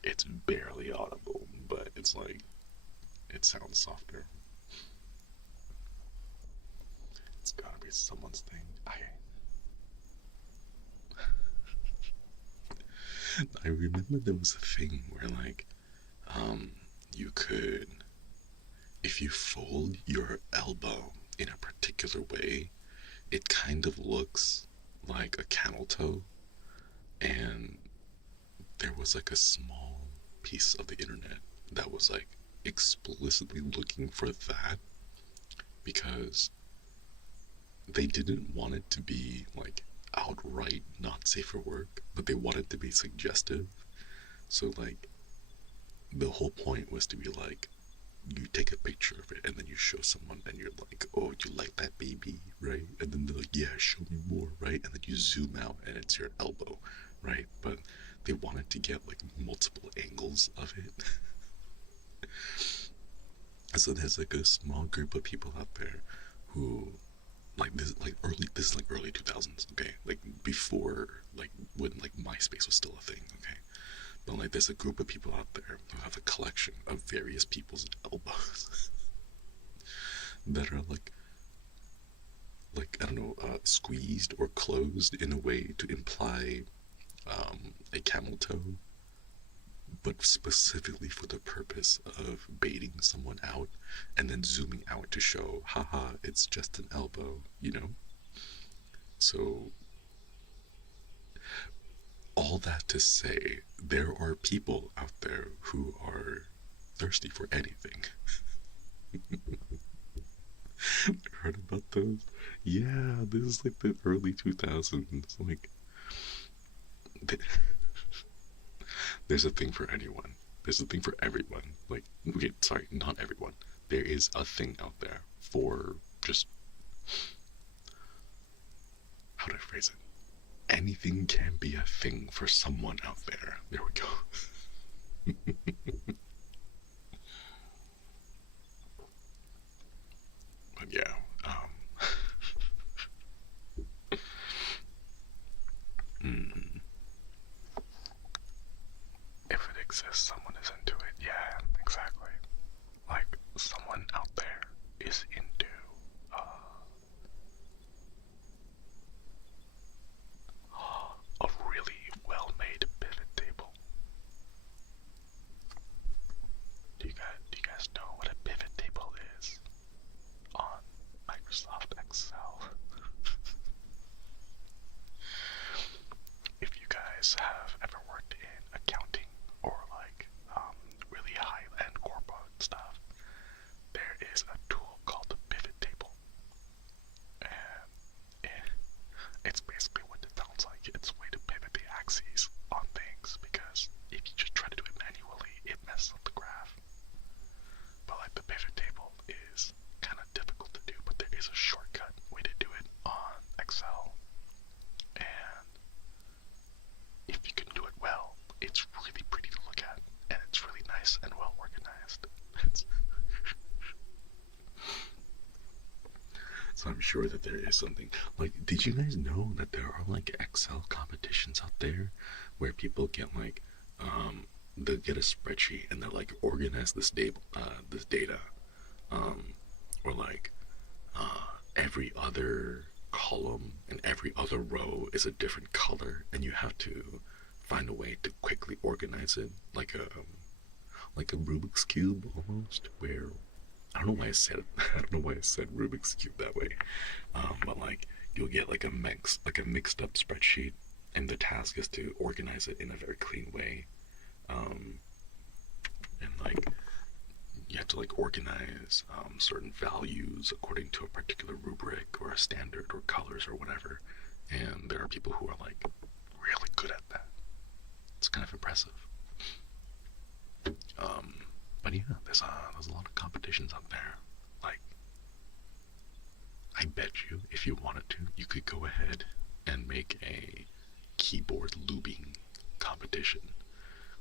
It's barely audible, but it's like, it sounds softer. It's gotta be someone's thing. I remember there was a thing where like, you could, if you fold your elbow in a particular way, it kind of looks like a camel toe, and there was like a small piece of the internet that was like explicitly looking for that because they didn't want it to be like outright not safe for work, but they wanted to be suggestive. So like the whole point was to be like, you take a picture of it and then you show someone and you're like, oh, you like that baby, right? And then they're like, yeah, show me more, right? And then you zoom out and it's your elbow, right? But they wanted to get like multiple angles of it. So there's like a small group of people out there who like this is like early 2000s, okay? Like before, like when like MySpace was still a thing, okay? But like there's a group of people out there who have a collection of various people's elbows that are like I don't know, squeezed or closed in a way to imply a camel toe, but specifically for the purpose of baiting someone out and then zooming out to show, haha, it's just an elbow, you know? So all that to say, there are people out there who are thirsty for anything. Heard about those? Yeah, this is like the early 2000s. Like, there's a thing for anyone. There's a thing for everyone. Like, okay, sorry, not everyone. There is a thing out there for just, how do I phrase it? Anything can be a thing for someone out there. There we go. But yeah, if it exists, someone is kind of difficult to do, but there is a shortcut way to do it on Excel. And if you can do it well, it's really pretty to look at, and it's really nice and well organized. So I'm sure that there is something. Like, did you guys know that there are like Excel competitions out there where people get like, they'll get a spreadsheet and they'll like organize this data, or like, every other column and every other row is a different color, and you have to find a way to quickly organize it, like a Rubik's cube almost, where I don't know why I said it. I don't know why I said Rubik's cube that way. But like you'll get like a mixed up spreadsheet, and the task is to organize it in a very clean way. And like you have to like organize certain values according to a particular rubric or a standard or colors or whatever. And there are people who are like really good at that. It's kind of impressive. But yeah, there's a lot of competitions out there. Like, I bet you, if you wanted to, you could go ahead and make a keyboard lubing competition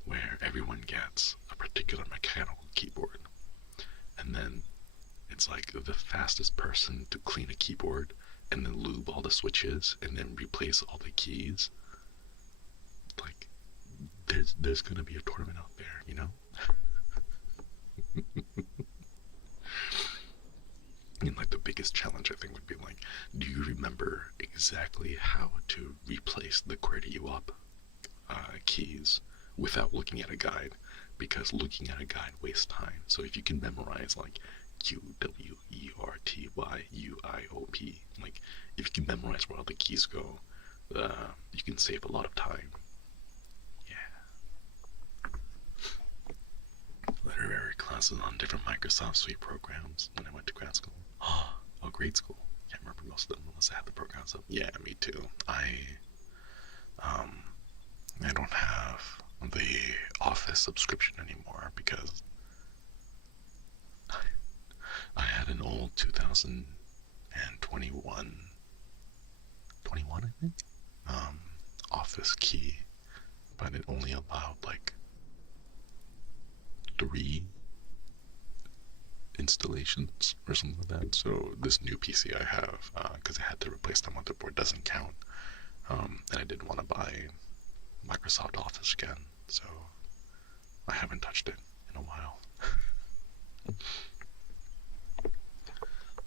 where everyone gets a particular mechanical keyboard, and then it's like the fastest person to clean a keyboard and then lube all the switches and then replace all the keys. Like, there's gonna be a tournament out there, you know? And like the biggest challenge I think would be like, do you remember exactly how to replace the QWERTY UP keys without looking at a guide? Because looking at a guide wastes time. So if you can memorize like QWERTYUIOP, like if you can memorize where all the keys go, you can save a lot of time. Literary classes on different Microsoft Suite programs when I went to grad school. Oh, grade school. Can't remember most of them unless I had the programs up. Yeah, me too. I don't have the Office subscription anymore because I had an old 2021, I think, Office key, but it only allowed like 3 installations or something like that. So this new PC I have, because I had to replace the motherboard, doesn't count. And I didn't want to buy Microsoft Office again, so I haven't touched it in a while.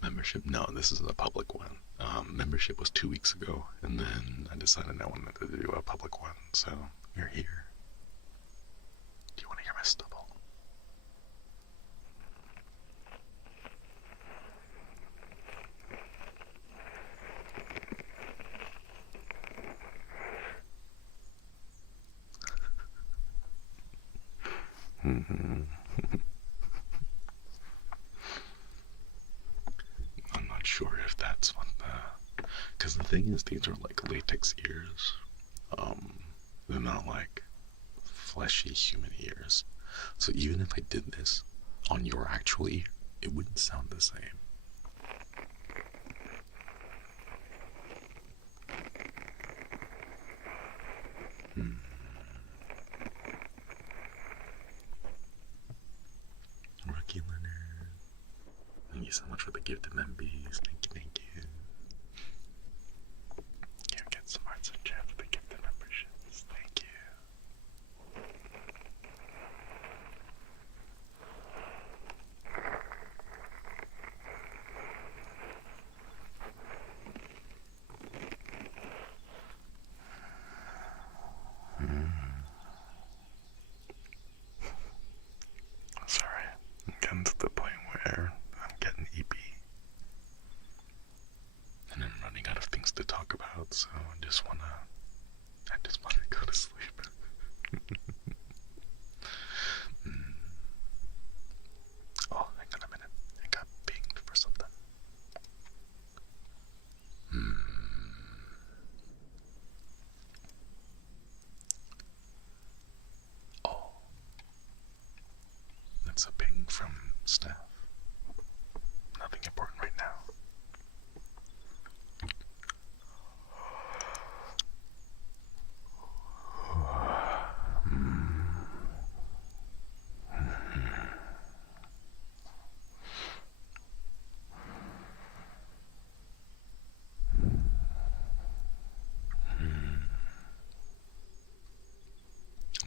Membership? No, this is a public one. Membership was 2 weeks ago, and then I decided I wanted to do a public one, so you're here. Do you want to hear my stubble? I'm not sure if that's what because the thing is, these are like latex ears. They're not like fleshy human ears. So even if I did this on your actual ear, it wouldn't sound the same. Rookie Leonard, thank you so much for the gift of MBs. Thank you. You get some arts and chat for the gift of memberships. Thank you. Sorry, I'm getting to the point where I'm getting EP. And I'm running out of things to talk about, so I just wanna go to sleep. Oh, hang on a minute. I got pinged for something. Oh. That's a ping from staff. nothing important right now.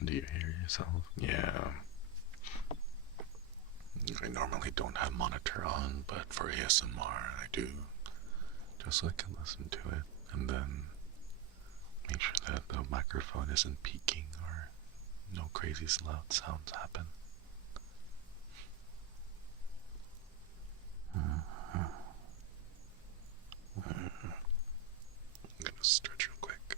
Do you hear yourself? Yeah. I normally don't have monitor on, but for ASMR I do. Just so I can listen to it and then make sure that the microphone isn't peaking or no crazy loud sounds happen. I'm gonna stretch real quick.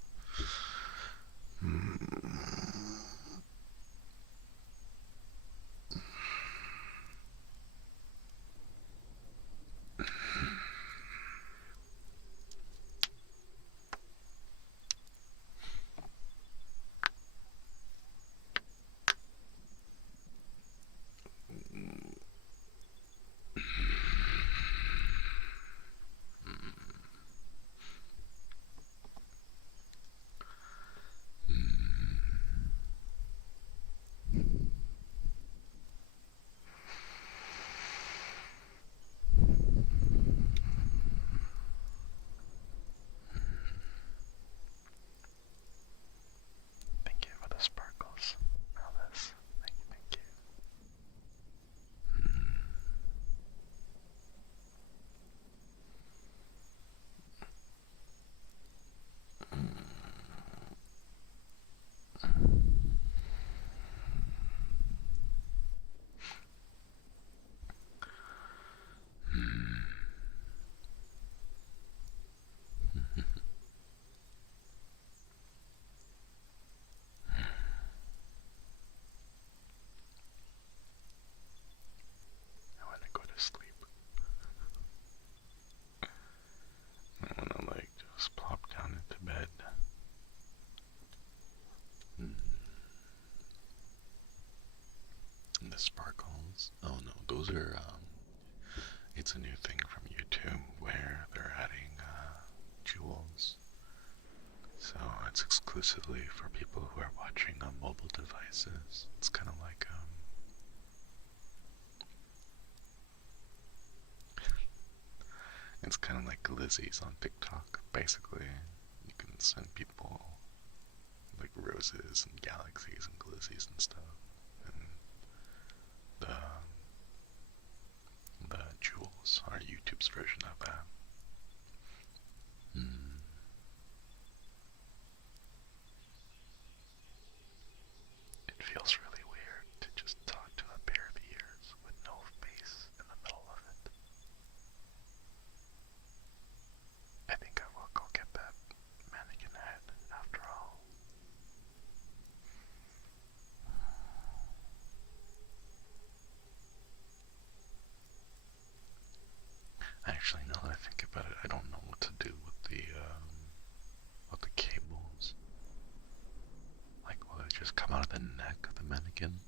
Thank you for the sparkles, Alice. Thank you, thank you. I want to go to sleep. I want to just plop down into bed. And the sparkles. Oh no, those are it's a new thing from YouTube where they're adding jewels. So it's exclusively for people who are watching on mobile devices. It's kind of like it's kind of like glizzies on TikTok. Basically, you can send people like roses and galaxies and glizzies and stuff, and the jewels are YouTube's version of that. It feels really weird to just talk to a pair of ears with no face in the middle of it. I think I will go get that mannequin head after all. Actually, now that I think about it, I don't know what to do with the cables. Like, will it just come out of the neck of the mannequin?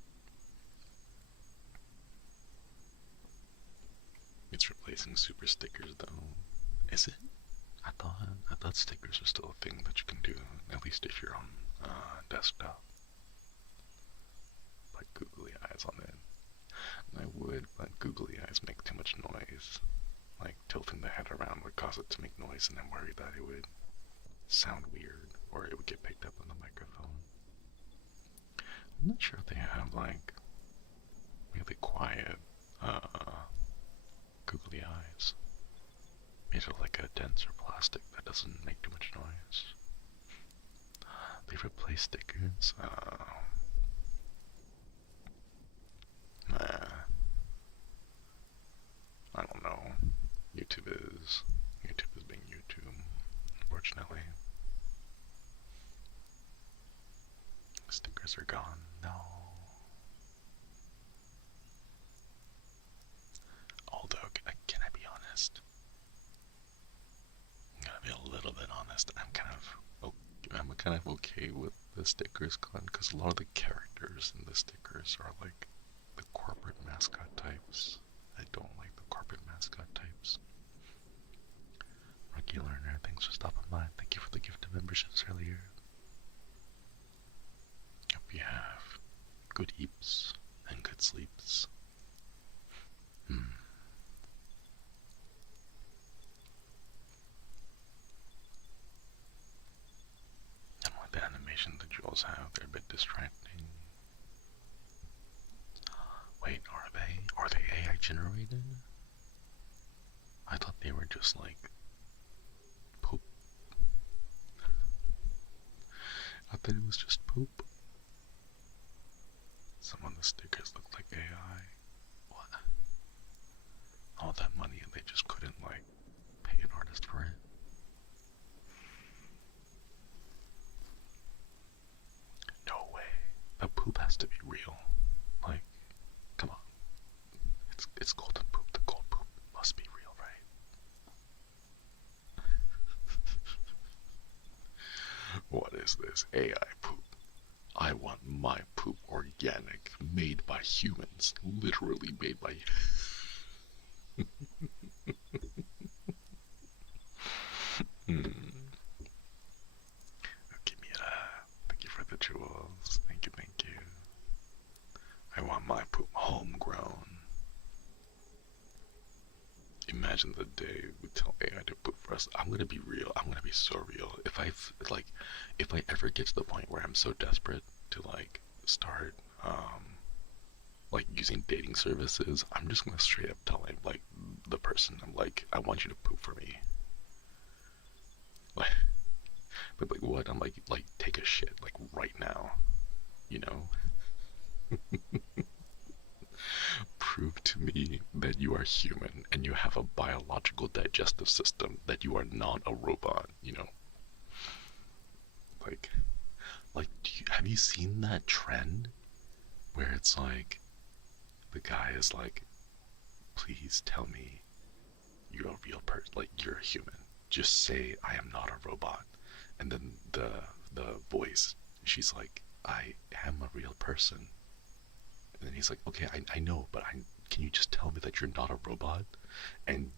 It's replacing super stickers, though. Is it? I thought stickers are still a thing that you can do, at least if you're on desktop. Like googly eyes on it. I would, but googly eyes make too much noise. Like tilting the head around would cause it to make noise, and I'm worried that it would sound weird or it would get picked up on the microphone. I'm not sure if they have like really quiet googly eyes made of like a denser plastic that doesn't make too much noise. They replace stickers. I don't know. YouTube is being YouTube, unfortunately. Stickers are gone. No. Although, can I be honest? I'm gonna be a little bit honest. I'm kind of okay with the stickers gone because a lot of the characters in the stickers are like the corporate mascot types, I don't like the corporate mascot types. Rookie Learner, thanks for stopping by. Thank you for the gift of memberships earlier. Hope you have good eats and good sleeps. And with the animation the jewels have, they're a bit distracting. Wait, are they AI generated? I thought they were just like poop. I thought it was just poop. Some of the stickers look like AI. What? All that money and they just couldn't like pay an artist for it. No way. The poop has to be real. Like, come on. It's golden poop. The gold poop must be real, right? What is this? AI poop. I want my poop organic, made by humans, literally made by. Give me that. Thank you for the jewels. Thank you, thank you. I want my poop homegrown. Imagine the day we tell AI to poop for us. I'm gonna be real. I'm gonna be so real. If I ever get to the point where I'm so desperate to like start like using dating services, I'm just gonna straight up tell him, like, the person, I'm like, I want you to poop for me. Like, but like what? I'm like take a shit like right now, you know? Prove to me that you are human and you have a biological digestive system, that you are not a robot, you know? Like, have you seen that trend where it's like, the guy is like, please tell me you're a real person, like you're a human. Just say I am not a robot. And then the voice, she's like, I am a real person. And then he's like, okay, I know, but can you just tell me that you're not a robot? And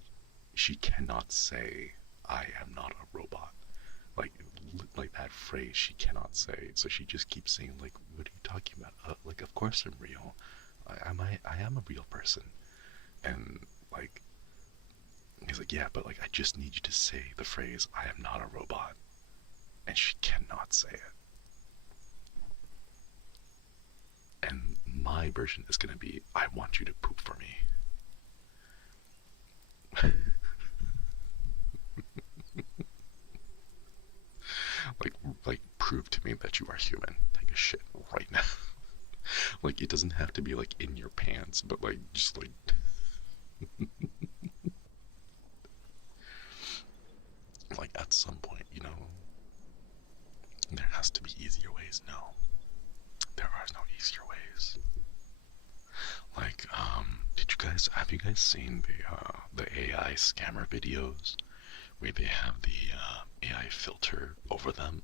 she cannot say, I am not a robot. Like that phrase she cannot say. So she just keeps saying, like, what are you talking about? Like, of course I'm real. I am a real person. And like, he's like, yeah, but like, I just need you to say the phrase, I am not a robot. And she cannot say it. And my version is gonna be, I want you to poop for me. like prove to me that you are human. Take a shit right now. Like, it doesn't have to be like in your pants, but like just like like at some point, you know, there has to be easier ways. No, there are no easier ways. Like, have you guys seen the AI scammer videos where they have the AI filter over them,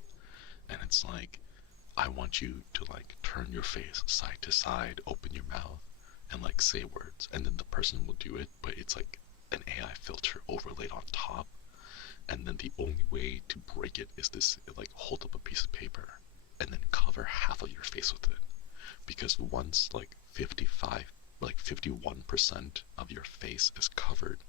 and it's like, I want you to like turn your face side to side, open your mouth, and like say words, and then the person will do it, but it's like an AI filter overlaid on top, and then the only way to break it is this, like, hold up a piece of paper and then cover half of your face with it, because once like 51% of your face is covered,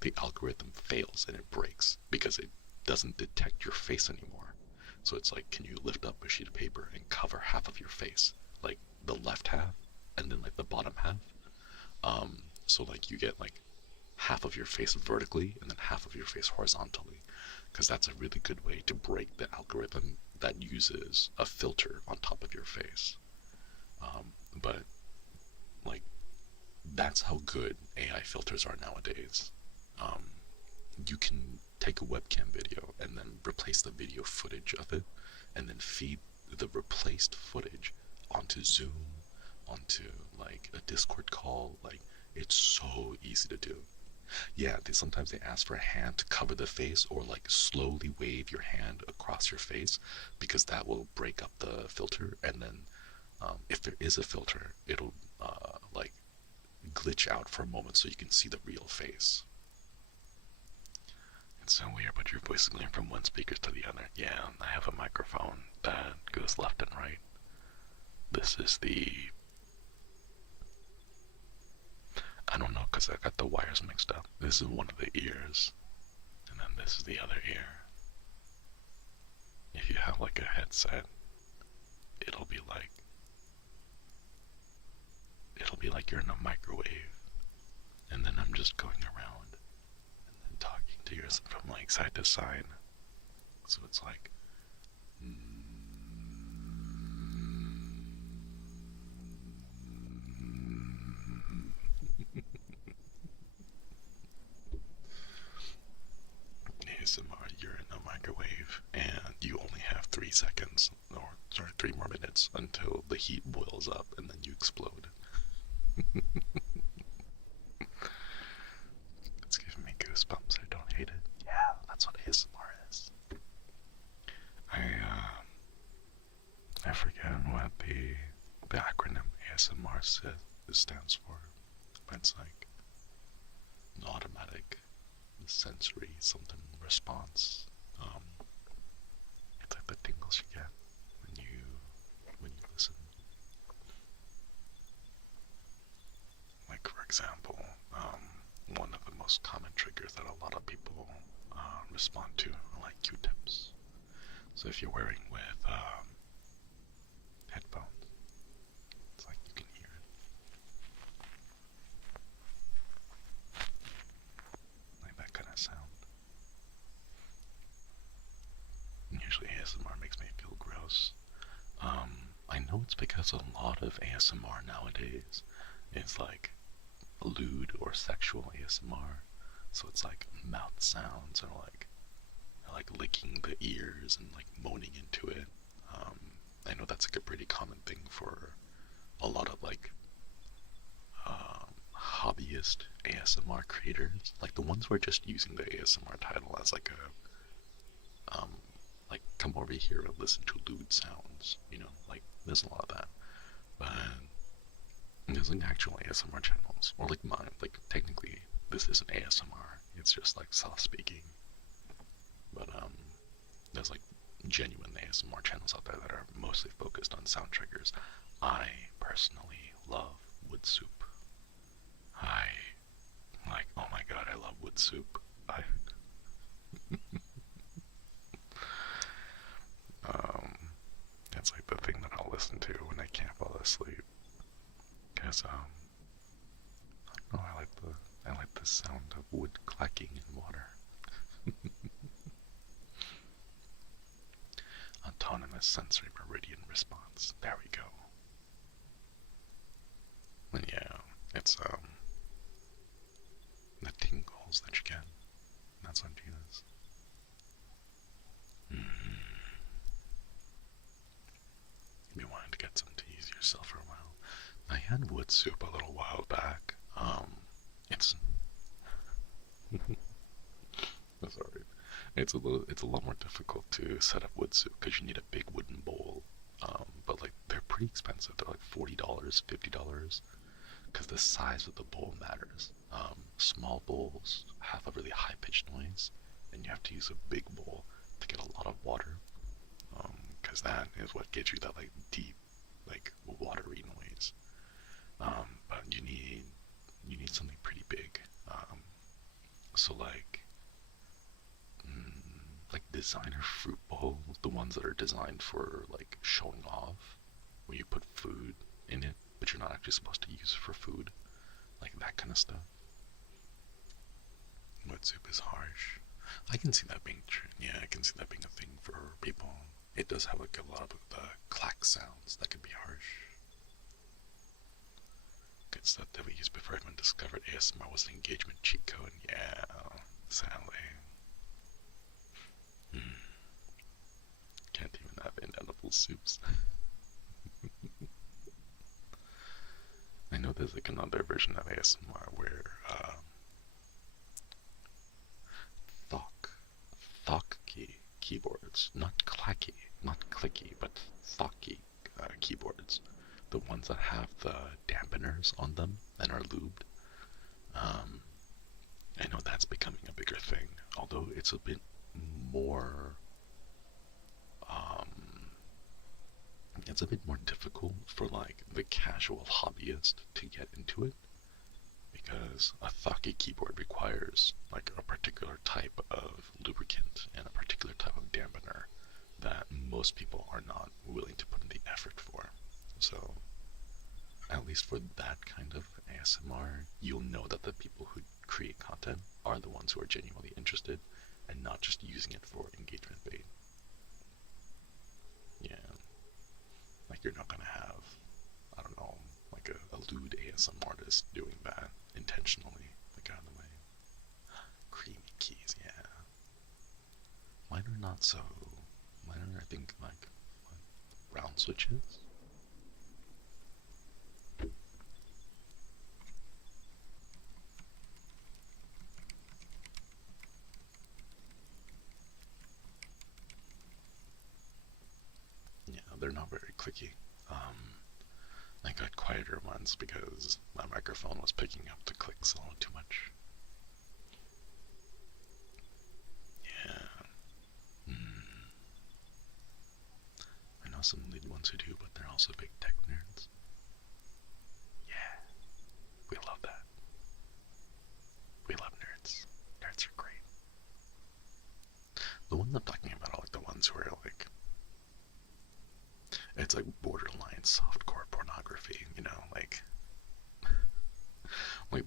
the algorithm fails and it breaks because it doesn't detect your face anymore. So it's like, can you lift up a sheet of paper and cover half of your face, like the left half and then like the bottom half? So like you get like half of your face vertically and then half of your face horizontally, because that's a really good way to break the algorithm that uses a filter on top of your face. But like, that's how good AI filters are nowadays. You can take a webcam video and then replace the video footage of it, and then feed the replaced footage onto Zoom, onto like a Discord call. Like, it's so easy to do. Yeah, sometimes they ask for a hand to cover the face, or like slowly wave your hand across your face, because that will break up the filter. And then if there is a filter, it'll like glitch out for a moment so you can see the real face. It's so weird, but your voice is going from one speaker to the other. Yeah, I have a microphone that goes left and right. This is the... I don't know because I got the wires mixed up. This is one of the ears, and then this is the other ear. If you have like a headset, it'll be like you're in a microwave, and then I'm just going around and then talking to yours from like side to side. So it's like ASMR, you're in a microwave and you only have 3 seconds, or sorry, 3 more minutes until the heat boils up and then you explode. It's giving me goosebumps. I don't hate it. Yeah, that's what ASMR is. I forget what the acronym ASMR stands for, but it's like an automatic sensory something response. It's like the tingles you get when you listen. Like for example, one of the most common triggers that a lot of people respond to are like Q-tips. So if you're wearing with headphones, it's like you can hear it. Like that kind of sound. And usually ASMR makes me feel gross. I know it's because a lot of ASMR nowadays is like lewd or sexual ASMR. So it's like mouth sounds or like licking the ears and like moaning into it. I know that's like a pretty common thing for a lot of like hobbyist ASMR creators, like the ones who are just using the ASMR title as like a like come over here and listen to lewd sounds, you know, like there's a lot of that. But there's like actual ASMR channels, or like mine, like technically this isn't ASMR, it's just like soft speaking. But there's like genuine ASMR channels out there that are mostly focused on sound triggers. I personally love wood soup. Oh my god, I love wood soup. It's like the thing that I'll listen to when I can't fall asleep. Cause I don't know, I like the sound of wood clacking in water. Autonomous sensory meridian response. There we go. And yeah, it's the tingles that you get. That's what it is. You've been wanting to get some to use yourself for a while. I had wood soup a little while back. It's sorry. It's a lot more difficult to set up wood soup because you need a big wooden bowl. But like they're pretty expensive. They're like $40, $50, because the size of the bowl matters. Small bowls have a really high-pitched noise, and you have to use a big bowl to get a lot of water. Because that is what gives you that like deep, like watery noise. But you need something pretty big. So like designer fruit bowls, the ones that are designed for like showing off, where you put food in it, but you're not actually supposed to use it for food, like that kind of stuff. Wood soup is harsh. I can see that being true. Yeah, I can see that being a thing for people. It does have like a lot of the clack sounds that can be harsh. Good stuff that we used before everyone discovered ASMR was an engagement cheat code. Yeah, sadly. Can't even have inedible soups. I know there's like another version of ASMR where Thocky keyboards, not clacky, not clicky, but thocky keyboards, the ones that have the dampeners on them and are lubed, Um, I know that's becoming a bigger thing, although it's a bit more, um, it's a bit more difficult for like the casual hobbyist to get into it, because a Thaki keyboard requires like a particular type of lubricant and a particular type of dampener that most people are not willing to put in the effort for. So at least for that kind of ASMR, you'll know that the people who create content are the ones who are genuinely interested and not just using it for engagement bait. Yeah. Like you're not gonna have, I don't know, like a lewd ASMR artist doing that intentionally. Like out of the way. Creamy keys, yeah. Mine are not so. Mine are, I think, like, what, round switches? Yeah, they're not very clicky. I got quieter ones because my microphone was picking up the clicks a little too much. Yeah. I know some lead ones who do, but they're also big tech nerds. Yeah, we love that. We love nerds. Nerds are great. The ones I'm talking about are like the ones who are like, it's like borderline softcore pornography, you know, like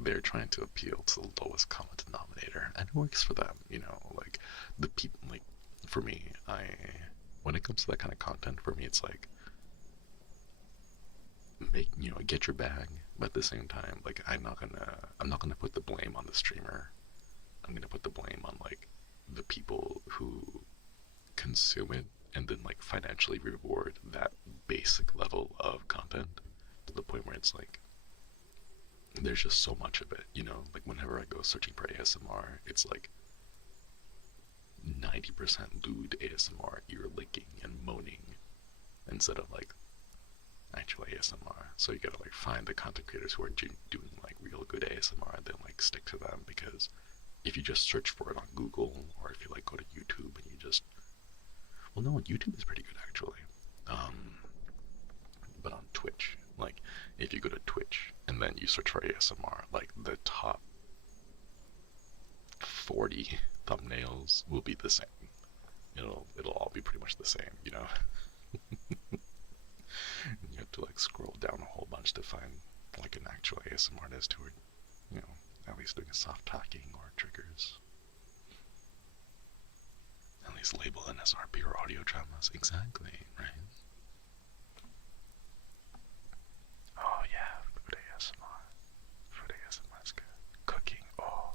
they're trying to appeal to the lowest common denominator, and it works for them, you know, like the people, like for me, when it comes to that kind of content, for me, it's like, get your bag, but at the same time, like I'm not gonna put the blame on the streamer. I'm gonna put the blame on like the people who consume it and then like financially reward that basic level of content to the point where it's like there's just so much of it, you know, like whenever I go searching for ASMR, it's like 90% lewd ASMR, ear licking and moaning instead of like actual ASMR. So you gotta like find the content creators who are doing like real good ASMR and then like stick to them, because if you just search for it on Google, or if you like go to YouTube and you just, well, no, YouTube is pretty good actually. But on Twitch, like if you go to Twitch and then you search for ASMR, like the top 40 thumbnails will be the same. It'll all be pretty much the same, you know. You have to like scroll down a whole bunch to find like an actual ASMR artist who are, you know, at least doing a soft talking or triggers. At least label NSRP or audio dramas. Exactly, right? Oh yeah, food ASMR. Food ASMR is good. Cooking, oh.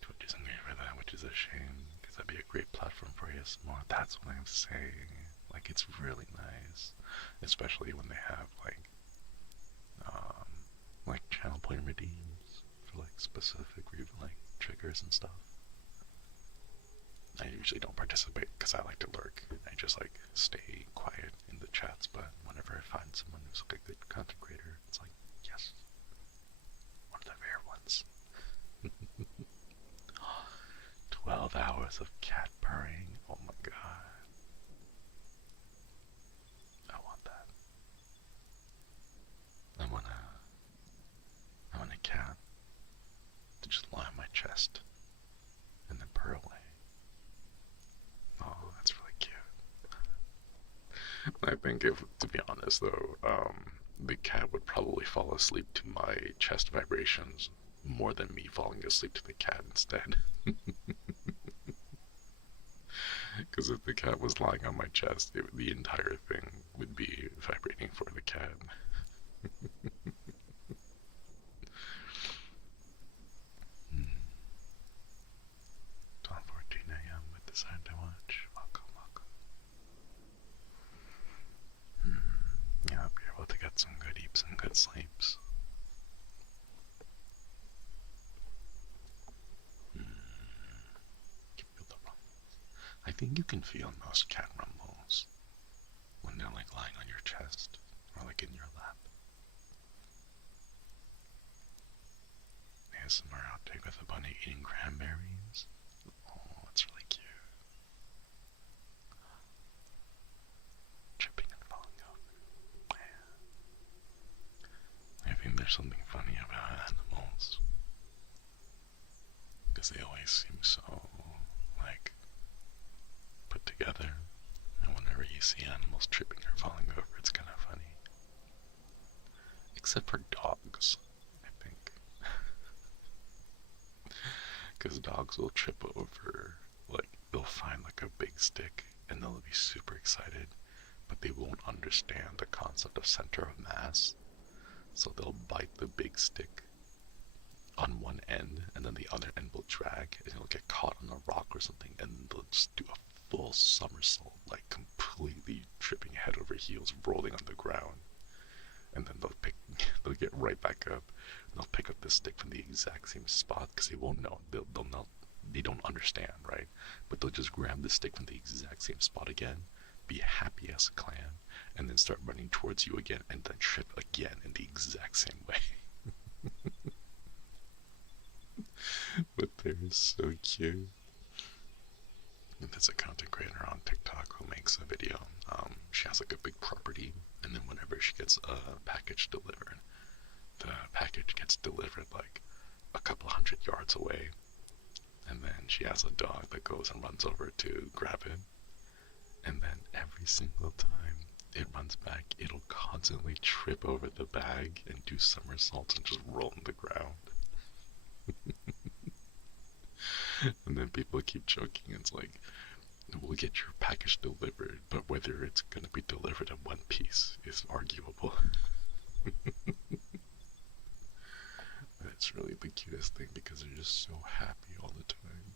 Twitch isn't great for that, which is a shame, because that'd be a great platform for ASMR. That's what I'm saying. Like, it's really nice, especially when they have like channel point redeems for like specific like triggers and stuff. I usually don't participate because I like to lurk. I just like stay quiet in the chats, but whenever I find someone who's like a good content creator, it's like, yes, one of the rare ones. 12 hours of cat purring. Oh my god. I want that. I want a cat to just lie on my chest and then purr away. Oh, that's really cute. I think if, to be honest though, the cat would probably fall asleep to my chest vibrations more than me falling asleep to the cat instead. Because if the cat was lying on my chest, the entire thing would be vibrating for the cat. 12:14 a.m. with decided to watch. Welcome, welcome. Yeah, I'll be able to get some good eats and good sleeps. I think you can feel most cat rumbles. when they're like lying on your chest or like in your lap. ASMR outtake with a bunny eating cranberries. Oh, that's really cute. Tripping and falling over. Man. I think there's something funny about animals. Because they always seem so, like, put together. And whenever you see animals tripping or falling over, it's kind of funny. Except for dogs, I think. Because dogs will trip over, like, they'll find like a big stick and they'll be super excited, but they won't understand the concept of center of mass. So they'll bite the big stick on one end and then the other end will drag and it'll get caught on a rock or something, and they'll just do a full somersault, like completely tripping head over heels, rolling on the ground. And then they'll get right back up. And they'll pick up the stick from the exact same spot because they won't know. They'll know. They don't understand, right? But they'll just grab the stick from the exact same spot again, be happy as a clam, and then start running towards you again, and then trip again in the exact same way. But they're so cute. And there's a content creator on TikTok who makes a video. She has like a big property, and then whenever she gets a package delivered, the package gets delivered like a couple hundred yards away, and then she has a dog that goes and runs over to grab it, and then every single time it runs back, it'll constantly trip over the bag and do somersaults and just roll on the ground. And then people keep joking. It's like, we'll get your package delivered, but whether it's going to be delivered in one piece is arguable. It's really the cutest thing because they're just so happy all the time.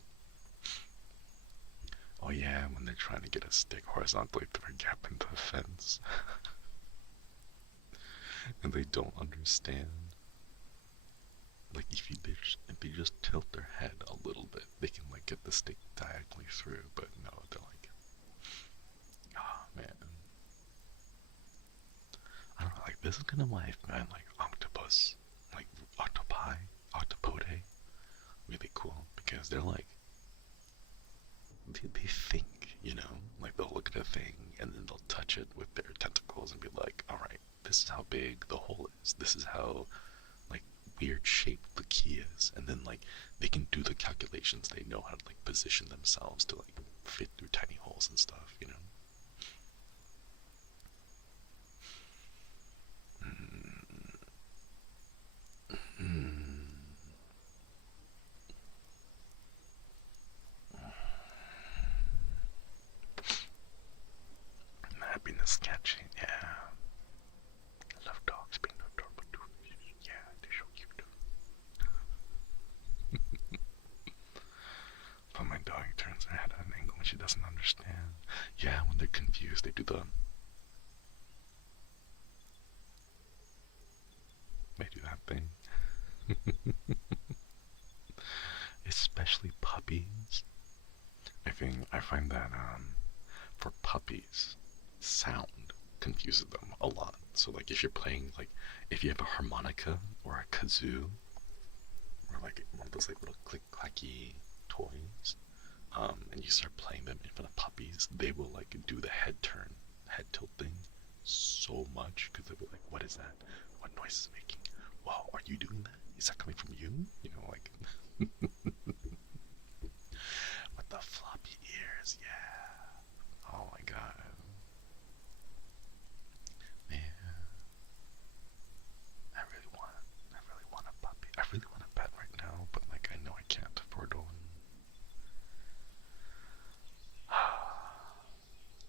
Oh yeah, when they're trying to get a stick horizontally through a gap into a fence. And they don't understand. Like if they just tilt their head a little bit, they can like get the stick diagonally through, but no, they're like, oh man. I don't know, like this is kind of why I find like octopus, like octopoda, really cool, because they're like, they think, you know, like they'll look at a thing and then they'll touch it with their tentacles and be like, alright, this is how big the hole is, this is how like weird shape the key is, and then like they can do the calculations, they know how to like position themselves to like fit through tiny holes and stuff, you know. Happiness catching, yeah. I love dogs being adorable too. Yeah, they're so cute. But my dog turns her head at an angle when she doesn't understand. Yeah, when they're confused, they do that thing. Especially puppies. I find that for puppies, sound confuses them a lot. So like if you're playing, like if you have a harmonica or a kazoo, or like one of those like little click-clacky toys, and you start playing them in front of puppies, they will like do the head tilt thing so much, because they'll be like, what is that? What noise is it making? Wow, are you doing that? Is that coming from you? You know, like with the floppy ears, yeah. Oh my god. Man. I really want a puppy. I really want a pet right now, but like I know I can't afford one.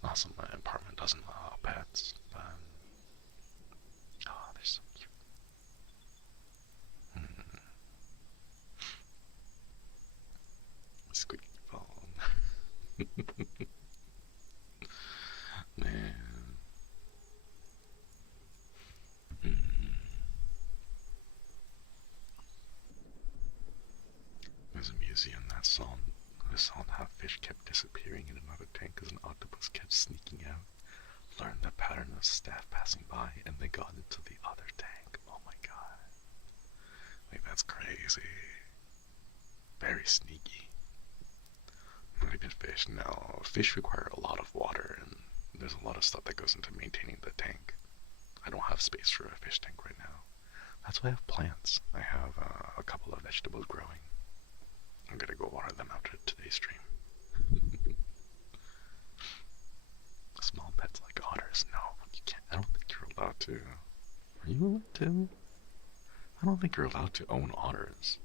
Also, my apartment doesn't allow pets, but oh, they're so cute. Squeaky phone. Man. There's a museum that saw how fish kept disappearing in another tank as an octopus kept sneaking out. Learned that staff passing by and they got into the other tank. Oh my god. Like, that's crazy. Very sneaky. Not even fish. No, fish require a lot of water, and there's a lot of stuff that goes into maintaining the tank. I don't have space for a fish tank right now. That's why I have plants. I have a couple of vegetables growing. I'm gonna go water them after today's stream. Small pets like otters. No, you can't. I don't think you're allowed to. Are you allowed to? I don't think you're allowed to own otters.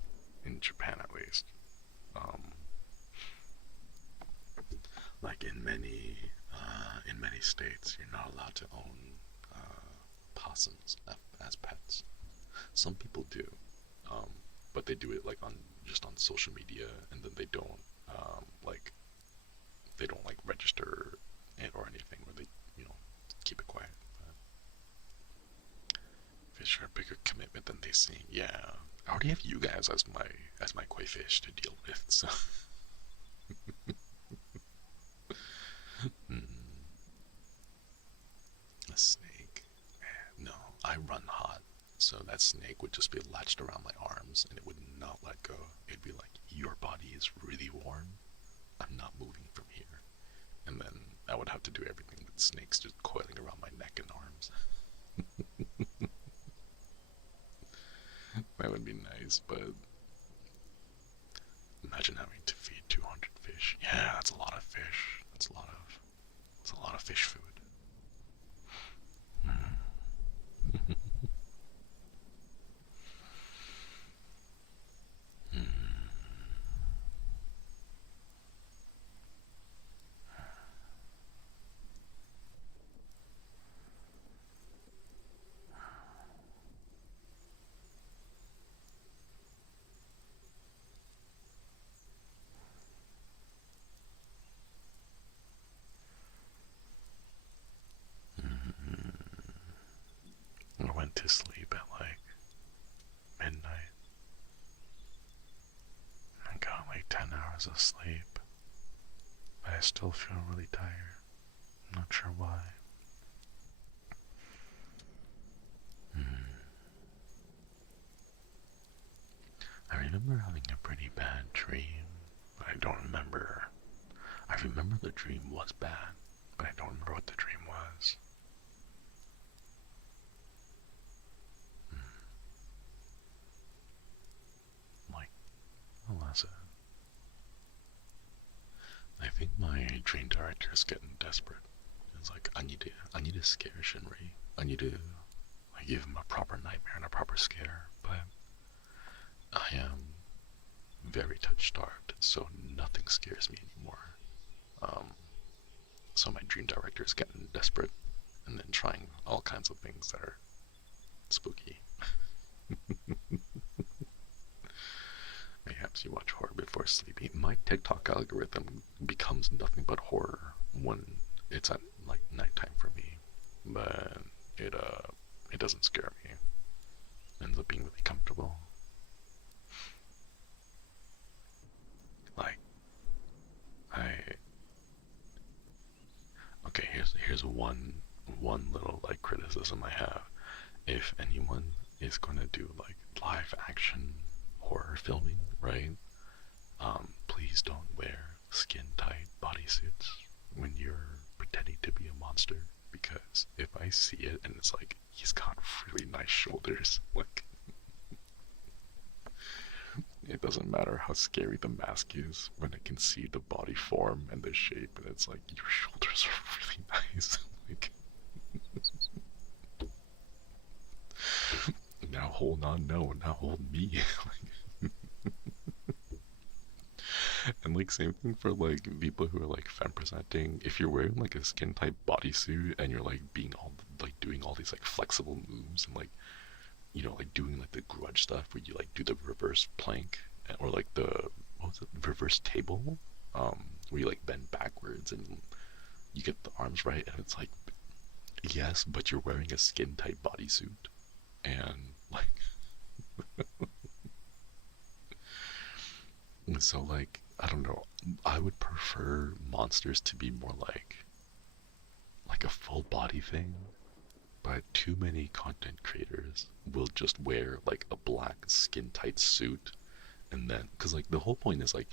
In Japan, at least. Like in many states, you're not allowed to own possums as pets. Some people do, but they do it like just on social media, and then they don't like register it or anything, where they keep it quiet. But fish are a bigger commitment than they seem. Yeah, I already have you guys as my koi fish to deal with, so. A snake. No, I run hot, so that snake would just be latched around my arms and it would not let go. It'd be like, your body is really warm, I'm not moving from here. And then I would have to do everything with snakes just coiling around my neck and arms. That would be nice, but imagine having to feed 200 fish. Yeah, that's a lot of fish. That's a lot of fish food. I went to sleep at like midnight. I got like 10 hours of sleep, but I still feel really tired. I'm not sure why. I remember having a pretty bad dream, but I don't remember. I remember the dream was bad, but I don't remember what the dream was. Like, what was it? I think my dream director is getting desperate. It's like, I need to scare Shinri. I need to give him a proper nightmare and a proper scare, but I am very touch-starved, so nothing scares me anymore. So my dream director is getting desperate and then trying all kinds of things that are spooky. Perhaps you watch horror before sleeping. My TikTok algorithm becomes nothing but horror when it's at like nighttime for me, but it doesn't scare me. It ends up being really comfortable. Like, okay, here's one little like criticism I have. If anyone is gonna do like live action horror filming, right? Please don't wear skin tight bodysuits when you're pretending to be a monster, because if I see it and it's like he's got really nice shoulders, like it doesn't matter how scary the mask is when I can see the body form and the shape, and it's like, your shoulders are really nice. Like, now hold on, no, now hold me. And like, same thing for like people who are like femme presenting. If you're wearing like a skin tight bodysuit and you're like doing all these like flexible moves and like, like doing like the grudge stuff where you like do the reverse plank, or like the, what was it, reverse table, where you like bend backwards and you get the arms right, and it's like, yes, but you're wearing a skin tight bodysuit, and like, so like, I don't know, I would prefer monsters to be more like a full body thing, but too many content creators will just wear like a black skin tight suit, and then because like the whole point is they'll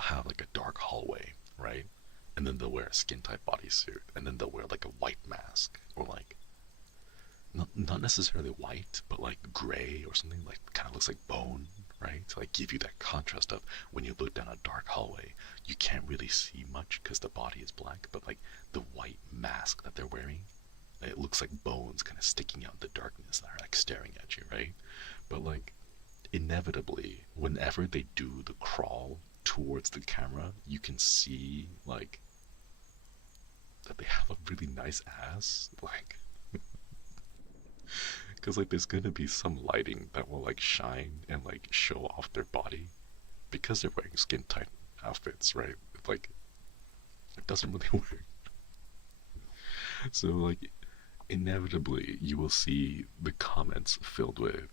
have like a dark hallway, right? And then they'll wear a skin tight bodysuit, and then they'll wear like a white mask, or like not necessarily white, but like gray or something, like kind of looks like bone, right? To like give you that contrast of when you look down a dark hallway, you can't really see much because the body is black, but like the white mask that they're wearing, it looks like bones kind of sticking out in the darkness that are like staring at you, right? But like inevitably, whenever they do the crawl towards the camera, you can see like that they have a really nice ass, like because like there's gonna be some lighting that will like shine and like show off their body because they're wearing skin tight outfits, right? Like it doesn't really work. So like inevitably you will see the comments filled with,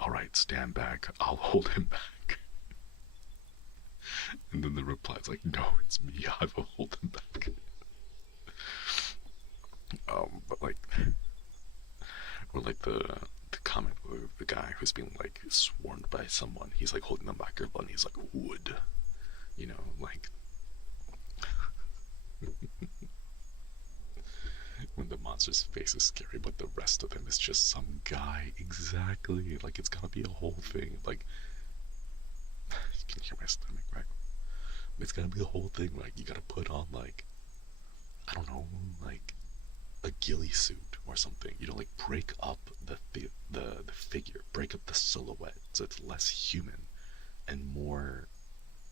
"Alright, stand back, I'll hold him back." And then the reply's like, "No, it's me, I will hold him back." But like, or like the comment with the guy who's being like swarmed by someone, he's like holding the microphone, he's like, "Wood," you know, like when the monster's face is scary, but the rest of him is just some guy. Exactly, like it's gonna be a whole thing. Like you can hear my stomach, right? It's gonna be a whole thing. Like you gotta put on like, I don't know, like a ghillie suit or something. You know, like break up the figure, break up the silhouette so it's less human and more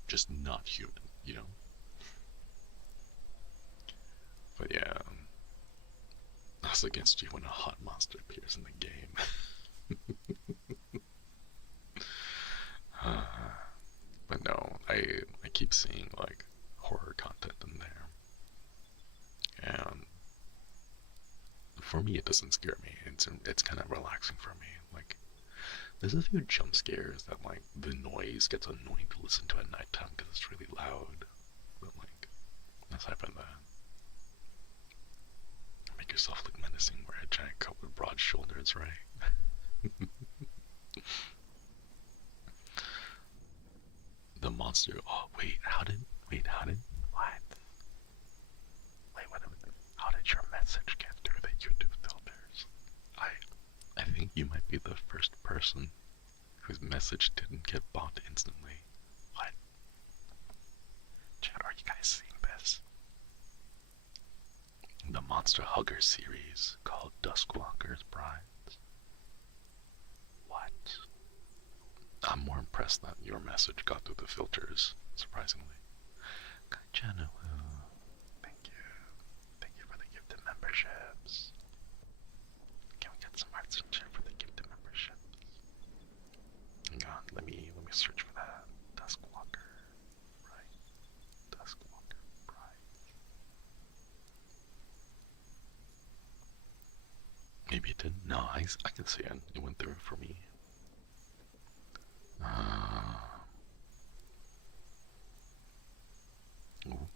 just not human. You know. But yeah, that's against you when a hot monster appears in the game. But no, I keep seeing like horror content in there, and for me it doesn't scare me. It's kind of relaxing for me. Like there's a few jump scares that like the noise gets annoying to listen to at nighttime because it's really loud. But like aside from that, make yourself look menacing. Wear a giant coat with broad shoulders, right? The monster. Oh wait, what? Wait, what? How did your message get through the YouTube filters? I think you might be the first person whose message didn't get blocked instantly. What? Chat, are you guys seeing this? The Monster Hugger series called Duskwalker's Brides. What? I'm more impressed that your message got through the filters, surprisingly. Kajana, thank you. Thank you for the gifted memberships. Can we get some hearts and chat for the gifted memberships? Hang on, let me search for that. Duskwalker, right? Duskwalker, right? Maybe it didn't. No, I can see it. It went through for me. Ooh.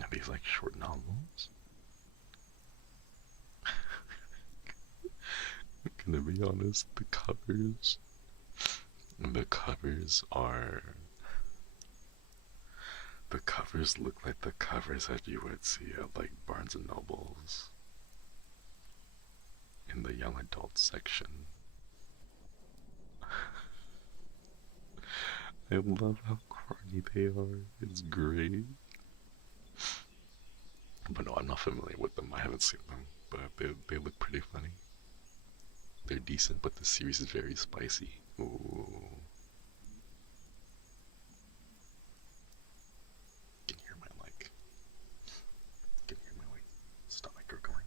Are these like short novels? Gonna be honest, the covers look like the covers that you would see at like Barnes and Nobles in the young adult section. I love how corny they are. It's great. But no, I'm not familiar with them. I haven't seen them, but they look pretty funny. They're decent, but the series is very spicy. Ooh. Can hear my stomach gurgling.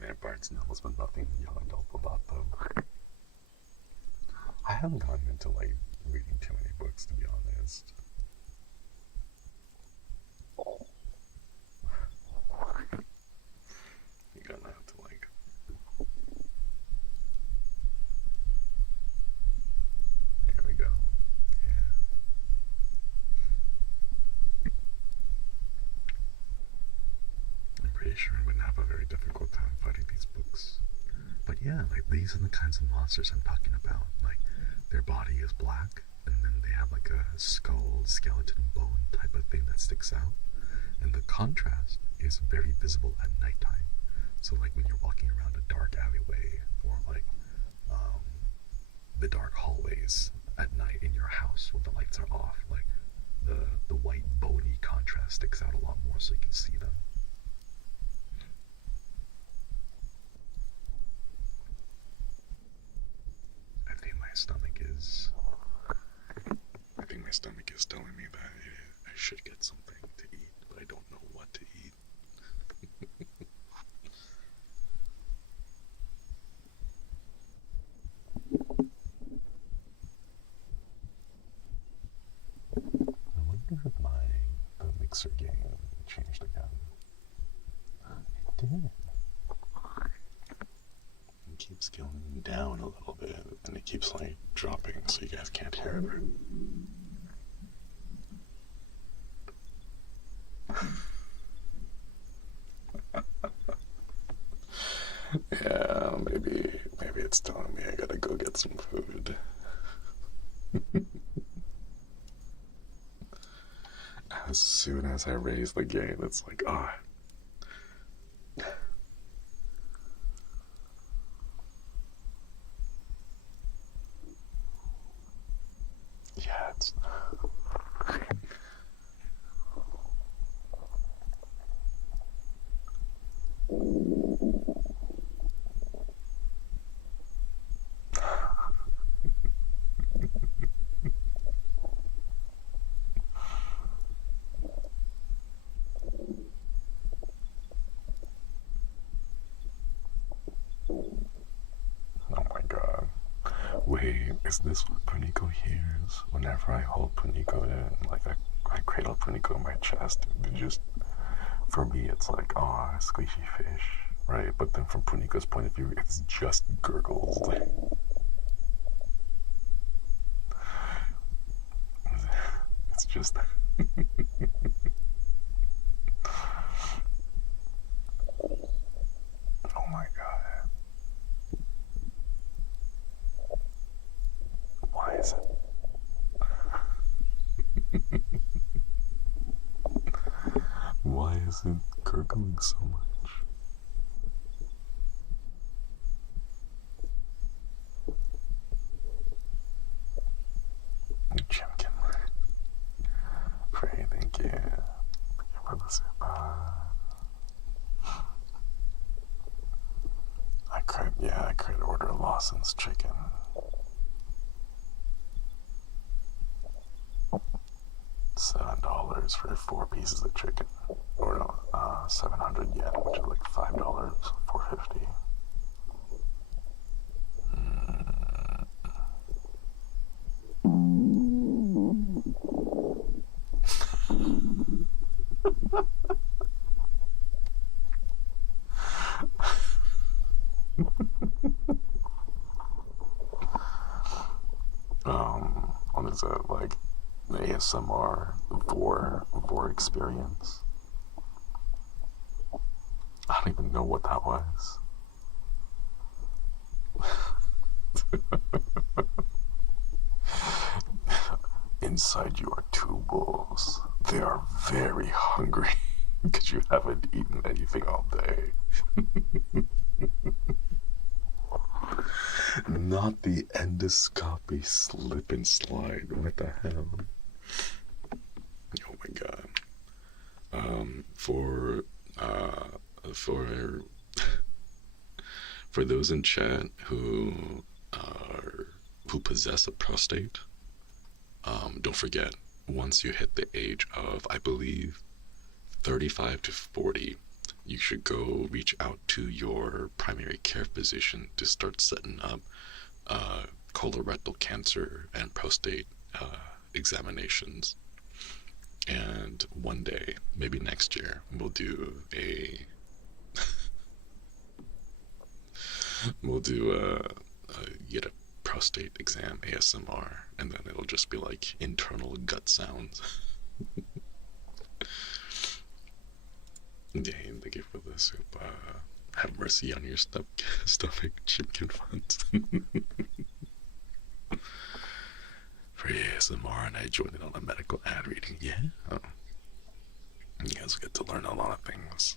Man, Barnes and Noble's been nothing young adult about them. I haven't gotten into like reading too many books, to be honest. You're gonna have to like sucks. But yeah, like these are the kinds of monsters I'm talking about. Like their body is black, and then they have like a skull, skeleton, bone type of thing that sticks out. And the contrast is very visible at nighttime. So like when you're walking around a dark alleyway, or like the dark hallways at night in your house when the lights are off, like the white bony contrast sticks out a lot more so you can see them. I think my stomach is telling me that I should get something to eat, but I don't know what to eat. I wonder if the mixer game changed again. It did. It keeps going down a little bit, and it keeps like dropping, so you guys can't hear it. Yeah, maybe it's telling me I gotta go get some food. As soon as I raise the gain, it's like, ah. Yeah, it's... Oh my god. Wait, is this what Puniko hears? Whenever I hold Puniko in, like I cradle Puniko in my chest, it just, for me it's like, oh, squishy fish, right? But then from Puniko's point of view, it's just gurgles. It's just... Oh my god. Why is it? Why is it gurgling so much? Chimkin. Pray, thank you. Thank you for the super. I could order Lawson's chicken. $7 for 4 pieces of chicken. Or no, 700 yen, which is like $5, $4.50. What is it, like ASMR vor experience? I don't even know what that was. Inside you are 2 wolves. They are very hungry because you haven't eaten anything all day. Not the endoscopy slip and slide. What the hell? Oh my god. For those in chat who possess a prostate, don't forget, once you hit the age of, I believe, 35 to 40, you should go reach out to your primary care physician to start setting up colorectal cancer and prostate examinations. And one day, maybe next year, we'll do a get a prostate exam ASMR, and then it'll just be like internal gut sounds. Dane, thank you for the soup. Have mercy on your stomach, Chipkin funds. For ASMR, and I joined in on a medical ad reading. Yeah, you guys get to learn a lot of things.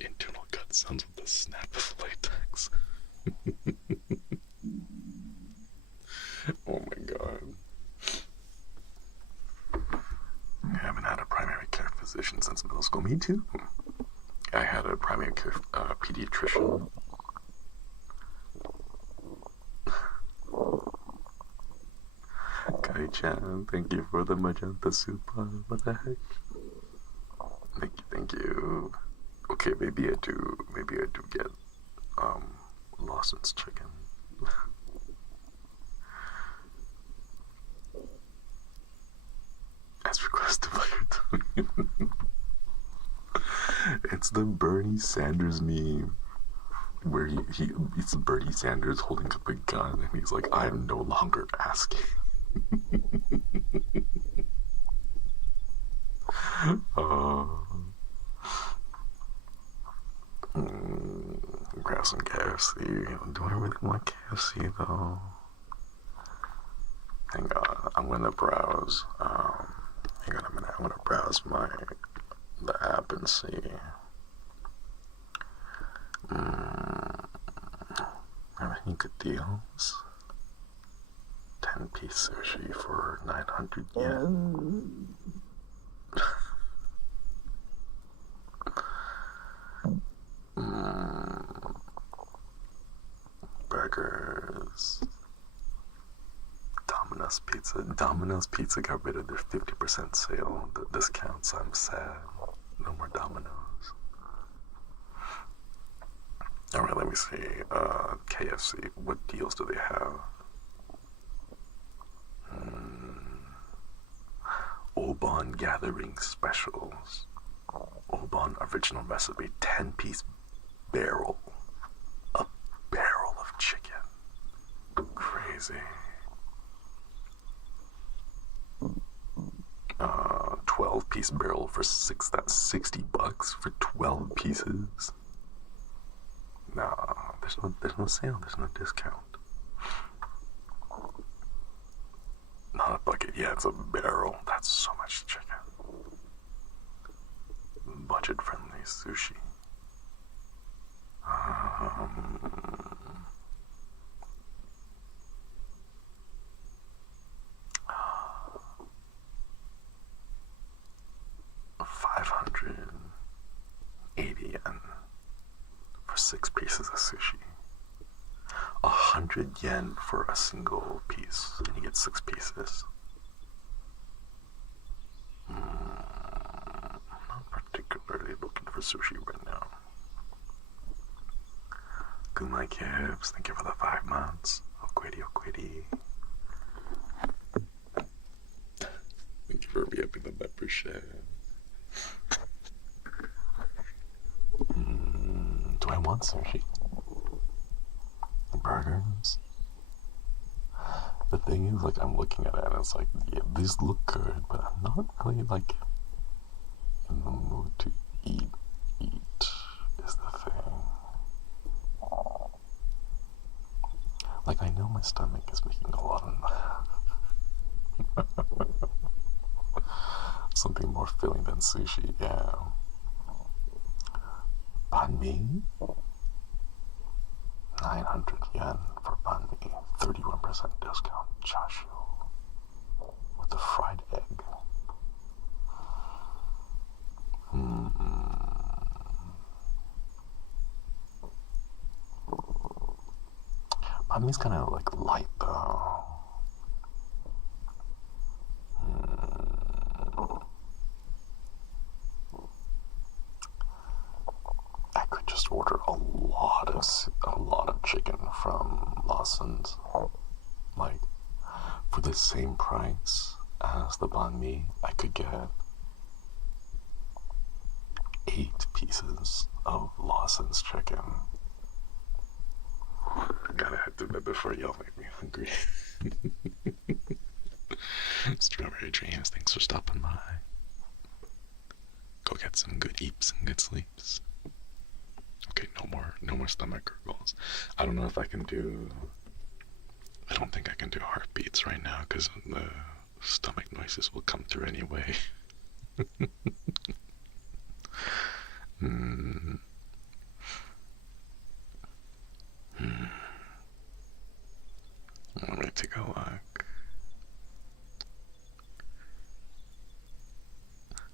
Internal cut sounds with the snap of latex. Oh my god. I haven't had a primary care physician since middle school. Me too. I had a primary care pediatrician. Kai-chan, thank you for the magenta soup. What the heck? Thank you. Okay, maybe I do get Lawson's chicken. As requested by your tongue. It's the Bernie Sanders meme where it's Bernie Sanders holding up a gun and he's like, I am no longer asking. Grab some KFC. Do I really want KFC though? Hang on, I'm gonna browse. Hang on a minute. I'm gonna browse the app and see. Have any good deals? 10-piece sushi for 900 yen. Burgers. Domino's Pizza got rid of their 50% sale discounts. I'm sad. No more Domino's. Alright, let me see. KFC. What deals do they have? Obon Gathering Specials. Obon Original Recipe. 10-piece barrel. A barrel of chicken. Crazy. 12-piece barrel for $60 for 12 pieces. Nah, there's no sale, there's no discount. Not a bucket, yeah, it's a barrel. That's so much chicken. Budget-friendly sushi. $580 yen for 6 pieces of sushi. 100 yen for a single piece, and you get 6 pieces. I'm not particularly looking for sushi right now. Gumai Kibs, thank you for the 5 months. Okwedi. Thank you for re-upping the membership. Do I want sushi? Burgers? The thing is, like, I'm looking at it and it's like, yeah, these look good, but I'm not really, like, in the mood to eat, is the thing. Like, I know my stomach is making a lot of something more filling than sushi, yeah. Banh mi? 900 yen for banh mi, 31% discount, chashu, with the fried egg. Banh mi's kind of like light though. I could just order a lot of chicken from Lawson's, like, for the same price as the banh mi. I could get 8 pieces of Lawson's chicken. I gotta head to bed before y'all make me hungry. Strawberry Dreams, thanks for stopping by. Go get some good eats and good sleeps. no more stomach gurgles. I don't know if I can do. I don't think I can do heartbeats right now because the stomach noises will come through anyway. Hmm. Let me take a look.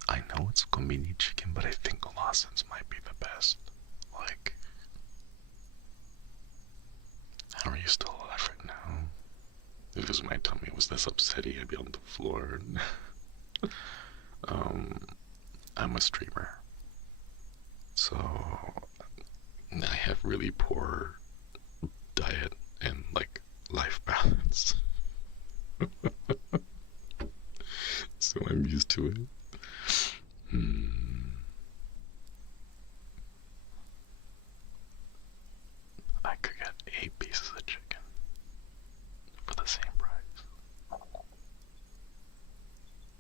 I know it's comini chicken, but I think Lawson's might be the best. Like, how are you still alive right now? If it was my tummy was this upsetty, I'd be on the floor. I'm a streamer, so I have really poor diet and like life balance. So I'm used to it. I could get 8 pieces of chicken for the same price.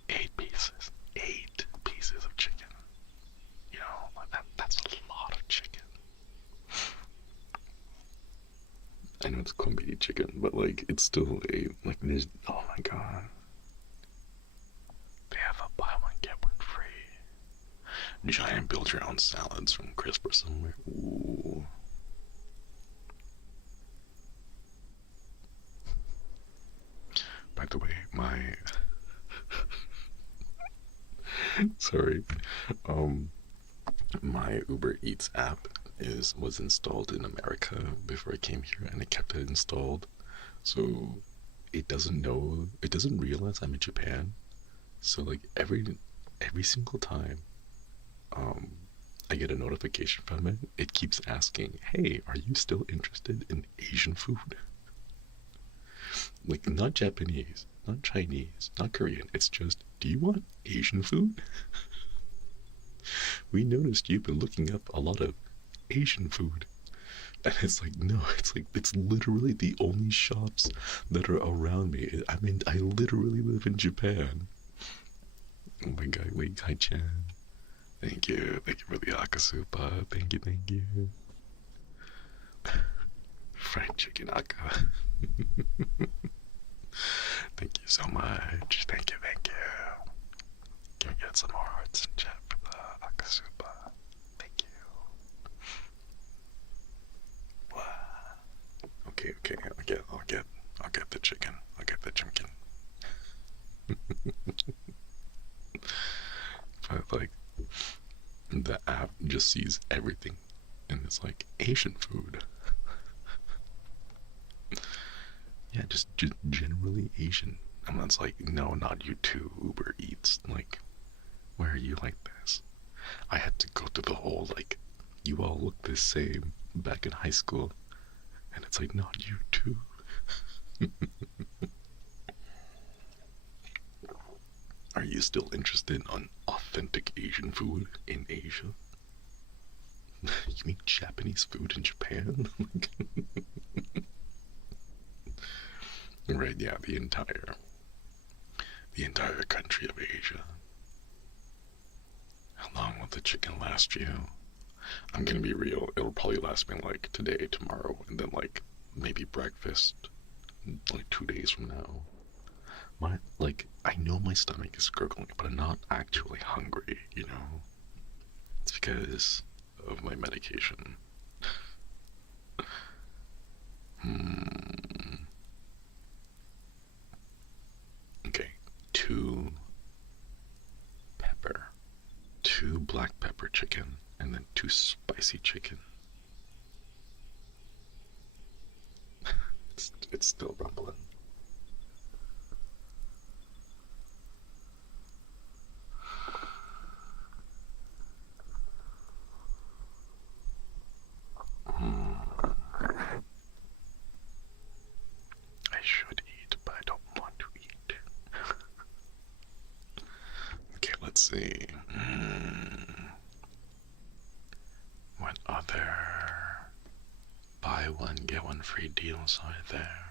8 pieces. 8 pieces of chicken. You know, like that's a lot of chicken. I know it's combi chicken, but like it's still there's, oh my god. They have a buy one get one free. Giant build your own salads from Crisp or somewhere. Ooh. By the way, sorry, my Uber Eats app was installed in America before I came here, and it kept it installed, so it doesn't realize I'm in Japan. So like every single time I get a notification from it, it keeps asking, hey, are you still interested in Asian food? Like, not Japanese, not Chinese, not Korean. It's just, do you want Asian food? We noticed you've been looking up a lot of Asian food. And it's like, no, it's literally the only shops that are around me. I mean, I literally live in Japan. Oh my god, wait, hi-chan. Thank you for the akasupa. Thank you. Fried chicken aka. Thank you so much. Thank you. Can we get some more hearts in chat for the akasupa? Thank you. Wow. Okay, I'll get the chicken. I'll get the chicken. But like, the app just sees everything, and it's like Asian food. Yeah, just generally Asian. And that's like, no, not you too, Uber Eats. Like, where are you like this? I had to go through the whole, like, you all look the same back in high school. And it's like, not you too. Are you still interested in authentic Asian food in Asia? You mean Japanese food in Japan? Right, yeah, the entire country of Asia. How long will the chicken last you? I'm gonna be real, it'll probably last me like today, tomorrow, and then like maybe breakfast like 2 days from now. I know my stomach is gurgling, but I'm not actually hungry, you know? It's because of my medication. Okay, 2 pepper, 2 black pepper chicken, and then 2 spicy chicken. It's still rumbling. I should eat, but I don't want to eat. Okay, let's see. What other buy one, get one free deals are there?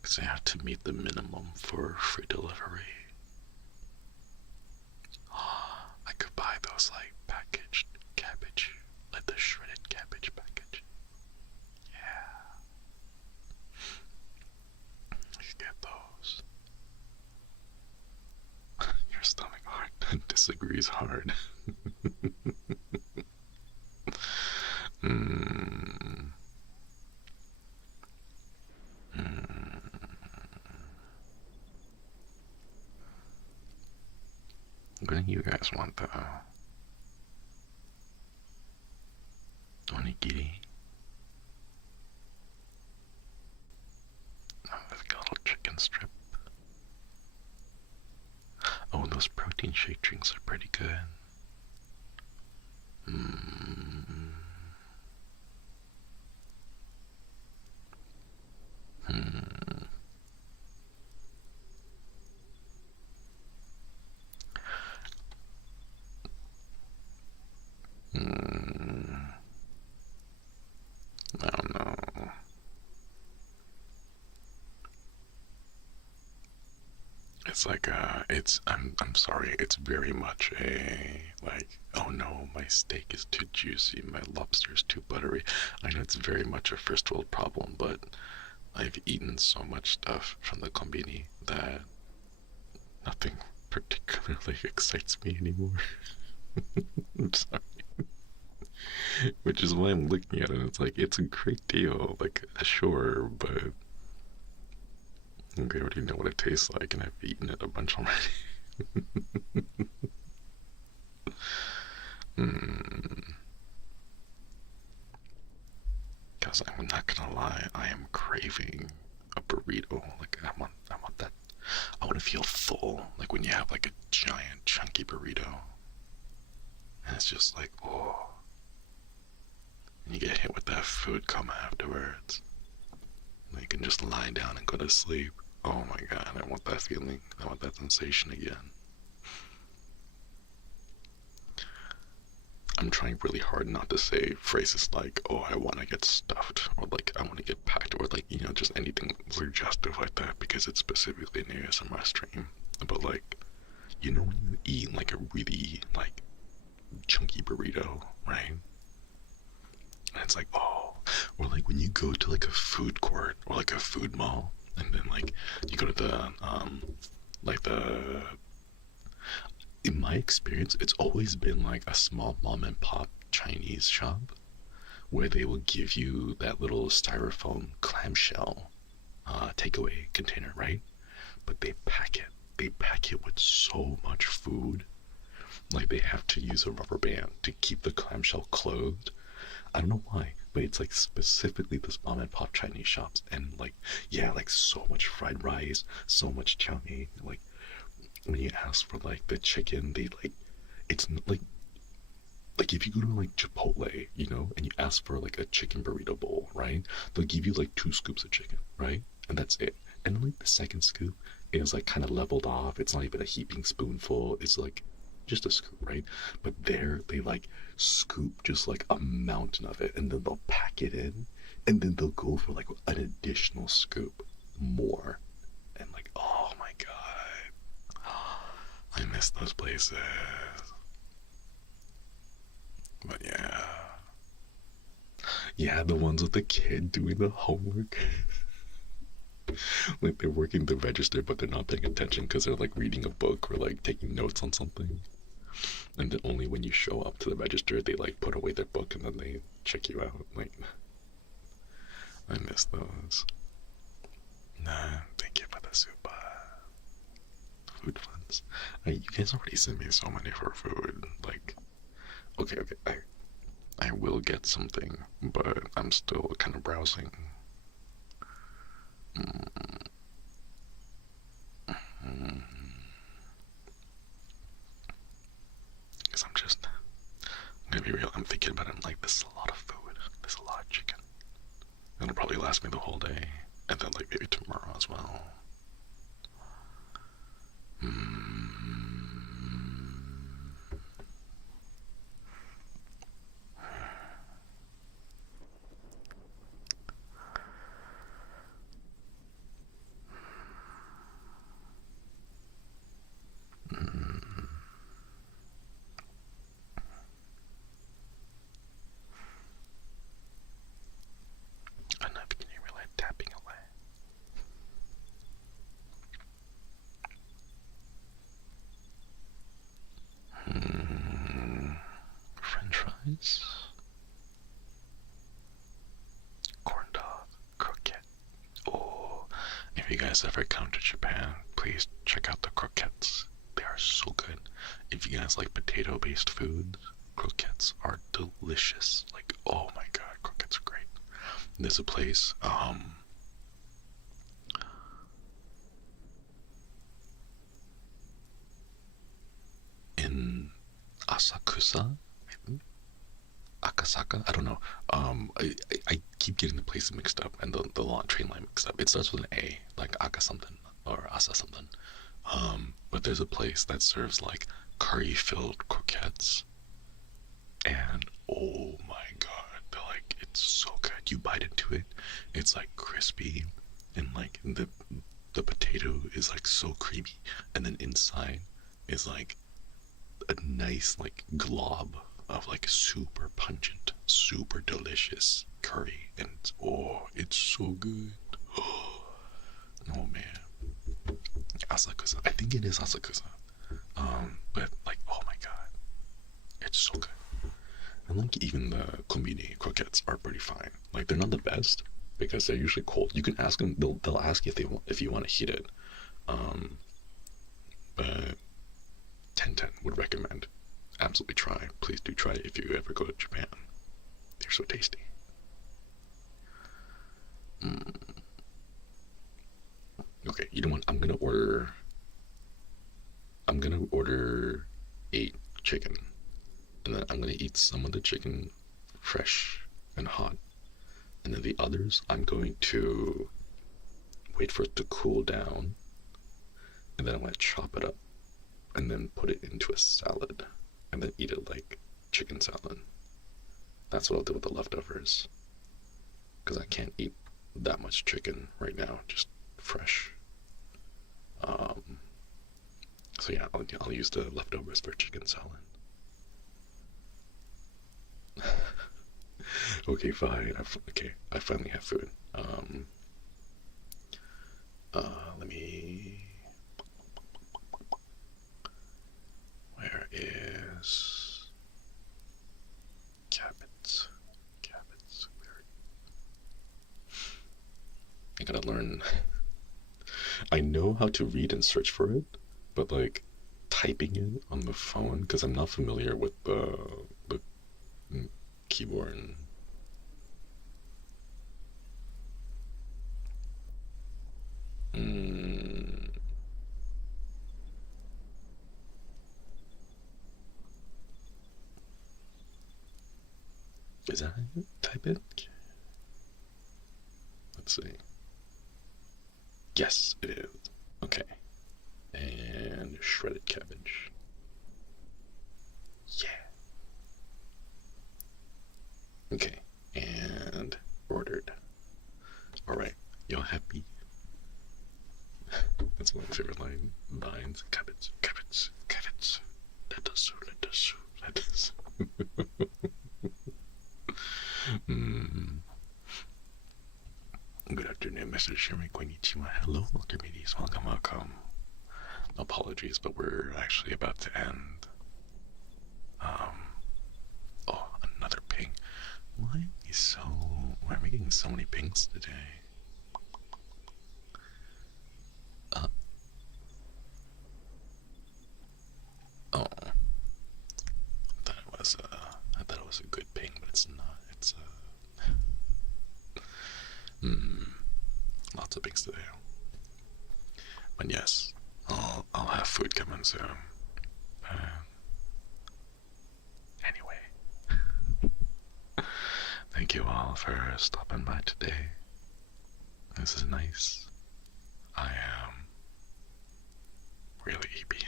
Because I have to meet the minimum for free delivery. I could buy those like packaged cat disagrees hard. mm. Mm. What do you guys want though? Onigiri? Oh, there's got a little chicken strip. Oh, those protein shake drinks are pretty good. Mm. Hmm. Hmm. I don't know. It's like I'm sorry, it's very much a like, oh no, my steak is too juicy, my lobster is too buttery. I know it's very much a first world problem, but I've eaten so much stuff from the combini that nothing particularly excites me anymore. I'm sorry. Which is why I'm looking at it. It's like, it's a great deal. Like, sure, but I already know what it tastes like, and I've eaten it a bunch already. Because I'm not gonna lie, I am craving a burrito. Like, I want that. I want to feel full. Like when you have like a giant, chunky burrito, and it's just like, oh. And you get hit with that food coma afterwards. And you can just lie down and go to sleep. Oh my god, I want that feeling. I want that sensation again. I'm trying really hard not to say phrases like, oh, I want to get stuffed, or like, I want to get packed, or like, just anything suggestive like that, because it's specifically an ASMR stream. But like, when you eat like a really like chunky burrito, right? And it's like, oh, or like when you go to like a food court or like a food mall, and then like you go to the like the in my experience, it's always been like a small mom and pop Chinese shop where they will give you that little styrofoam clamshell takeaway container, right? But they pack it. They pack it with so much food. Like they have to use a rubber band to keep the clamshell closed. I don't know why, but it's like specifically this mom and pop Chinese shops, and like, yeah, like so much fried rice, so much chow mein. Like when you ask for like the chicken, they like, it's like if you go to like Chipotle, and you ask for like a chicken burrito bowl, right? They'll give you like 2 scoops of chicken, right? And that's it. And then like the second scoop is like kind of leveled off. It's not even a heaping spoonful. It's like just a scoop, right? But there they like scoop just like a mountain of it, and then they'll pack it in, and then they'll go for like an additional scoop more. And like, oh my god, I miss those places. But yeah, the ones with the kid doing the homework. Like they're working the register, but they're not paying attention because they're like reading a book or like taking notes on something. And then only when you show up to the register, they like put away their book and then they check you out. Like, I miss those. Nah, thank you for the super food funds. You guys already sent me so many for food. Like, okay, I will get something, but I'm still kind of browsing. Because I'm gonna be real, I'm thinking about it, I'm like, this is a lot of food, this is a lot of chicken. It'll probably last me the whole day, and then like maybe tomorrow as well. Enough, can you really tapping away? if you guys ever come to Japan, please check out the croquettes. They are so good. If you guys like potato-based foods, croquettes are delicious. Like, oh my god, croquettes are great. There's a place, in Asakusa, I think? Akasaka? I don't know. I keep getting the places mixed up and the long train line mixed up. It starts with an A, like Aka something or Asa something. But there's a place that serves like curry-filled croquettes, and oh my god, they're like, it's so good. You bite into it, it's like crispy, and like the potato is like so creamy, and then inside is like a nice like glob of like super pungent, super delicious curry, and it's so good. Oh man, Asakusa. I think it is Asakusa. But like, oh my god, it's so good. And like even the kombini croquettes are pretty fine. Like they're not the best because they're usually cold. You can ask them; they'll ask you if you want to heat it. But 1010 would recommend. Absolutely try. Please do try it if you ever go to Japan. They're so tasty. Okay, you know what? I'm gonna order 8 chicken, and then I'm gonna eat some of the chicken fresh and hot, and then the others I'm going to wait for it to cool down, and then I'm gonna chop it up, and then put it into a salad, and then eat it like chicken salad. That's what I'll do with the leftovers, because I can't eat that much chicken right now, just fresh. So yeah, I'll use the leftovers for chicken salad. Okay, fine. I finally have food. Let me. Where is Cabot? Where? I gotta learn. I know how to read and search for it, but like typing it on the phone, because I'm not familiar with the keyboard. Is that how you type it? Let's see. Yes, it is. Okay. And shredded cabbage. Yeah. Okay. And ordered. Alright. Y'all happy? That's one of my favorite lines. Cabbage. Let us. Good afternoon, Mr. Shinri. Konnichiwa. Hello, ladies. Welcome. Apologies, but we're actually about to end. Oh, another ping. Why are we getting so many pings today? Oh. I thought it was a good ping, but it's not. It's lots of pings today. But yes, I'll have food coming soon. Anyway, thank you all for stopping by today. This is nice. I am really eepy.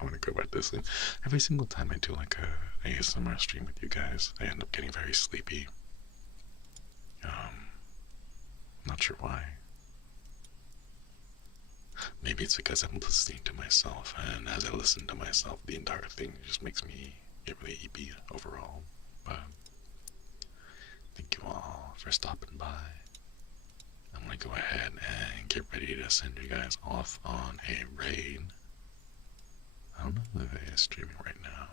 I want to go back to sleep. Every single time I do like a ASMR stream with you guys, I end up getting very sleepy. Not sure why. Maybe it's because I'm listening to myself, and as I listen to myself, the entire thing just makes me get really eepy overall. But thank you all for stopping by. I'm gonna go ahead and get ready to send you guys off on a raid. I don't know if it is streaming right now.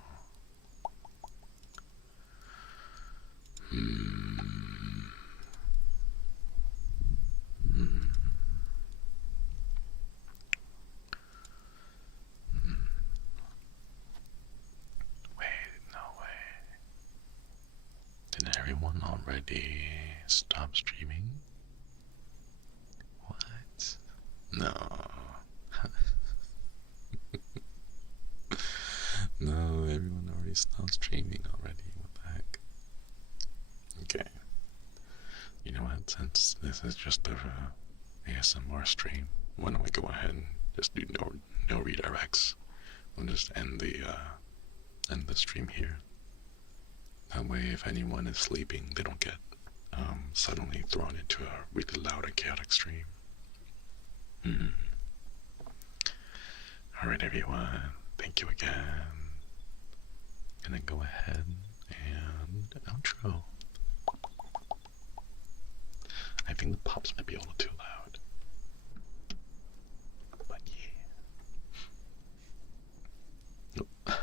already stopped streaming? What? No. No, everyone already stopped streaming already. What the heck? Okay. You know what? Since this is just a ASMR stream, why don't we go ahead and just do no redirects? We'll just end the stream here. That way, if anyone is sleeping, they don't get suddenly thrown into a really loud and chaotic stream. Alright, everyone. Thank you again. And then go ahead and outro. I think the pops might be a little too loud. But yeah.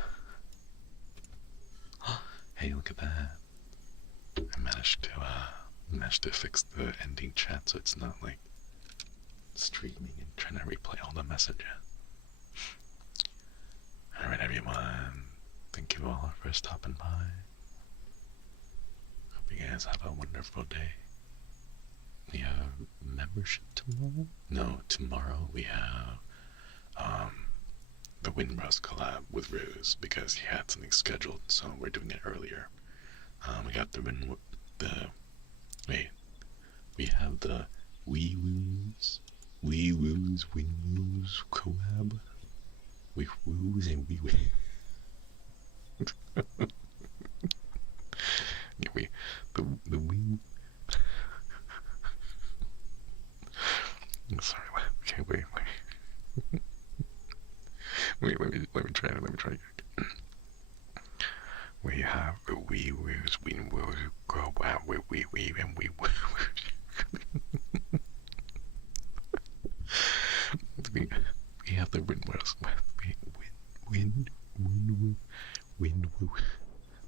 Hey, look at that. I managed to fix the ending chat so it's not like streaming and trying to replay all the messages. Alright, everyone. Thank you all for stopping by. Hope you guys have a wonderful day. We have membership tomorrow? No, tomorrow we have the Windrose collab with Ruse because he had something scheduled, so we're doing it earlier. We got we have the Wee Woos Windrose collab with Woos and Wee Woo. The Wee. Sorry. Okay, wait. Let me try again. We have the Wee Woos Windrose collab with Wee Wee and Wee Woo. We have the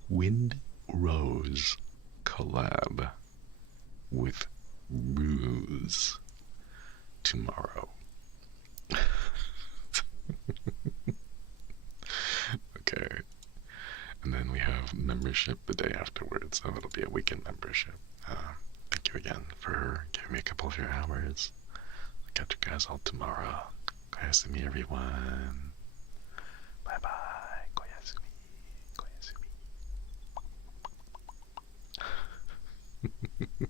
Windrose collab with Ruse tomorrow. Okay. And then we have membership the day afterwards, so it'll be a weekend membership. Thank you again for giving me a couple of your hours. I'll catch you guys all tomorrow. Koyasumi, everyone. Bye bye. Koyasumi. Koyasumi.